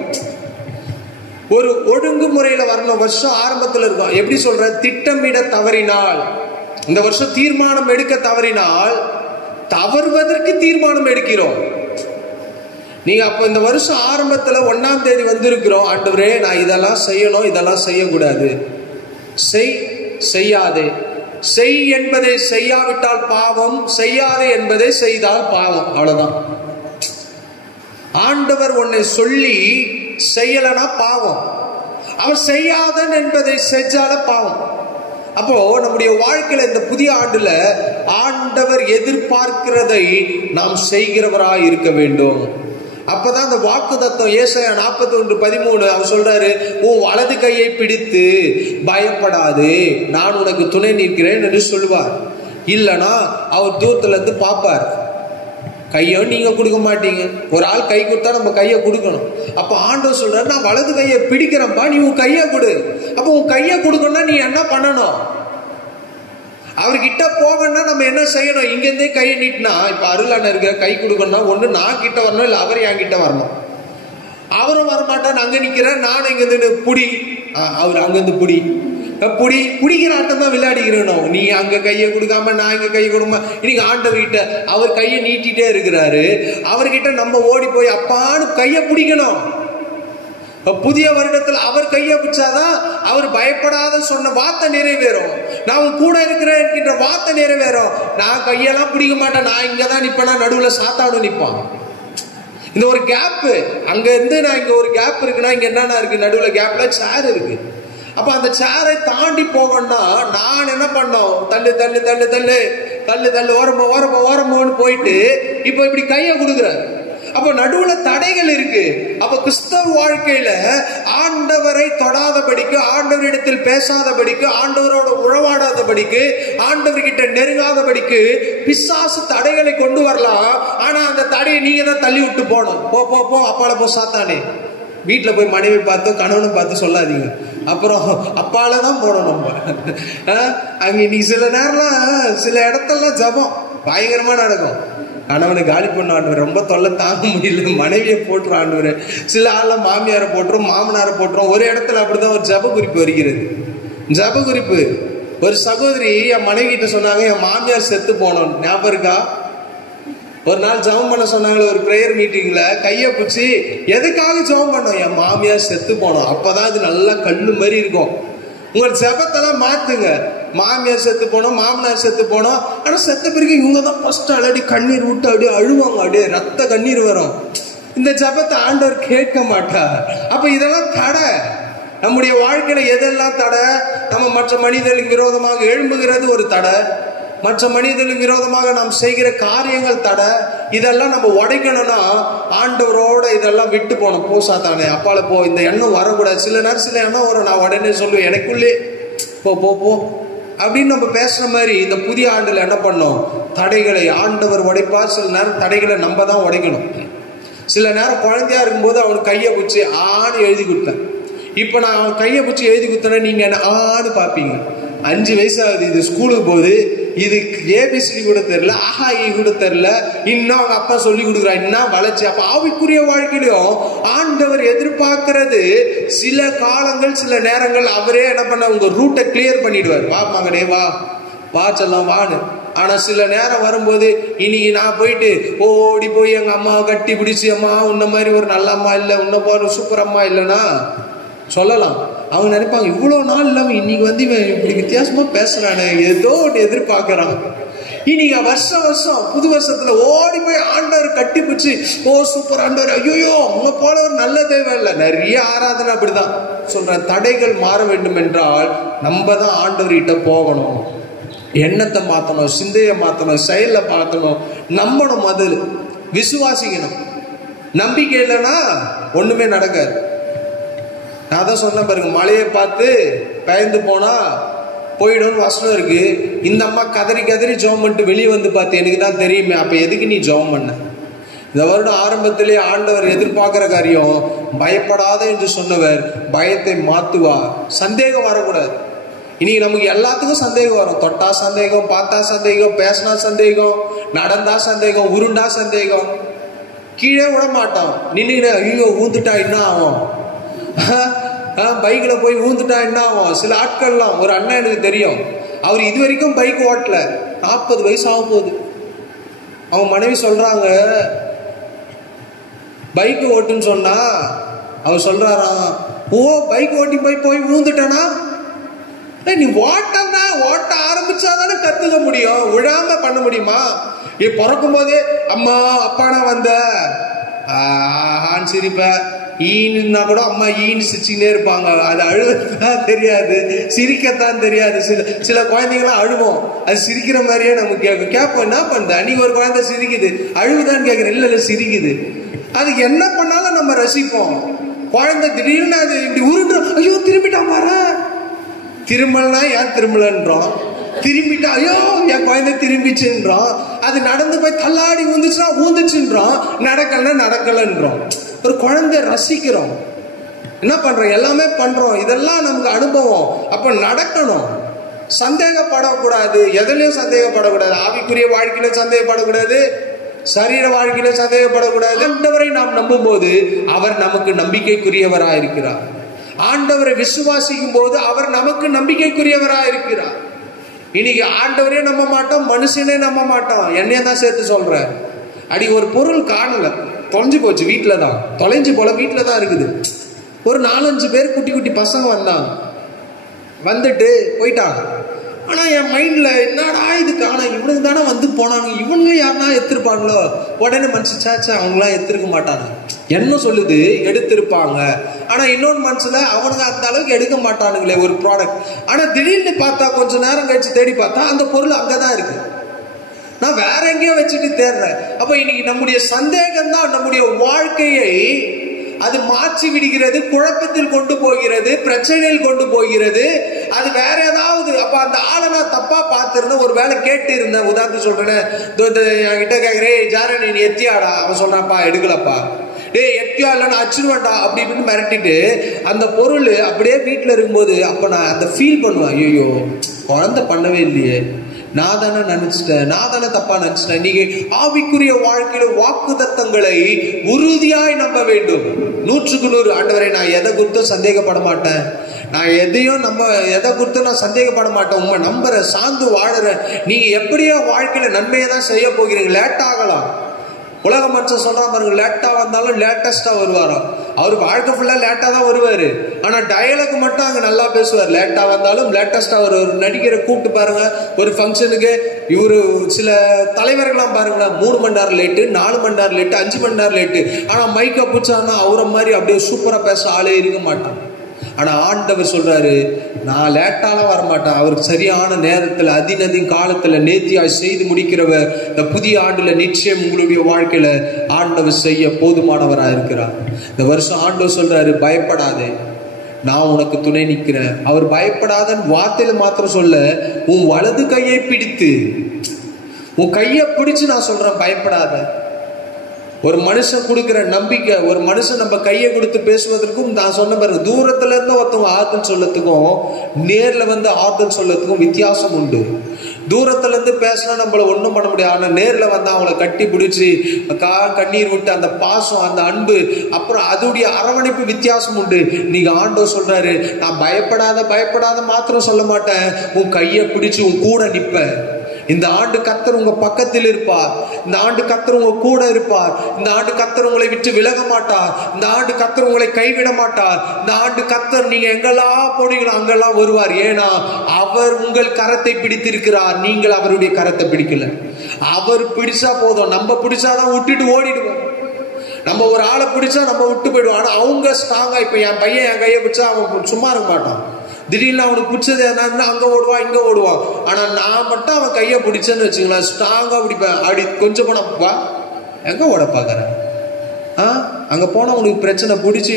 ஒரு ஒழுங்குமுறையில வரணும். வருஷம் ஆரம்பத்தில் இருக்கும், எப்படி சொல்ற, திட்டமிட தவறினால், இந்த வருஷம் தீர்மானம் எடுக்க தவறினால் தவறுவதற்கு தீர்மானம் எடுக்கிறோம். நீங்க அப்போ இந்த வருஷம் ஆரம்பத்துல 1ஆம் தேதி வந்திருக்கிறோம், ஆண்டவரே நான் இதெல்லாம் செய்யணும், இதெல்லாம் செய்யக்கூடாது, செய்யாதே. செய் என்பதை செய்யாவிட்டால் பாவம், செய்யாதே என்பதை செய்தால் பாவம், அவ்வளவுதான். ஆண்டவர் உன்னை சொல்லி செய்யலனா பாவம், அவர் செய்யாதன் என்பதை செஞ்சால பாவம். அப்போ நம்முடைய வாழ்க்கையில இந்த புதிய ஆண்டுல ஆண்டவர் எதிர்பார்க்கிறதை நாம் செய்கிறவராய் இருக்க வேண்டும். அப்பதான் அந்த வாக்கு தத்துவம் ஏசாயா 41:13 அவர் சொல்றாரு, உன் வலது கையை பிடித்து பயப்படாது, நான் உனக்கு துணை நிற்கிறேன் என்று சொல்லுவார். இல்லனா அவர் தூரத்துல இருந்து பார்ப்பார், கையோ நீங்க கொடுக்க மாட்டீங்க. ஒரு ஆள் கை கொடுத்தா நம்ம கையை கொடுக்கணும். அப்ப ஆண்டவர் சொல்றாரு, நான் வலது கையை பிடிக்கிறேன்பா, நீ உன் கையை கொடு. அப்ப உன் கையை கொடுக்கணும்னா நீ என்ன பண்ணணும், அவர்கிட்ட போகணும்னா நம்ம என்ன செய்யணும், இங்க இருந்தே கையை நீட்டினா, இப்ப அருளான இருக்கிற கை கொடுக்கணும்னா ஒண்ணு நான் கிட்ட வரணும், இல்ல அவர் என் கிட்ட வரணும். அவரும் வரமாட்டான், அங்க நிக்கிறேன், நான் இங்க இருந்து புடி, அவர் அங்க இருந்து பிடிக்கிற ஆட்டம் தான் விளையாடிக்கிறோம். நீ அங்க கையை கொடுக்காம நான் இங்க கையை கொடுக்காம, இன்னைக்கு ஆண்டவர்கிட்ட அவர் கையை நீட்டிட்டே இருக்கிறாரு, அவர்கிட்ட நம்ம ஓடி போய் அப்பான்னு கையை பிடிக்கணும். புதிய வருடத்தில் அவர் கையை பிடிச்சாதான் அவர் பயப்படாத சொன்ன வார்த்தை நிறைவேறும். நான் கூட இருக்கிறேன் என்கின்ற வார்த்தை நிறைவேறும். நான் கையெல்லாம் பிடிக்க மாட்டேன், நான் இங்கதான் நிப்பேனா, நடுவுல சாத்தானும் நிப்பான். இந்த ஒரு கேப், அங்க இருந்து நான் இங்க ஒரு கேப் இருக்குன்னா இங்க என்னன்னா இருக்கு, நடுவுல கேப்ல சேர் இருக்கு. அப்ப அந்த சேரை தாண்டி போகணும்னா நான் என்ன பண்ணோம், தள்ளு ஓரமோன்னு போயிட்டு இப்ப இப்படி கையை கொடுக்குறேன். அப்ப நடுவுல தடைகள் இருக்கு. அப்ப கிறிஸ்தவ வாழ்க்கையில ஆண்டவரை தொடாதபடிக்கு, ஆண்டவரிடத்தில் பேசாதபடிக்கு, ஆண்டவரோட உறவாடாதபடிக்கு, ஆண்டவர்கிட்ட நெருங்காதபடிக்கு பிசாசு தடைகளை கொண்டு வரலாம். ஆனா அந்த தடையை நீங்க தான் தள்ளி விட்டு போகணும். போ அப்பால போ சாத்தானே. வீட்டுல போய் மனைவி பார்த்து கணவனை பார்த்து சொல்லாதீங்க, அப்புறம் அப்பாலதான் போனோம் நம்ம. அங்க இன்னைக்கு சில நேரம்லாம் சில இடத்துலலாம் ஜபம் பயங்கரமா நடக்கும். கணவனை காலி பண்ண ஆண்டவர், ரொம்ப தொல்லை தாங்க முடியல, மனைவியை போட்டுரும் ஆண்டவர். சில ஆள்ல மாமியாரை போட்டுரும், மாமனாரை போட்டுரும். ஒரு இடத்துல அப்படிதான் ஒரு ஜப குறிப்பு வருகிறது. ஜப குறிப்பு, ஒரு சகோதரி என் மனைவி கிட்ட சொன்னாங்க, என் மாமியார் செத்து போனோம், ஞாபகம் இருக்கா? ஒரு நாள் ஜபம் பண்ண சொன்னாங்களே ஒரு பிரேயர் மீட்டிங்ல, கையை பிடிச்சி எதுக்காக ஜபம் பண்ணோம், என் மாமியார் செத்து போனோம். அப்பதான் அது நல்லா கண்ணு மாதிரி இருக்கும். உங்க ஜபத்தெல்லாம் மாத்துங்க. மாமியார் செத்து போனோம், மாமனார் செத்து போனோம், ஆனா செத்த பிறகு இவங்க தான் ஃபர்ஸ்ட் அடி கண்ணீர் விட்டு அப்படியே அழுவாங்க, அப்படியே ரத்த கண்ணீர் வரும். இந்த ஜபத்தை ஆண்டவர் கேட்க மாட்டார். அப்ப இதெல்லாம் தடை. நம்முடைய வாழ்க்கையில எதெல்லாம் தடை, நம்ம மற்ற மனிதர்களுக்கு விரோதமாக எழும்புகிறது ஒரு தடை, மற்ற மனிதர்களுக்கு விரோதமாக நாம் செய்கிற காரியங்கள் தடை. இதெல்லாம் நம்ம உடைக்கணும்னா ஆண்டவரோட இதெல்லாம் விட்டு போனோம். போ சாத்தானே, அப்பால போ, இந்த எண்ணம் வரக்கூடாது. சில நேரம் சில எண்ணம் வரும், நான் உடனே சொல்லுவேன் எனக்குள்ளே, போ அப்படின்னு நம்ம பேசுற மாதிரி இந்த புதிய ஆண்டுல என்ன பண்ணோம்? தடைகளை ஆண்டவர் உடைப்பார். சில நேரம் தடைகளை நம்ம தான் உடைக்கணும். சில நேரம் குழந்தையா இருக்கும்போது அவனுக்கு கையை பிடிச்சி ஆன்னு எழுதி கொடுத்தேன். இப்ப நான் அவன் கையை பிடிச்சி எழுதி கொடுத்தேன்னா நீங்க என்ன ஆன்னு பாப்பீங்க. 5 வயசு ஆகுது, இது ஸ்கூலுக்கு போகுது, இது ஏபிசிடி கூட தெரியல, ஆஹா கூட தெரியல, இன்னும் அவங்க அப்பா சொல்லி கொடுக்குறா, இன்னும் வளர்ச்சி. அப்ப ஆவிக்குரிய வாழ்க்கையிலும் ஆண்டவர் எதிர்பார்க்கிறது சில காலங்கள் சில நேரங்கள் அவரே என்ன பண்ண உங்க ரூட்டை கிளியர் பண்ணிடுவார். வா மகனே வா, வா செல்லம் வான்னு. ஆனா சில நேரம் வரும்போது இன்னைக்கு நான் போயிட்டு ஓடி போய் எங்க அம்மாவை கட்டி பிடிச்சி, அம்மா உன்ன மாதிரி ஒரு நல்ல அம்மா இல்லை, உன்ன போற சூப்பர் அம்மா இல்லைன்னா சொல்லலாம். அவங்க நினைப்பாங்க இவ்வளவு நாள் இல்லாம இன்னைக்கு வந்து இவன் இப்படி வித்தியாசமா பேசுறானே, ஏதோ ஒன்று எதிர்பார்க்கிறான். இன்னைக்கு வருஷம் வருஷம் புது வருஷத்துல ஓடி போய் ஆண்டவர் கட்டி பிடிச்சி, ஓ சூப்பர் ஆண்டவர், ஐயோ உங்க போல ஒரு நல்ல தெய்வம் இல்லை. நிறைய ஆராதனை அப்படிதான் சொல்றேன். தடைகள் மாற வேண்டும் என்றால் நம்ம தான் ஆண்டவர்கிட்ட போகணும். எண்ணத்தை மாற்றணும், சிந்தையை மாற்றணும், செயலை மாற்றணும், நம்பணும், முதல் விசுவாசிக்கணும். நம்பிக்கை இல்லைன்னா ஒண்ணுமே நடக்காது. நான் தான் சொன்ன பாருங்க, மழையை பார்த்து பயந்து போனா போயிடும் வசனம் இருக்கு. இந்த அம்மா கதறி கதறி ஜெபம் பண்ணிட்டு வெளியே வந்து பார்த்து எனக்கு தான் தெரியுமே, அப்ப எதுக்கு நீ ஜெபம் பண்ண? இந்த வருடம் ஆரம்பத்திலே ஆண்டவர் எதிர்பார்க்கிற காரியம் பயப்படாத என்று சொன்னவர் பயத்தை மாத்துவார். சந்தேகம் வரக்கூடாது. இன்னைக்கு நமக்கு எல்லாத்துக்கும் சந்தேகம் வரும். தொட்டா சந்தேகம், பார்த்தா சந்தேகம், பேசினா சந்தேகம், நடந்தா சந்தேகம், உருண்டா சந்தேகம். கீழே விட மாட்டோம். நின்று ஐயோ ஊந்துட்டா என்ன ஆகும், பைக்ல போய் ஊந்துட்டா என்ன ஆகும். சில ஆட்கள்லாம், ஒரு அண்ணன் எனக்கு தெரியும், அவர் இது வரைக்கும் பைக் ஓட்டல, 40 வயசு ஆக போகுது. அவங்க மனைவி சொல்றாங்க பைக் ஓட்டுன்னு சொன்னா, அவர் சொல்றாராம், ஓ பைக் ஓட்டி போய் ஊந்துட்டனா, நீ ஓட்ட ஆரம்பிச்சாதானே கத்துக்க முடியும், விழாம பண்ண முடியுமா? பிறக்கும் போதே அம்மா அப்பானா வந்த ஆஹான்னு சிரிப்ப, ஈன்னா கூட அம்மா ஈன்னு சிரிச்சுக்கிட்டே இருப்பாங்க. அது அழுவதான் தெரியாது, சிரிக்கத்தான் தெரியாது. சில குழந்தைங்களாம் அழுவோம், அது சிரிக்கிற மாதிரியே நமக்கு கேட்போம். என்ன பண்ணுது, அன்னைக்கு ஒரு குழந்தை சிரிக்குது, அழுவுதான்னு கேட்குறேன், இல்லை சிரிக்குது. அது என்ன பண்ணாலும் நம்ம ரசிப்போம். குழந்தை திடீர்னு அது இப்படி உருண்டுறோம், ஐயோ திரும்பிட்டா பாரு, திரும்பலன்னா ஏன் திரும்பலன்றோம், திரும்பிட்டா ஐயோ என் குழந்தை திரும்பிச்சுன்றோம். அது நடந்து போய் தள்ளாடி ஊந்துச்சுன்னா ஊந்துச்சுன்றோம், நடக்கலன்னா நடக்கலன்றோம். ஒரு குழந்தை ரசிக்கிறோம், என்ன பண்றோம், எல்லாமே பண்றோம். இதெல்லாம் நமக்கு அனுபவம். அப்ப நடக்கணும், சந்தேகப்படக்கூடாது, எதுலயும் சந்தேகப்படக்கூடாது. ஆவிக்குரிய வாழ்க்கையில சந்தேகப்படக்கூடாது, சரீர வாழ்க்கையில சந்தேகப்படக்கூடாது. ஆண்டவரை நாம் நம்பும் போது அவர் நமக்கு நம்பிக்கைக்குரியவராக இருக்கிறார். ஆண்டவரை விசுவாசிக்கும் போது அவர் நமக்கு நம்பிக்கைக்குரியவராக இருக்கிறார். இன்னைக்கு ஆண்டவரே நம்ப மாட்டோம், மனுஷனே நம்ப மாட்டோம். என்னைய தான் சேர்த்து சொல்றேன். அடி ஒரு பொருள் காணல, தொலைஞ்சு போச்சு, வீட்டுல தான் தொலைஞ்சு போல, வீட்டுல தான் இருக்குது. ஒரு 4-5 பேர் குட்டி குட்டி பசங்க வந்தாங்க, வந்துட்டு போயிட்டாங்க. ஆனா என் மைண்ட்ல என்னடா இது காண, இவனுக்கு தானே வந்து போனாங்க, இவனுங்க யாருன்னா எடுத்திருப்பாங்களோ. உடனே மனுஷாச்சா அவங்களாம் எடுத்திருக்க மாட்டாங்க. என்ன சொல்லுது, எடுத்திருப்பாங்க. ஆனா இன்னொரு மனுஷல அவனுங்க அந்த அளவுக்கு எடுக்க மாட்டானுங்களே ஒரு ப்ராடக்ட். ஆனா திடீர்னு பார்த்தா கொஞ்ச நேரம் கழிச்சு தேடி பார்த்தா அந்த பொருள் அங்கதான் இருக்கு, நான் வேற எங்கேயோ வச்சுட்டு தேடுறேன். அப்ப இன்னைக்கு நம்முடைய சந்தேகம் தான் நம்முடைய வாழ்க்கையை அது மாற்றி விடுகிறது, குழப்பத்தில் கொண்டு போகிறது, பிரச்சனையில் கொண்டு போகிறது. அது வேற ஏதாவது. அப்ப அந்த ஆளை நான் தப்பா பார்த்திருந்தேன், ஒரு வேலை கேட்டு இருந்தேன். உதாரணத்துக்கு சொல்றேன், என்கிட்ட கேட்கிறேன் ஜார நீ எத்தியாடா, அவன் சொல்றான்ப்பா எடுக்கலப்பா, டேய் எத்தியா இல்லைன்னு அச்சுருவேன்டா அப்படி இப்படின்னு மிரட்டிட்டு அந்த பொருள் அப்படியே வீட்டுல இருக்கும்போது அப்ப நான் அந்த ஃபீல் பண்ணுவேன், ஐயோ குழந்தை பண்ணவே இல்லையே, நான் தானே நினைச்சிட்டேன், நான் தானே தப்பா நினைச்சிட்டேன். நீங்க ஆவிக்குரிய வாழ்க்கையில வாக்குத்தத்தங்களை உறுதியாய் நம்ப வேண்டும். 100க்கு 100. ஆண்டவரை நான் எதை குறித்தும் சந்தேகப்பட மாட்டேன், நான் எதையும் எதை குறித்தும் நான் சந்தேகப்பட மாட்டேன், உண்மை நம்புறேன், சார்ந்து வாழறேன். நீங்க எப்படியோ வாழ்க்கையில நன்மையை தான் செய்ய போகிறீங்க. லேட் ஆகலாம். உலக மனுஷன் சொல்றான் பாருங்க, லேட்டா வந்தாலும் லேட்டஸ்டா வருவாரோ. அவர் வாழ்க்கை ஃபுல்லா லேட்டா தான் வருவாரு, ஆனா டயலாக் மட்டும் அங்க நல்லா பேசுவார். லேட்டா வந்தாலும் லேட்டஸ்டா வருவார். நடிகரை கூப்பிட்டு பாருங்க, ஒரு ஃபங்க்ஷனுக்கு இவரு சில தலைவர்கள்லாம் பாருங்களேன், 3 மணி நேரம் லேட்டு, 4 மணி நேரம் லேட்டு, 5 மணி நேரம் லேட்டு. ஆனா மைக்க பிடிச்சானா அவரை மாதிரி அப்படியே சூப்பரா பேச ஆளே இருக்க மாட்டான். ஆனா ஆண்டவர் சொல்றாரு, நான் லேட்டாலாம் வரமாட்டேன், அவருக்கு சரியான நேரத்துல அதிநதி காலத்துல நேர்த்தியா செய்து முடிக்கிறவர். இந்த புதிய ஆண்டுல நிச்சயம் உங்களுடைய வாழ்க்கையில ஆண்டவர் செய்ய போதுமானவராக இருக்கிறார். இந்த வருஷம் ஆண்டவர் சொல்றாரு, பயப்படாதே, நான் உனக்கு துணை நிற்கிறேன். அவர் பயப்படாதன்னு வார்த்தையில மாத்திரம் சொல்ல, உன் வலது கையை பிடித்து, உன் கையை பிடிச்சு நான் சொல்றேன் பயப்படாத. ஒரு மனுஷன் கொடுக்கிற நம்பிக்கை, ஒரு மனுஷன் நம்ம கையை கொடுத்து பேசுவதற்கும், நான் சொன்ன பாருங்க, தூரத்துல இருந்து ஒருத்தவங்க ஆறுதல் சொல்லத்துக்கும் நேர்ல வந்து ஆறுதல் சொல்லத்துக்கும் வித்தியாசம் உண்டு. தூரத்துல இருந்து பேசினா நம்மள ஒண்ணும் பண்ண முடியாது. ஆனா நேர்ல வந்து அவங்களை கட்டி பிடிச்சி கண்ணீர் விட்டு அந்த பாசம், அந்த அன்பு, அப்புறம் அதோடைய அரவணைப்பு வித்தியாசம் உண்டு. நீங்க ஆண்டவர் சொல்றாரு, நான் பயப்படாத மாத்திரம் சொல்ல மாட்டேன், உன் கையை பிடிச்சு உன் கூட நிப்பேன். இந்த ஆண்டு கர்த்தர் உங்க பக்கத்தில் இருப்பார். இந்த ஆண்டு கர்த்தர் உங்க கூட இருப்பார். இந்த ஆண்டு கர்த்தர் உங்களை விட்டு விலக மாட்டார். இந்த ஆண்டு கர்த்தர் உங்களை கைவிட மாட்டார். இந்த ஆண்டு கர்த்தர் நீங்க எங்கெல்லாம் போனீங்களோ அங்கெல்லாம் வருவார். ஏன்னா அவர் உங்கள் கரத்தை பிடித்திருக்கிறார், நீங்கள் அவருடைய கரத்தை பிடிக்கல. அவர் பிடிச்சா போதும், நம்ம பிடிச்சாதான் விட்டுட்டு ஓடிடுவோம். நம்ம ஒரு ஆளை பிடிச்சா நம்ம விட்டு போயிடுவோம். ஆனா அவங்க ஸ்ட்ராங்கா, இப்ப என் பையன் என் கையை பிடிச்சா அவன் சும்மா இருக்க மாட்டான். திடீர்னு அவனுக்கு பிடிச்சது என்னன்னா அங்க ஓடுவான் இங்க ஓடுவான். ஆனா நான் மட்டும் அவன் கையை பிடிச்சேன்னு வச்சுங்களேன், ஸ்ட்ராங்கா பிடிப்பேன். அப்படி கொஞ்சம் போனா எங்க ஓட பாக்குறேன், அங்க போனா உனக்கு பிரச்சனை, பிடிச்சி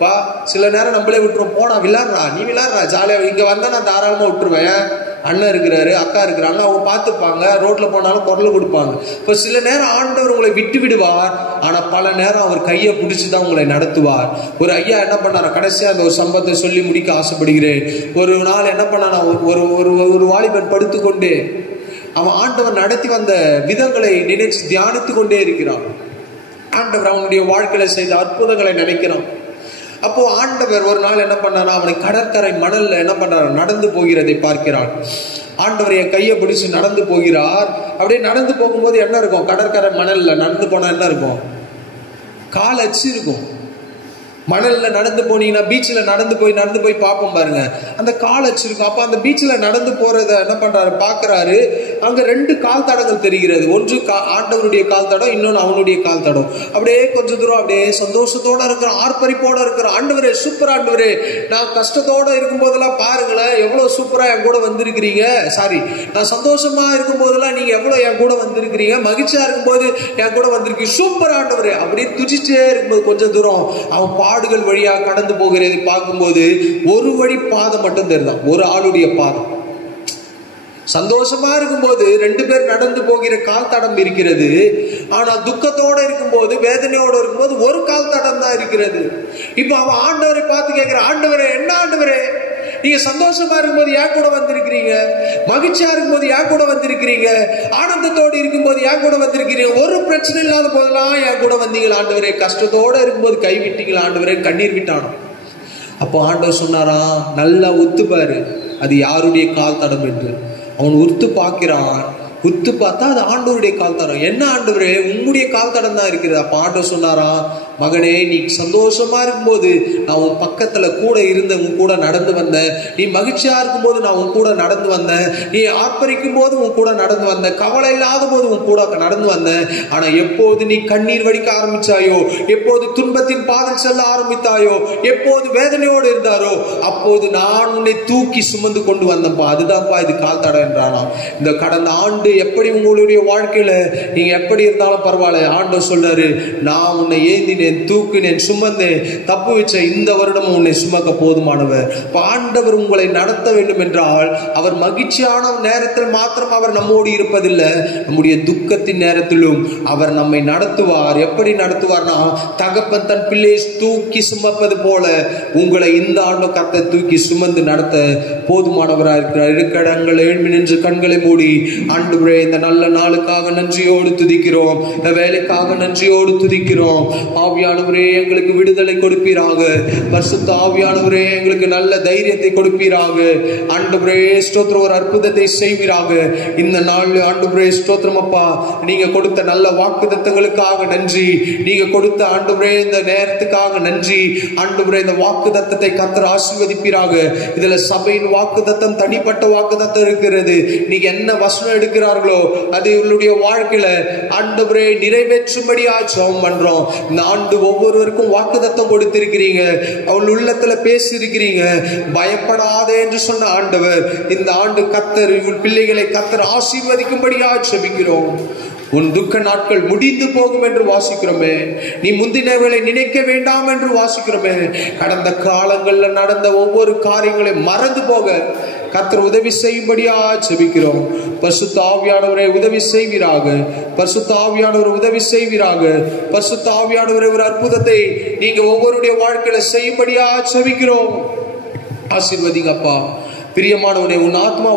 வா. சில நேரம் நம்மளே விட்டுருவோம், போனா விளையாடுறா, நீ விளையாடுறா ஜாலியா, இங்க வந்தா நான் தாராளமா விட்டுருவேன். அண்ணன் இருக்கிறாரு, அக்கா இருக்கிறாங்க, அவங்க பார்த்துப்பாங்க, ரோட்ல போனாலும் குரல் கொடுப்பாங்க. இப்போ சில நேரம் ஆண்டவர் உங்களை விட்டு விடுவார். ஆனா பல நேரம் அவர் கையை பிடிச்சுதான் உங்களை நடத்துவார். ஒரு ஐயா என்ன பண்ணாரா, கடைசியா அந்த ஒரு சம்பவத்தை சொல்லி முடிக்க ஆசைப்படுகிறேன். ஒரு நாள் என்ன பண்ணானா, ஒரு வாலிபன் படுத்துக்கொண்டே அவன் ஆண்டவர் நடத்தி வந்த விதங்களை நினைச்சு தியானித்து கொண்டே இருக்கிறான். ஆண்டவர் அவனுடைய வாழ்க்கையில செய்த அற்புதங்களை நினைக்கிறான். அப்போ ஆண்டவர் ஒரு நாள் என்ன பண்ணாரா, அவனை கடற்கரை மணல்ல என்ன பண்றாரு, நடந்து போகிறதை பார்க்கிறான். ஆண்டவர் என் கையை பிடிச்சு நடந்து போகிறார். அப்படியே நடந்து போகும்போது என்ன இருக்கும், கடற்கரை மணல்ல நடந்து போனா என்ன இருக்கும், கால் அச்சு இருக்கும். மணல்ல நடந்து போனீங்கன்னா, பீச்சில் நடந்து போய் பார்ப்போம் பாருங்க, அந்த கால் வச்சிருக்கும். அப்ப அந்த பீச்சில் நடந்து போறத என்ன பண்றாரு, பாக்குறாரு. அங்க 2 கால் தடங்கள் தெரிகிறது. ஒன்று ஆண்டவருடைய கால் தடம், இன்னொன்னு அவனுடைய கால் தடம். அப்படியே கொஞ்ச தூரம் அப்படியே சந்தோஷத்தோட இருக்கிற, ஆர்ப்பரிப்போட இருக்கிற, ஆண்டவரே சூப்பர் ஆண்டவரே, நான் கஷ்டத்தோட இருக்கும் போதெல்லாம் பாருங்களேன் எவ்வளவு சூப்பரா என் கூட வந்திருக்கிறீங்க. சாரி, நான் சந்தோஷமா இருக்கும் போதெல்லாம் நீங்க எவ்வளவு என் கூட வந்திருக்கிறீங்க, மகிழ்ச்சியா இருக்கும்போது என் கூட வந்திருக்கீங்க, சூப்பர் ஆண்டவரே. அப்படியே துதிச்சே இருக்கும்போது கொஞ்ச தூரம் அவன் பாடுகள் வழியா கடந்து போகிறது பார்க்கும்போது ஒரு வழி பாதம் மட்டும் தெரியும், ஒரு ஆளுடைய பாதம். சந்தோஷமா இருக்கும்போது 2 பேர் நடந்து போகிற கால் தடம் இருக்கிறது. ஆனா துக்கத்தோட இருக்கும்போது, வேதனையோட இருக்கும்போது ஒரு கால் தடம் தான் இருக்கிறது. இப்ப அவன் ஆண்டவரை பார்த்து கேட்கிற, ஆண்டவரே என்ன ஆண்டவரே, நீங்க சந்தோஷமா இருக்கும்போது ஏன் கூட வந்திருக்கிறீங்க, மகிழ்ச்சியா இருக்கும்போது ஏன் கூட வந்திருக்கிறீங்க, ஆனந்தத்தோடு இருக்கும்போது ஏன் கூட வந்திருக்கிறீங்க, ஒரு பிரச்சனை இல்லாத போதெல்லாம் என் கூட வந்தீங்களா ஆண்டவரே, கஷ்டத்தோட இருக்கும்போது கை விட்டீங்களா ஆண்டவரே, கண்ணீர் விட்டானோ. அப்போ ஆண்டவர் சொன்னாரா, நல்லா உத்துப்பாரு அது யாருடைய கால் தடம் என்று. அவன் உத்து பார்க்கிறான். உத்து பார்த்தா அது ஆண்டவருடைய கால் தடம். என்ன ஆண்டவரே, உங்களுடைய கால் தடம் தான் இருக்கிறது. அப்ப ஆண்டவர் சொன்னாரா, மகனே, நீ சந்தோஷமா இருக்கும்போது நான் உன் பக்கத்துல கூட இருந்த, உன் கூட நடந்து வந்தேன். நீ மகிழ்ச்சியா இருக்கும்போது நான் உன் கூட நடந்து வந்தேன். நீ ஆர்ப்பரிக்கும் போது உன் கூட நடந்து வந்தேன். கவலை இல்லாத போது உன் கூட நடந்து வந்தேன். ஆனா எப்போது நீ கண்ணீர் வடிக்க ஆரம்பிச்சாயோ, எப்போது துன்பத்தின் பாதையில் செல்ல ஆரம்பித்தாயோ, எப்போது வேதனையோடு இருந்தாரோ, அப்போது நான் உன்னை தூக்கி சுமந்து கொண்டு வந்தேன்ப்பா. அதுதான்ப்பா இது கால் தடம் என்றானா. இந்த கடந்த ஆண்டு எப்படி உங்களுடைய வாழ்க்கையில நீங்க எப்படி இருந்தாலும் பரவாயில்ல, ஆண்டவர் சொல்றாரு, நான் உன்னை ஏந்தினேன், தூக்கினேன், சுமந்தேன், தப்பு வச்ச, இந்த வருடம் உன்னை சுமக்க போதுமானவர். ஆண்டவர் உங்களை நடத்த வேண்டும் என்றால் அவர் மகிழ்ச்சியான நேரத்தில் மாத்திரம் அவர் நம்மோடு இருப்பதில்லை, நம்முடைய துக்கத்தின் நேரத்திலும் அவர் நம்மை நடத்துவார். எப்படி நடத்துவார்னா, தகப்பன் தன் பிள்ளையை தூக்கி சுமப்பது போல உங்களை இந்த ஆண்டு கர்த்தர் தூக்கி சுமந்து நடத்த போதுமானவராக இருக்கிறார். இருக்கடங்கள் எழுப்பி நின்று கண்களை மூடி, ஆண்டவரே இந்த நல்ல நாளுக்காக நன்றியோடு துதிக்கிறோம், இந்த வேலைக்காக நன்றியோடு துதிக்கிறோம். ஆவியானவரே எங்களுக்கு விடுதலை கொடுப்பீராக. பரிசுத்த ஆவியானவரே எங்களுக்கு நல்ல தைரியத்தை கொடுப்பீராக. ஆண்டவரே ஸ்தோத்திரம், ஒரு அற்புதத்தை செய்வீராக இந்த நாள். ஆண்டவரே ஸ்தோத்திரம் அப்பா, நீங்க கொடுத்த நல்ல வாக்குத்தத்தங்களுக்காக நன்றி. நீங்க கொடுத்த ஆண்டவரே இந்த நேரத்துக்காக நன்றி. ஆண்டவரே இந்த வாக்குத்தத்தத்தை கர்த்தர் ஆசீர்வதிப்பீராக. இதுல சபையின் வாக்குத்தத்தம், தனிப்பட்ட வாக்குத்தத்தம் இருக்கிறது. நீங்க என்ன வசனம் எடுக்கிறார்களோ அது இவர்களுடைய வாழ்க்கையில ஆண்டவரே நிறைவேற்றும்படியா ஜெபம் பண்றோம். இந்த ஆண்டு ஒவ்வொருவருக்கும் வாக்குத்தத்தம் கொடுத்திருக்கிறீங்க, அவள் உள்ளத்துல பேசியிருக்கிறீங்க. பயப்படாதே என்று சொன்ன ஆண்டவர், இந்த ஆண்டு கர்த்தர் இவள் பிள்ளைகளை கர்த்தர் ஆசீர்வதிக்கும்படியா ஜெபிக்கிறோம். உன் துக்க நாட்கள் முடிந்து போகும் என்று வாசிக்கிறோமே. நீ முந்தினவர்களை நினைக்க வேண்டாம் என்று வாசிக்கிறோமே. கடந்த காலங்கள்ல நடந்த ஒவ்வொரு காரியங்களையும் மறந்து போக கர்த்தர் உதவி செய்யும்படியா ஜெபிக்கிறோம். பரிசுத்த ஆவியானவரே உதவி செய்வீராக. பரிசுத்த ஆவியானவரே உதவி செய்வீராக. பரிசுத்த ஆவியானவரே ஒரு அற்புதத்தை நீங்க ஒவ்வொருடைய வாழ்க்கையில செய்யும்படியா ஜெபிக்கிறோம். ஆசீர்வதிங்க அப்பா. பிரியமானவனே, உன் ஆத்மா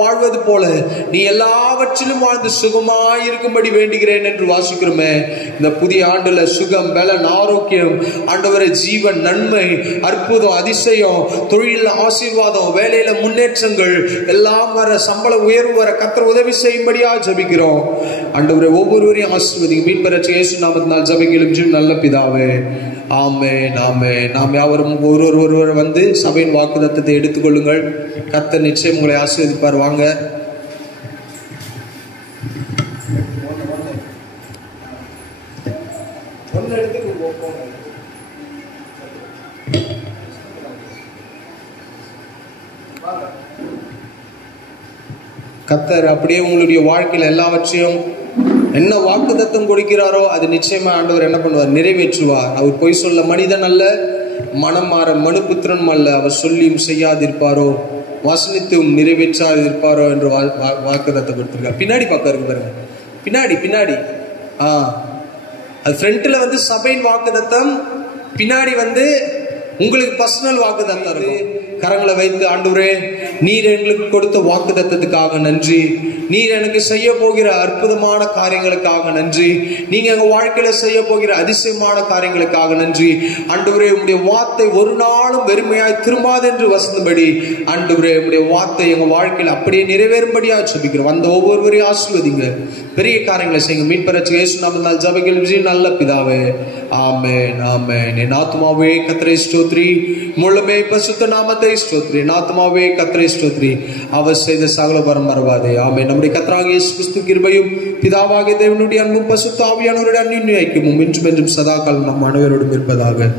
வாழ்வது போல நீ எல்லாவற்றிலும் வாழ்ந்து சுகமாயிருக்கும்படி வேண்டுகிறேன் என்று வாசிக்கிறோமே. இந்த புதிய ஆண்டுல சுகம், பலன், ஆரோக்கியம், ஆண்டவரே ஜீவன், நன்மை, அற்புதம், அதிசயம், தொழில் ஆசீர்வாதம், வேலையில முன்னேற்றங்கள் எல்லாம் வர, சம்பள உயர்வு வர கர்த்தர் உதவி செய்யும்படியா ஜெபிக்கிறோம். ஆண்டவரே ஒவ்வொருவரையும் ஆசீர்வதிங்க. மீட்பரட்ச இயேசு நாமத்தினால் ஜெபிக்கிறோம் நல்ல பிதாவே. ஆமென், ஆமென். நாம் யாவரும் ஒருவர் வந்து சபையின் வாக்குத்தத்தத்தை எடுத்துக்கொள்ளுங்கள். கர்த்தர் நிச்சயம் உங்களை ஆசீர்வதிப்பார். வாங்க. கர்த்தர் அப்படியே உங்களுடைய வாழ்க்கையில எல்லாவற்றையும் என்ன வாக்குத்தத்தம் கொடுக்கிறாரோ அது நிச்சயமா ஆண்டவர் என்ன பண்ணுவார்? நிறைவேற்றுவார். அவர் பொய் சொல்ல மனிதன் அல்ல, மனம் மாற மனுபுத்திரனும் அல்ல. அவர் சொல்லியும் செய்யாதிருப்பாரோ, வசனித்தும் நிறைவேற்றாதிருப்பாரோ என்று வாக்குத்தத்தம் கொடுத்திருக்கார். பின்னாடி பக்கம் இருக்கு பாருங்க. பின்னாடி அது ஃப்ரண்ட்ல வந்து சபையின் வாக்குத்தத்தம், பின்னாடி வந்து உங்களுக்கு பர்சனல் வாக்குத்தத்தம் இருக்கு. கரங்களை வைத்து, ஆண்டவரே நீர் எங்களுக்கு கொடுத்த வாக்குத்தத்தத்துக்காக நன்றி. நீர் எனக்கு செய்ய போகிற அற்புதமான காரியங்களுக்காக நன்றி. நீங்க எங்க வாழ்க்கையில செய்ய போகிற அதிசயமான காரியங்களுக்காக நன்றி. ஆண்டவரே உம்முடைய வார்த்தை ஒரு நாளும் வெறுமையாய் திரும்பாது என்று வசந்தபடி ஆண்டவரே உம்முடைய வார்த்தை எங்க வாழ்க்கையில அப்படியே நிறைவேறும்படியா ஜெபிக்கிறோம். அந்த ஒவ்வொருவரையும் ஆசீர்வதிங்க. பெரிய காரியங்களை செய்யுங்க. மீட்பரட்ச இயேசு நாமத்தினால் ஜெபிக்கிறோம் நல்ல பிதாவே. ஆமென், ஆமென். என் ஆத்துமாவே கர்த்தரை ஸ்தோத்திரி, முழுமே பரிசுத்த நாமத்தை ஸ்தோத்திரி. என் ஆத்துமாவே கர்த்தரை ஸ்தோத்திரி, அவர் செய்த சகல வரம் மறவாதே. ஆமென். நம்முடைய கர்த்தராகிய இயேசு கிறிஸ்து கிருபையும் பிதாவாகிய தேவனுடைய அன்பும் பரிசுத்த ஆவியானவருடைய அன்பின் ஐக்கியமும் இன்றும் என்றும் சதா காலம் நம் அனைவரோடும் இருப்பதாக.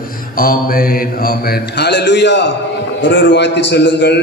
ஆமென், ஆமென். ஹல்லேலூயா. ஒரு வாழ்த்தி சொல்லுங்கள்.